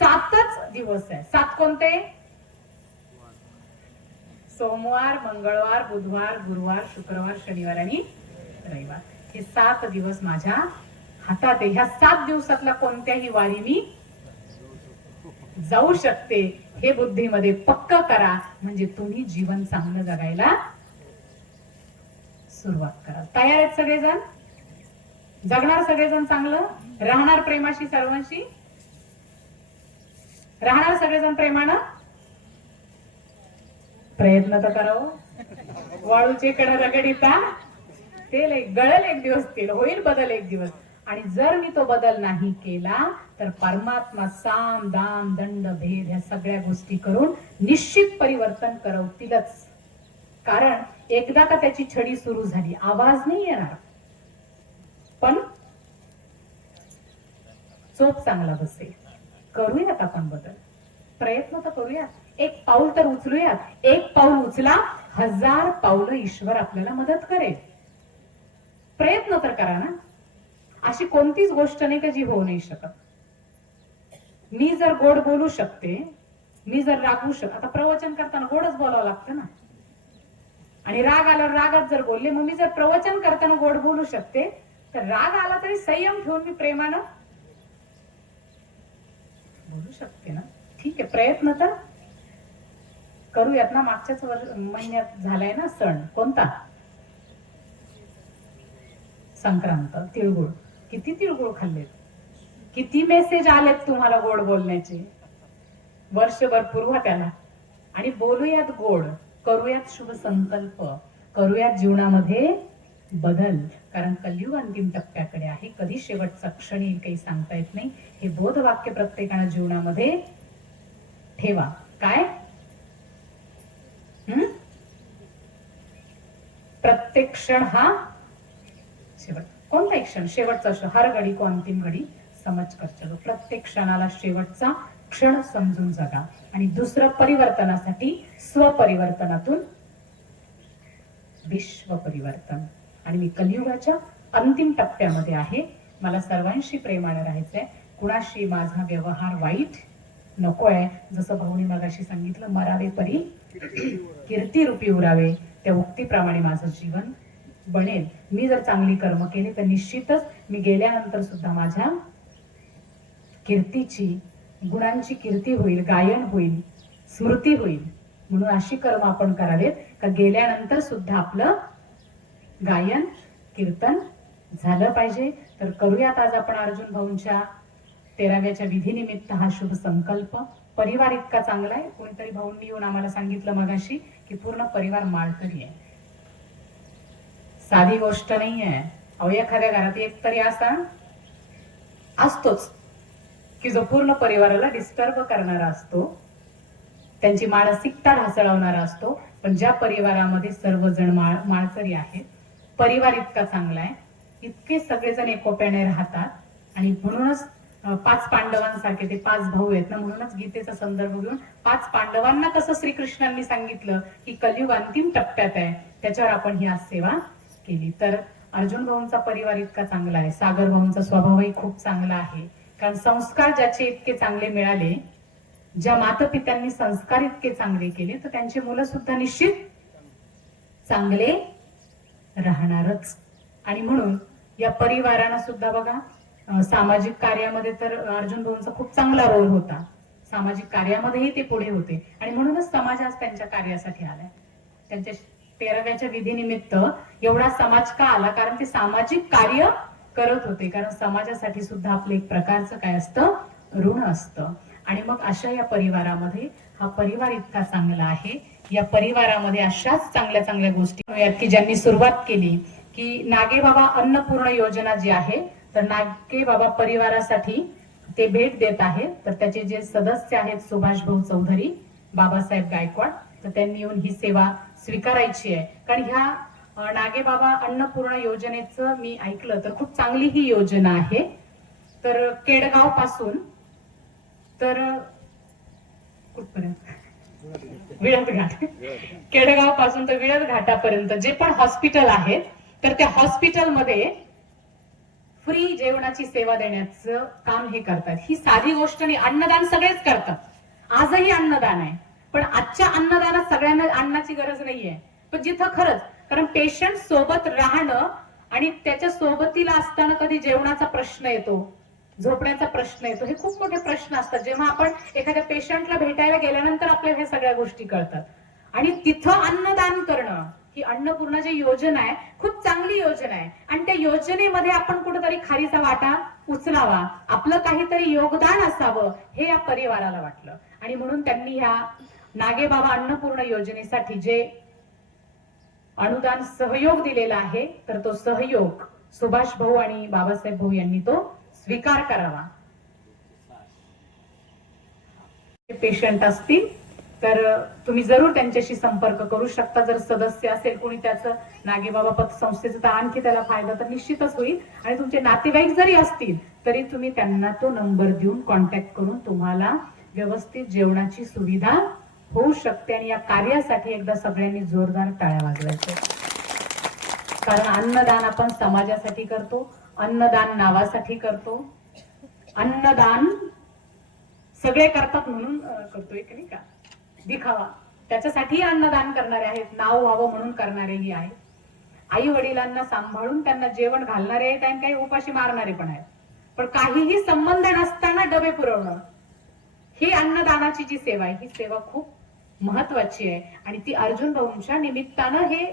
7च दिवस आहे. 7 कोणते, सोमवार, मंगळवार, बुधवार, गुरुवार, शुक्रवार, शनिवार आणि रविवार. हे 7 दिवस माझ्या हातात आहे. ह्या 7 दिवसातला कोणत्याही वारी मी जाऊ शकते हे बुद्धीमध्ये पक्क करा, म्हणजे तुम्ही जीवन चांगलं जगायला सुरुवात करा. तयार आहेत सगळेजण, जगणार सगळेजण चांगलं, राहणार प्रेमाशी, सर्वांशी राहणार सगळेजण प्रेमानं. प्रयत्न तर करावं. वाळूचे कड रगडीता तेल गळेल एक दिवस, तेल होईल बदल एक दिवस. आणि जर मी तो बदल नाही केला तर परमात्मा साम दाम दंड भेद ह्या सगळ्या गोष्टी करून निश्चित परिवर्तन करवतीलच. कारण एकदा का त्याची छडी सुरू झाली आवाज नाही येणार, पण चोप चांगला बसेल. करूयात आपण बदल, प्रयत्न तर करूयात, एक पाऊल तर उचलूयात. एक पाऊल उचला, 1000 पावलं ईश्वर आपल्याला मदत करेल. प्रयत्न तर करा ना. अशी कोणतीच गोष्ट नाही का जी होऊ नाही शकत. मी जर गोड बोलू शकते, मी जर रागवू शकते, आता प्रवचन करताना गोडच बोलावं लागतं ना. आणि राग आला रागात जर बोलले, मग मी जर प्रवचन करताना गोड बोलू शकते, तर राग आला तरी संयम ठेवून मी प्रेमानं बोलू शकते ना. ठीक आहे, प्रयत्न तर करूयात ना. मागच्याच महिन्यात झालाय ना सण, कोणता, संक्रांत, तिळगुळ. किती तिळगुळ खाल्लेत, किती मेसेज आलेत तुम्हाला गोड बोलण्याचे. वर्षभर पुरवा त्याला आणि बोलूयात गोड, करूयात शुभ संकल्प, करूयात जीवनामध्ये बदल, कारण कलियुग अंतिम टप्प्याकडे आहे. कधी शेवटचा क्षण येईल काही सांगता येत नाही. हे बोधवाक्य प्रत्येकानं जीवनामध्ये ठेवा. काय? प्रत्येक क्षण हा शेवट. कोणताही क्षण शेवटचा क्षण. हर घडी को अंतिम घडी समज कर चलो. प्रत्येक क्षणाला शेवटचा क्षण समजून जगा. आणि दुसरं, परिवर्तनासाठी स्वपरिवर्तनातून विश्व परिवर्तन. आणि मी कलियुगाच्या अंतिम टप्प्यामध्ये आहे. मला सर्वांशी प्रेमाने राहायचंय. कुणाशी माझा व्यवहार वाईट नकोय. जसं भाऊनी मगाशी सांगितलं, मरावे परी कीर्ती रूपी उरावे, त्या उक्तीप्रमाणे माझं जीवन बनेल. मी जर चांगली कर्म केली तर निश्चितच मी गेल्यानंतर सुद्धा माझ्या कीर्तीची, गुणांची कीर्ती होईल, गायन होईल, स्मृती होईल. म्हणून अशी कर्म आपण करावेत का गेल्यानंतर सुद्धा आपलं गायन, कीर्तन झालं पाहिजे. तर करूयात आज आपण अर्जुन भाऊंच्या 13व्याच्या विधीनिमित्त हा शुभ संकल्प. परिवार इतका चांगला आहे. कोणीतरी भाऊंनी येऊन आम्हाला सांगितलं मगाशी की पूर्ण परिवार माळकरी आहे. साधी गोष्ट नाही आहे. अहो, एखाद्या घरात एक तरी असा असतोच की जो पूर्ण परिवाराला डिस्टर्ब करणारा असतो, त्यांची मानसिकता ढासळवणारा असतो. पण ज्या परिवारामध्ये सर्वजण माळकरी आहेत, परिवार इतका चांगला आहे, इतके सगळेजण एकोप्याने राहतात. आणि म्हणूनच 5 पांडवांसारखे ते 5 भाऊ आहेत ना. म्हणूनच गीतेचा संदर्भ घेऊन 5 पांडवांना कसं श्रीकृष्णांनी सांगितलं की कलियुग अंतिम टप्प्यात आहे, त्याच्यावर आपण ही आज सेवा केली. तर अर्जुन भाऊंचा परिवार इतका चांगला आहे. सागर भाऊंचा स्वभावही खूप चांगला आहे. कारण संस्कार ज्याचे इतके चांगले मिळाले, ज्या मातापित्यांनी संस्कार इतके चांगले केले, तर त्यांचे मुलं सुद्धा निश्चित चांगले राहणारच. आणि म्हणून या परिवारानं सुद्धा बघा, सामाजिक कार्यामध्ये तर अर्जुन भाऊंचा खूप चांगला रोल होता. सामाजिक कार्यामध्येही ते पुढे होते. आणि म्हणूनच समाज आज त्यांच्या कार्यासाठी आलाय. त्यांच्या 13व्याच्या विधीनिमित्त एवढा समाज का आला? कारण ते सामाजिक कार्य करत होते. कारण समाजासाठी सुद्धा आपलं एक प्रकारचं काय असतं, ऋण असतं. आणि मग अशा या परिवारामध्ये, हा परिवार इतका चांगला आहे, या परिवारामध्ये अशाच चांगल्या चांगल्या गोष्टी की ज्यांनी सुरुवात केली की नागे बाबा अन्नपूर्ण योजना जी आहे, तर नागे बाबा परिवारासाठी ते भेट देत आहे. तर त्याचे जे सदस्य आहेत सुभाष भाऊ चौधरी, बाबासाहेब गायकवाड, तर त्यांनी येऊन ही सेवा स्वीकारायची आहे. कारण ह्या नागे बाबा अन्नपूर्ण योजनेचं मी ऐकलं तर खूप चांगली ही योजना आहे. तर केडगाव पासून तर कुठपर्यंत, विळद घाट, केडगाव पासून तर विळद घाटापर्यंत जे पण हॉस्पिटल आहेत, तर त्या हॉस्पिटलमध्ये फ्री जेवणाची सेवा देण्याचं काम हे करतात. ही साधी गोष्ट नाही. अन्नदान सगळेच करतात. आजही अन्नदान आहे. पण आजच्या अन्नदानात सगळ्यांना अन्नाची गरज नाहीये. पण जिथं खरंच, कारण पेशंट सोबत राहणं आणि त्याच्या सोबतीला असताना कधी जेवणाचा प्रश्न येतो, झोपण्याचा प्रश्न येतो, हे खूप मोठे प्रश्न असतात. जेव्हा आपण एखाद्या पेशंटला भेटायला गेल्यानंतर आपल्याला हे सगळ्या गोष्टी कळतात. आणि तिथं अन्नदान करणं, ही अन्नपूर्णा जी योजना आहे, खूप चांगली योजना आहे. आणि त्या योजनेमध्ये आपण कुठेतरी खारीचा वाटा उचलावा, आपलं काहीतरी योगदान असावं, हे या परिवाराला वाटलं. आणि म्हणून त्यांनी ह्या नागेबाबा अन्नपूर्ण योजनेसाठी जे अनुदान सहयोग दिलेला आहे, तर तो सहयोग सुभाष भाऊ आणि बाबासाहेब भाऊ यांनी तो स्वीकार करावा. पेशंट असतील तर तुम्ही जरूर त्यांच्याशी संपर्क करू शकता. जर सदस्य असेल कोणी त्याचं नागेबाबा पतसंस्थेचं, तर आणखी त्याला फायदा तर निश्चितच होईल. आणि तुमचे नातेवाईक जरी असतील तरी तुम्ही त्यांना तो नंबर देऊन कॉन्टॅक्ट करून तुम्हाला व्यवस्थित जेवणाची सुविधा होऊ शकते. आणि या कार्यासाठी एकदा सगळ्यांनी जोरदार टाळ्या वाजवायच्या. कारण अन्नदान आपण समाजासाठी करतो, अन्नदान नावासाठी करतो. अन्नदान सगळे करतात म्हणून करतोय की नाही का, दिखावा, त्याच्यासाठी अन्नदान करणारे आहेत, नाव व्हावं म्हणून करणारेही आहेत. आई वडिलांना सांभाळून त्यांना जेवण घालणारे आहेत आणि काही उपाशी मारणारे पण आहेत. पण काहीही संबंध नसताना डबे पुरवणं, ही अन्नदानाची जी सेवा आहे, ही सेवा खूप महत्वाची आहे. आणि ती अर्जुन भाऊंच्या निमित्तानं हे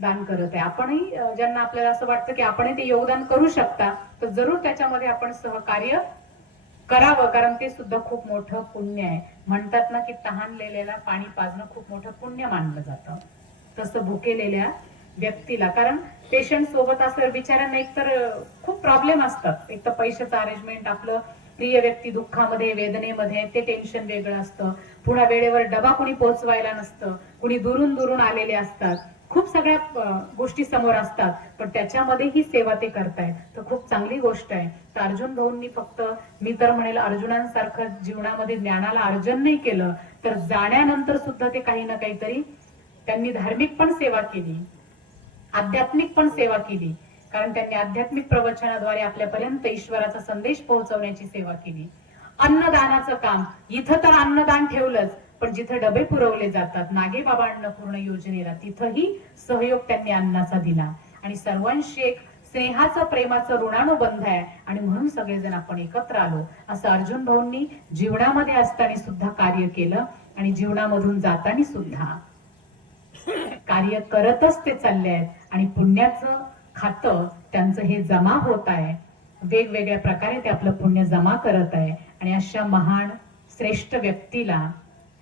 दान करत आहे. आपणही ज्यांना आपल्याला असं वाटतं की आपण ते योगदान करू शकता, तर जरूर त्याच्यामध्ये आपण सहकार्य करावं. कारण ते सुद्धा खूप मोठं पुण्य आहे. म्हणतात ना की तहानलेल्याला पाणी पाजणं खूप मोठं पुण्य मानलं जातं. तसं भुकेलेल्या व्यक्तीला. कारण पेशंट सोबत असल्यावर बिचाऱ्यांना एकतर खूप प्रॉब्लेम असतात. एक तर पैशाचं अरेंजमेंट, आपलं प्रिय व्यक्ती दुःखामध्ये वेदनेमध्ये, ते टेन्शन वेगळं असतं. पुन्हा वेळेवर डबा कुणी पोहोचवायला नसतं, कुणी दुरून दुरून आलेले असतात, खूप सगळ्या गोष्टी समोर असतात. पण त्याच्यामध्ये ही सेवा ते करतायत, तर खूप चांगली गोष्ट आहे. तर अर्जुन भाऊंनी फक्त, मी तर म्हणेल अर्जुनांसारखं जीवनामध्ये ज्ञानाला अर्जन नाही केलं, तर जाण्यानंतर सुद्धा ते काही ना काहीतरी त्यांनी धार्मिक पण सेवा केली, आध्यात्मिक पण सेवा केली. कारण त्यांनी आध्यात्मिक प्रवचनाद्वारे आपल्यापर्यंत ईश्वराचा संदेश पोहोचवण्याची सेवा केली. अन्नदानाचं काम, इथं तर अन्नदान ठेवलंच, पण जिथे डबे पुरवले जातात नागे बाबा अन्नपूर्ण योजनेला, तिथंही सहयोग त्यांनी अन्नाचा दिला. आणि सर्वांशी एक स्नेहाचं प्रेमाचं ऋणानुबंध आहे, आणि म्हणून सगळेजण आपण एकत्र आलो. असं अर्जुन भाऊंनी जीवनामध्ये असताना सुद्धा कार्य केलं, आणि जीवनामधून जाताना सुद्धा कार्य करतच ते चालले आहेत. आणि पुण्याचं खातं त्यांचं हे जमा होत आहे, वेगवेगळ्या प्रकारे ते आपलं पुण्य जमा करत आहे. आणि अशा महान श्रेष्ठ व्यक्तीला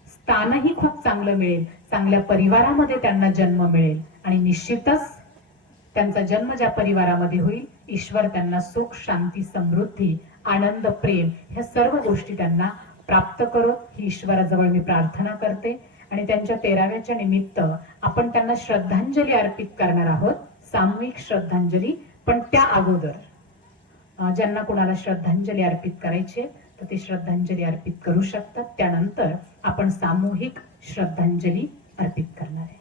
स्थानही खूप चांगलं मिळेल, चांगल्या परिवारामध्ये त्यांना जन्म मिळेल, आणि निश्चितच त्यांचा जन्म ज्या परिवारामध्ये होईल, ईश्वर त्यांना सुख, शांती, समृद्धी, आनंद, प्रेम ह्या सर्व गोष्टी त्यांना प्राप्त करो, ही ईश्वराजवळ मी प्रार्थना करते. आणि त्यांच्या 13व्याच्या निमित्त आपण त्यांना श्रद्धांजली अर्पित करणार आहोत, सामूहिक श्रद्धांजली. पण त्या अगोदर ज्यांना कोणाला श्रद्धांजली अर्पित करायची तर ते श्रद्धांजली अर्पित करू शकतात. त्यानंतर आपण सामूहिक श्रद्धांजली अर्पित करणार आहे.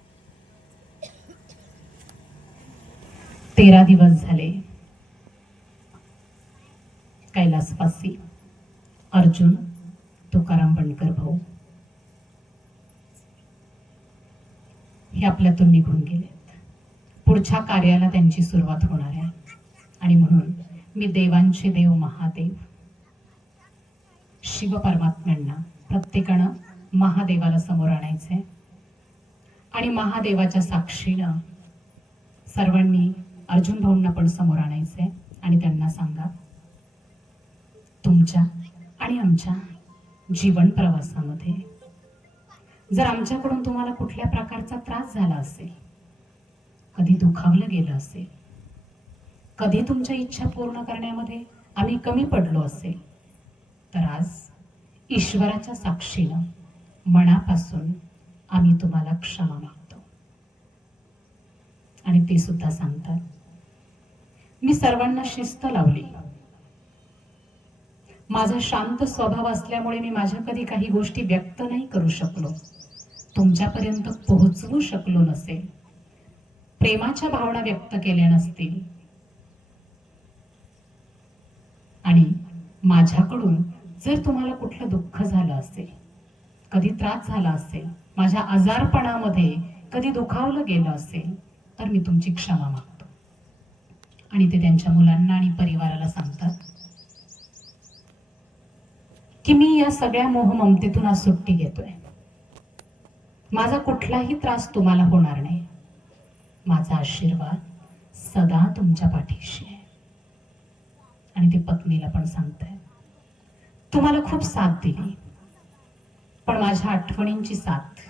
13 दिवस झाले कैलासवासी अर्जुन तुकाराम बनकर भाऊ हे आपल्यातून निघून गेलेत. पुढच्या कार्याला त्यांची सुरुवात होणार आहे. आणि म्हणून मी देवांचे देव महादेव शिव परमात्म्यांना प्रत्येकानं महादेवाला समोर आणायचंय, आणि महादेवाच्या साक्षीनं सर्वांनी अर्जुन भाऊंना पण समोर आणायचंय. आणि त्यांना सांगा, तुमच्या आणि आमच्या जीवन प्रवासामध्ये जर आमच्याकडून तुम्हाला कुठल्या प्रकारचा त्रास झाला असेल, कधी दुखावलं गेलं असेल, कधी तुमच्या इच्छा पूर्ण करण्यामध्ये आम्ही कमी पडलो असेल, तर आज ईश्वराच्या साक्षीनं मनापासून आम्ही तुम्हाला क्षमा मागतो. आणि ते सुद्धा सांगतात, मी सर्वांना शिस्त लावली, माझा शांत स्वभाव असल्यामुळे मी माझ्या कधी काही गोष्टी व्यक्त नाही करू शकलो, तुमच्यापर्यंत पोहोचवू शकलो नसेल, प्रेमाच्या भावना व्यक्त केल्या नसतील. आणि माझ्याकडून जर तुम्हाला कुठलं दुःख झालं असेल, कधी त्रास झाला असेल, माझ्या आजारपणामध्ये कधी दुखावलं गेलं असेल, तर मी तुमची क्षमा मागतो. आणि ते त्यांच्या मुलांना आणि परिवाराला सांगतात की मी या सगळ्या मोह ममतेतून आज सुट्टी घेतोय, माझा कुठलाही त्रास तुम्हाला होणार नाही, माझा आशीर्वाद सदा तुमच्या पाठीशी आहे. आणि ते पत्नीला पण सांगताय, तुम्हाला खूप साथ दिली, पण माझ्या आठवणींची साथ,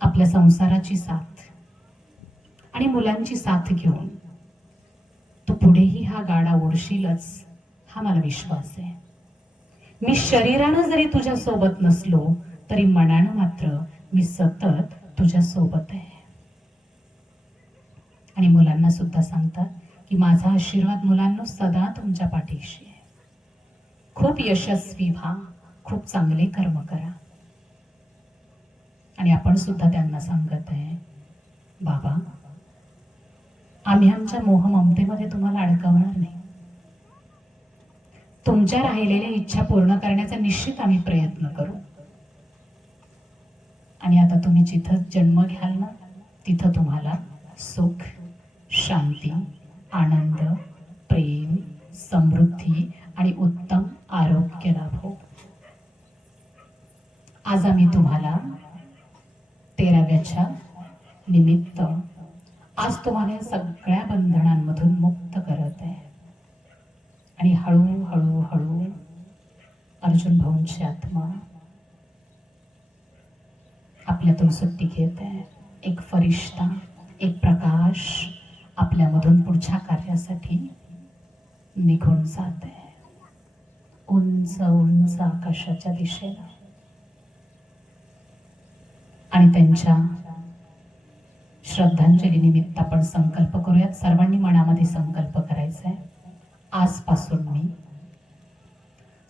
आपल्या संसाराची साथ आणि मुलांची साथ घेऊन तू पुढेही हा गाडा ओढशीलच, हा मला विश्वास आहे. मी शरीरानं जरी तुझ्या सोबत नसलो तरी मनानं मात्र मी सतत तुझ्या सोबत आहे. आणि मुलांना सुद्धा सांगतात की माझा आशीर्वाद मुलांना सदा तुमच्या पाठीशी आहे, खूप यशस्वी व्हा, खूप चांगले कर्म करा. आणि आपण सुद्धा त्यांना सांगत आहे, बाबा आम्ही आमच्या मोह ममतेमध्ये तुम्हाला अडकवणार नाही, तुमच्या राहिलेल्या इच्छा पूर्ण करण्याचा निश्चित आम्ही प्रयत्न करू. आणि आता तुम्ही जिथं जन्म घ्याल ना, तिथं तुम्हाला सुख, शांती, आनंद, प्रेम, समृद्धी आणि उत्तम आरोग्य लाभो. आज आम्ही तुम्हाला 13व्याच्या निमित्त आज तुम्हाला सगळ्या बंधनांमधून मुक्त करत आहे. आणि हळूहळू हळू अर्जुन भाऊंची आत्मा आपल्यातून सुट्टी घेत आहे. एक फरिश्ता एक प्रकाश आपल्यामधून पुढच्या कार्यासाठी निघून जात आहे, उंच उंच आकाशाच्या दिशेला. आणि त्यांच्या श्रद्धांजली निमित्त आपण संकल्प करूयात. सर्वांनी मनामध्ये संकल्प करायचा आहे, आजपासून मी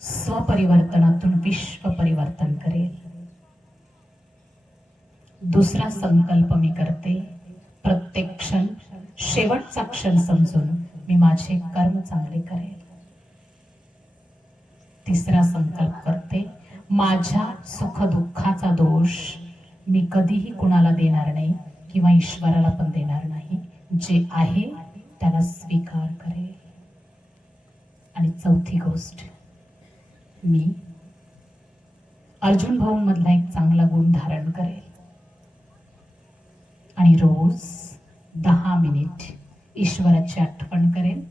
स्वपरिवर्तनातून विश्व परिवर्तन करेल. दुसरा संकल्प मी करते, प्रत्येक क्षण शेवटचा क्षण समजून मी माझे कर्म चांगले करेल. तिसरा संकल्प करते, माझ्या सुख दुःखाचा दोष मी कधीही कुणाला देणार नाही किंवा ईश्वराला पण देणार नाही. जे आहे त्याला स्वीकार करेल. आणि चौथी गोष्ट, मी अर्जुन भाऊ मधला एक चांगला गुण धारण करेल आणि रोज 10 मिनिट ईश्वराची आठवण करेल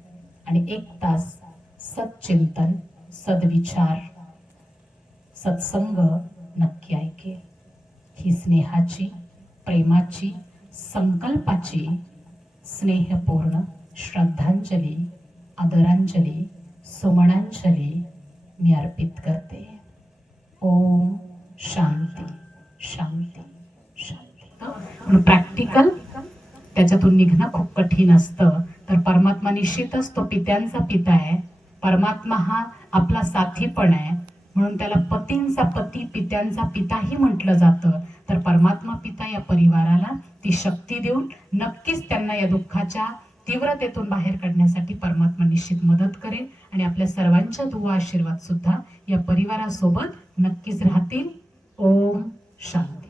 आणि 1 तास सच्चिंतन, सद्विचार, सत्संग नक्की ऐकेल. ही स्नेहाची, प्रेमाची, संकल्पाची, स्नेहपूर्ण श्रद्धांजली, आदरांजली, सुमनांजली मी अर्पित करते. ओम शांती शांती शांती. प्रॅक्टिकल त्याच्यातून निघणं खूप कठीण असतं. तर परमात्मा निश्चितच तो पित्यांचा पिता आहे. परमात्मा हा आपला साथी पण आहे, म्हणून त्याला पतींचा पती, पित्यांचा पिताही म्हटलं जातं. तर परमात्मा पिता या परिवाराला ती शक्ती देऊन नक्कीच त्यांना या दुःखाच्या तीव्रतेतून बाहेर काढण्यासाठी परमात्मा निश्चित मदत करेल. आणि आपल्या सर्वांच्या दुआ आशीर्वाद सुद्धा या परिवारासोबत नक्कीच राहतील. ओम शांती.